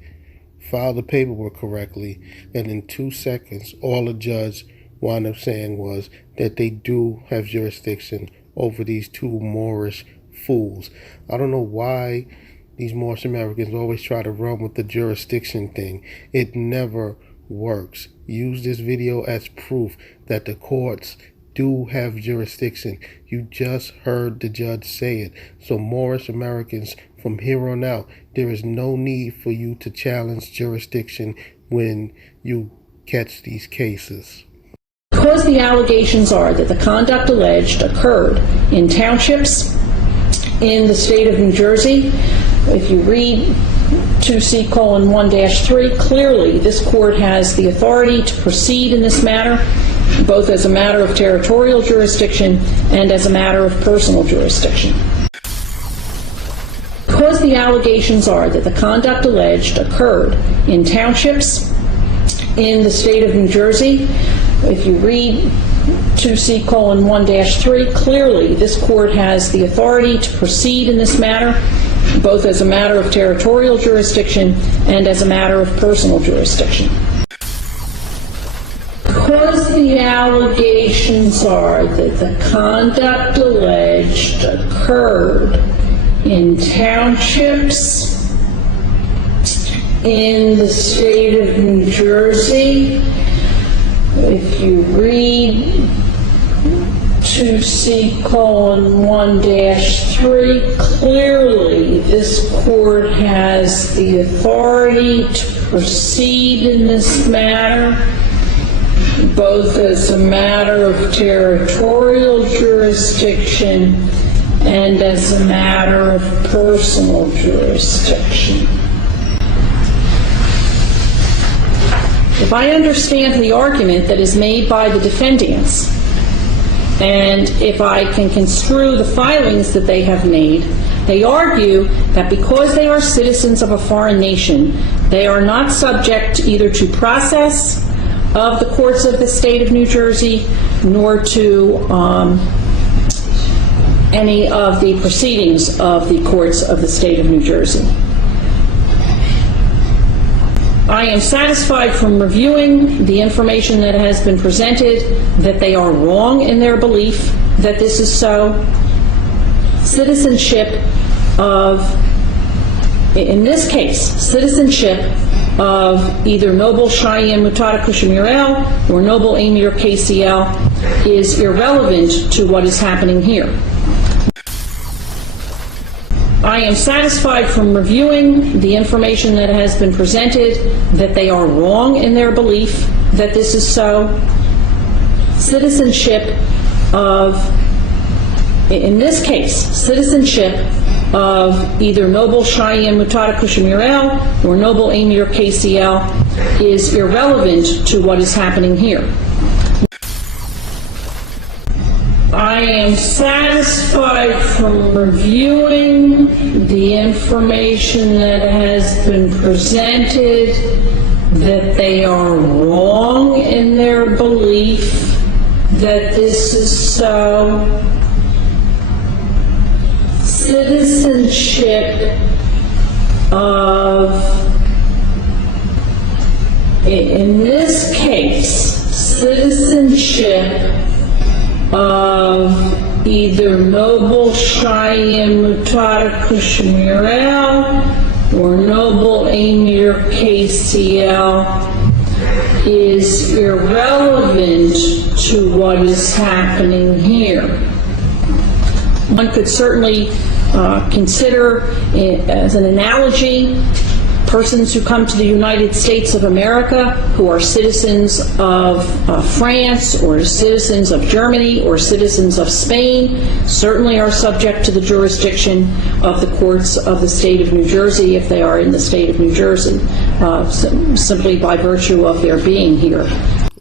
file the paperwork correctly, and in 2 seconds, all the judge wound up saying was that they do have jurisdiction over these 2 Moorish fools. I don't know why these Moorish Americans always try to run with the jurisdiction thing. It never works. Use this video as proof that the courts do have jurisdiction. You just heard the judge say it. So Moorish Americans, from here on out, there is no need for you to challenge jurisdiction when you catch these cases. Because the allegations are that the conduct alleged occurred in townships in the state of New Jersey, if you read 2C:1-3, clearly this court has the authority to proceed in this matter, both as a matter of territorial jurisdiction and as a matter of personal jurisdiction. Because the allegations are that the conduct alleged occurred in townships in the state of New Jersey, if you read 2C:1-3, clearly this court has the authority to proceed in this matter, both as a matter of territorial jurisdiction and as a matter of personal jurisdiction. Because the allegations are that the conduct alleged occurred in townships in the state of New Jersey, if you read 2C:1-3, clearly this court has the authority to proceed in this matter, both as a matter of territorial jurisdiction and as a matter of personal jurisdiction. If I understand the argument that is made by the defendants, and if I can construe the filings that they have made, they argue that because they are citizens of a foreign nation, they are not subject either to process of the courts of the state of New Jersey, nor to any of the proceedings of the courts of the state of New Jersey. I am satisfied from reviewing the information that has been presented that they are wrong in their belief that this is so. Citizenship of, in this case, citizenship of either Noble Cheyenne Mutada Kushamurel or Noble Amir KCL is irrelevant to what is happening here. I am satisfied from reviewing the information that has been presented that they are wrong in their belief that this is so. Citizenship of, in this case, citizenship of either Noble Cheyenne Mutada Kushamurel or Noble Amir KCL is irrelevant to what is happening here. I am satisfied from reviewing the information that has been presented that they are wrong in their belief that this is so. citizenship of, in this case, citizenship of either Noble Cheyenne Mutada Kushmirel or Noble Amir KCL is irrelevant to what is happening here. One could certainly consider, as an analogy, persons who come to the United States of America who are citizens of France or citizens of Germany or citizens of Spain certainly are subject to the jurisdiction of the courts of the state of New Jersey if they are in the state of New Jersey, simply by virtue of their being here.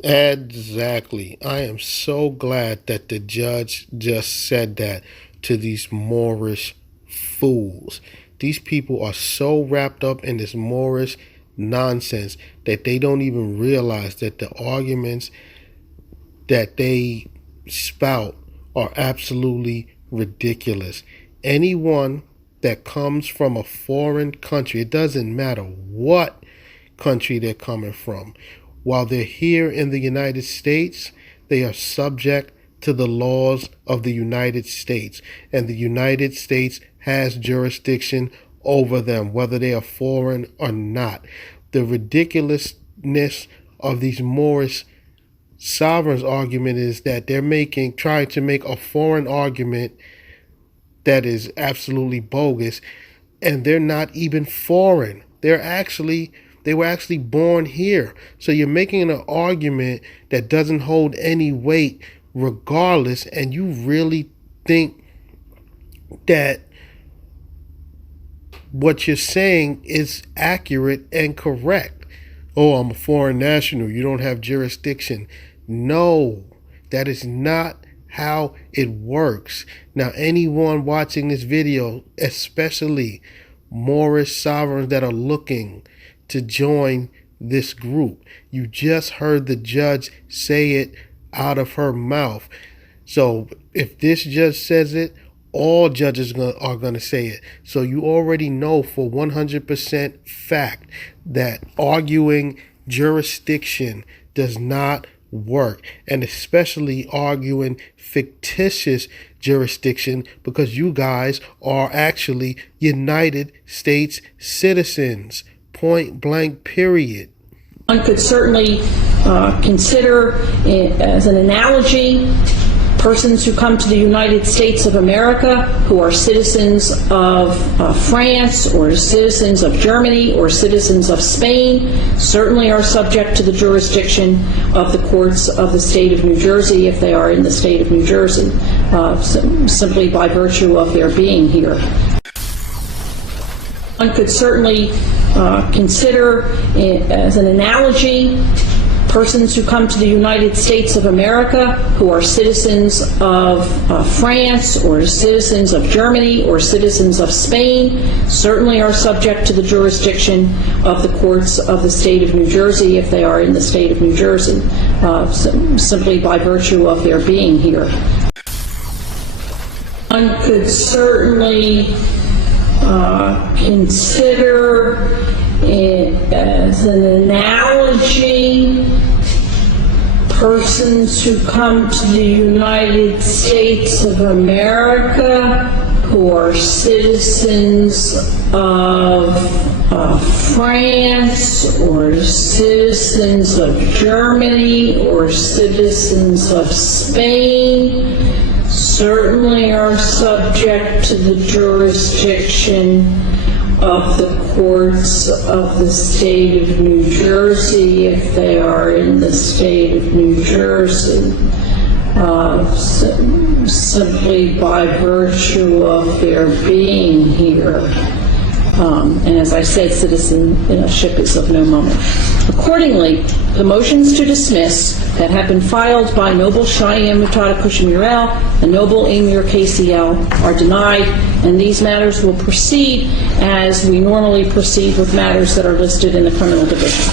Exactly. I am so glad that the judge just said that to these Moorish fools. These people are so wrapped up in this Moorish nonsense that they don't even realize that the arguments that they spout are absolutely ridiculous. Anyone that comes from a foreign country, it doesn't matter what country they're coming from, while they're here in the United States, they are subject to the laws of the United States, and the United States has jurisdiction over them, whether they are foreign or not. The ridiculousness of these Moorish sovereigns argument is that they're trying to make a foreign argument that is absolutely bogus, and they're not even foreign. They were actually born here. So you're making an argument that doesn't hold any weight regardless, and you really think that what you're saying is accurate and correct. Oh, I'm a foreign national, you don't have jurisdiction. No, that is not how it works. Now, anyone watching this video, especially Moorish sovereigns that are looking to join this group, you just heard the judge say it out of her mouth. So if this judge says it, all judges are going to say it. So you already know for 100% fact that arguing jurisdiction does not work, and especially arguing fictitious jurisdiction, because you guys are actually United States citizens, point blank, period. One could certainly consider, as an analogy, persons who come to the United States of America who are citizens of France or citizens of Germany or citizens of Spain certainly are subject to the jurisdiction of the courts of the state of New Jersey if they are in the state of New Jersey, simply by virtue of their being here. One could certainly consider, as an analogy, persons who come to the United States of America who are citizens of France or citizens of Germany or citizens of Spain certainly are subject to the jurisdiction of the courts of the state of New Jersey if they are in the state of New Jersey, simply by virtue of their being here. One could certainly consider it as an analogy, persons who come to the United States of America who are citizens of France or citizens of Germany or citizens of Spain certainly are subject to the jurisdiction of the courts of the state of New Jersey if they are in the state of New Jersey, simply by virtue of their being here. And as I said, citizenship is of no moment. Accordingly, the motions to dismiss that have been filed by Noble Cheyenne Mutada Kushmirel and Noble Amir KCL are denied, and these matters will proceed as we normally proceed with matters that are listed in the criminal division.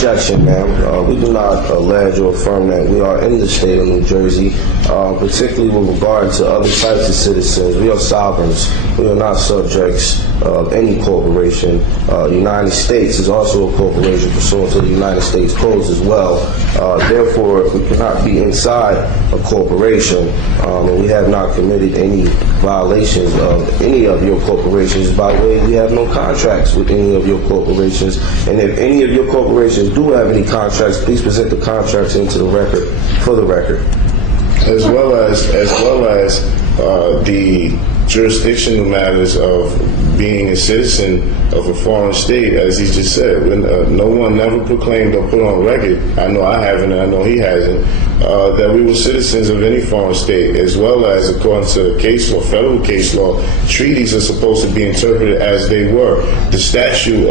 Objection, ma'am. We do not allege or affirm that we are in the state of New Jersey, particularly with regard to other types of citizens. We are sovereigns. We are not subjects of any corporation. United States is also a corporation pursuant to the United States codes as well. Therefore, we cannot be inside a corporation, and we have not committed any violations of any of your corporations. By the way, we have no contracts with any of your corporations, and if any of your corporations do have any contracts, please present the contracts into the record, for the record. As well as the jurisdictional matters of being a citizen of a foreign state, as he just said. No one never proclaimed or put on record, I know I haven't and I know he hasn't, that we were citizens of any foreign state, as well as, according to case law, federal case law, treaties are supposed to be interpreted as they were. The statute,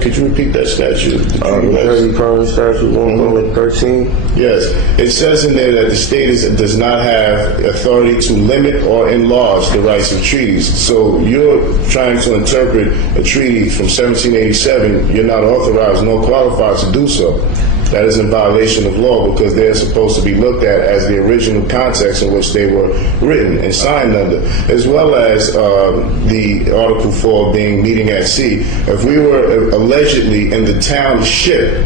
could you repeat that statute? The current statute, 113? Yes. It says in there that the state does not have authority to limit or enlarge the rights of treaties. So you're trying to interpret a treaty from 1787. You're not authorized nor qualified to do so. That is in violation of law, because they're supposed to be looked at as the original context in which they were written and signed under, as well as the Article 4 being meeting at sea. If we were allegedly in the township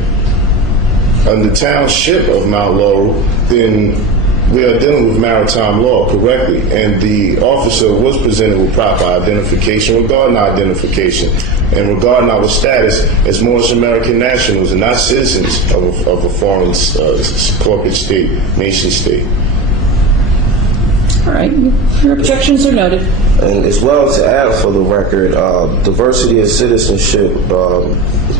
of Mount Laurel, then we are dealing with maritime law correctly, and the officer was presented with proper identification regarding our identification and regarding our status as Moorish American nationals and not citizens of a foreign corporate state, nation state. All right, your objections are noted. And as well, to add for the record, diversity of citizenship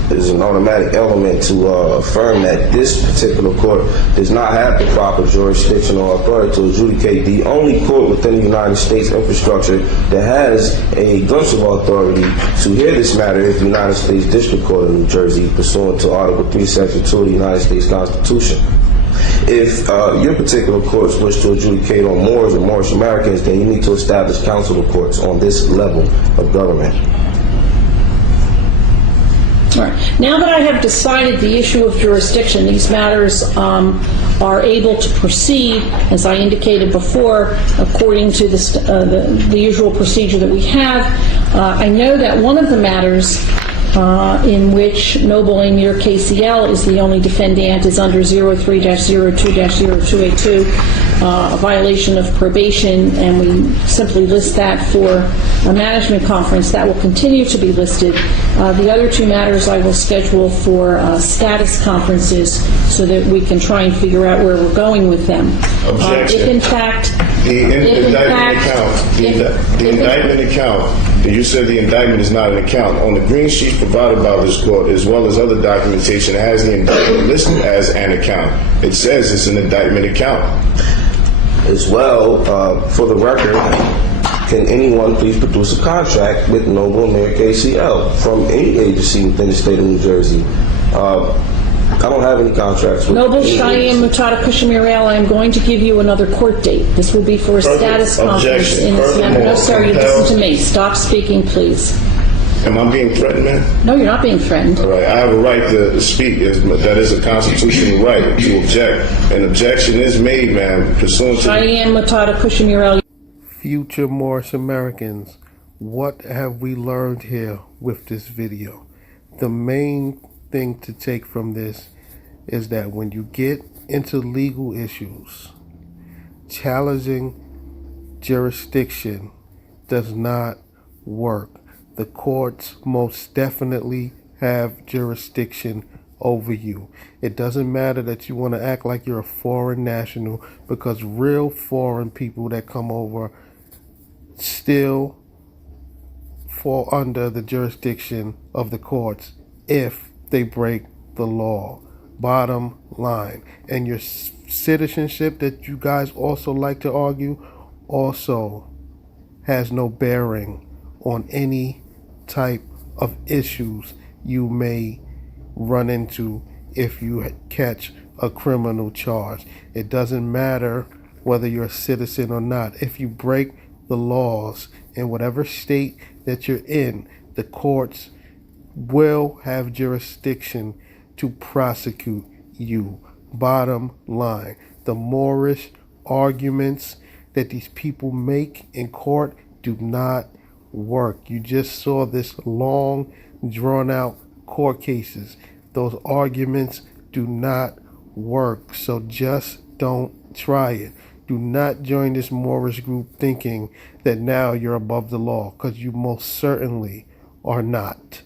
is an automatic element to affirm that this particular court does not have the proper jurisdiction or authority to adjudicate. The only court within the United States infrastructure that has a glimpse of authority to hear this matter is the United States District Court of New Jersey, pursuant to Article 3, Section 2 of the United States Constitution. If your particular courts wish to adjudicate on Moors or Moorish Americans, then you need to establish council courts on this level of government. All right. Now that I have decided the issue of jurisdiction, these matters are able to proceed, as I indicated before, according to the usual procedure that we have. I know that one of the matters in which Noble Amir KCL is the only defendant is under 03-02-0282, a violation of probation, and we simply list that for a management conference. That will continue to be listed. The other two matters I will schedule for status conferences so that we can try and figure out where we're going with them. Objection. If in fact... The indictment account, you said the indictment is not an account. On the green sheet provided by this court, as well as other documentation, it has the indictment listed as an account. It says it's an indictment account. As well, for the record, can anyone please produce a contract with Noble Amir KCL from any agency within the state of New Jersey? I don't have any contracts with Noble Cheyenne Mutada Kushamirel, I am going to give you another court date. This will be for a status conference in this matter. No, sir, you listen to me. Stop speaking, please. Am I being threatened, ma'am? No, you're not being threatened. All right, I have a right to speak. That is a constitutional right to object. An objection is made, ma'am, pursuant to... Cheyenne Mutada Kushamirel. Future Moorish Americans, what have we learned here with this video? The main thing to take from this is that when you get into legal issues, challenging jurisdiction does not work. The courts most definitely have jurisdiction over you. It doesn't matter that you want to act like you're a foreign national, because real foreign people that come over still fall under the jurisdiction of the courts if they break the law. Bottom line. And your citizenship that you guys also like to argue also has no bearing on any type of issues you may run into if you catch a criminal charge. It doesn't matter whether you're a citizen or not. If you break the laws in whatever state that you're in, the courts will have jurisdiction to prosecute you. Bottom line, the Moorish arguments that these people make in court do not work. You just saw this long, drawn out court cases. Those arguments do not work. So just don't try it. Do not join this Moorish group thinking that now you're above the law, because you most certainly are not.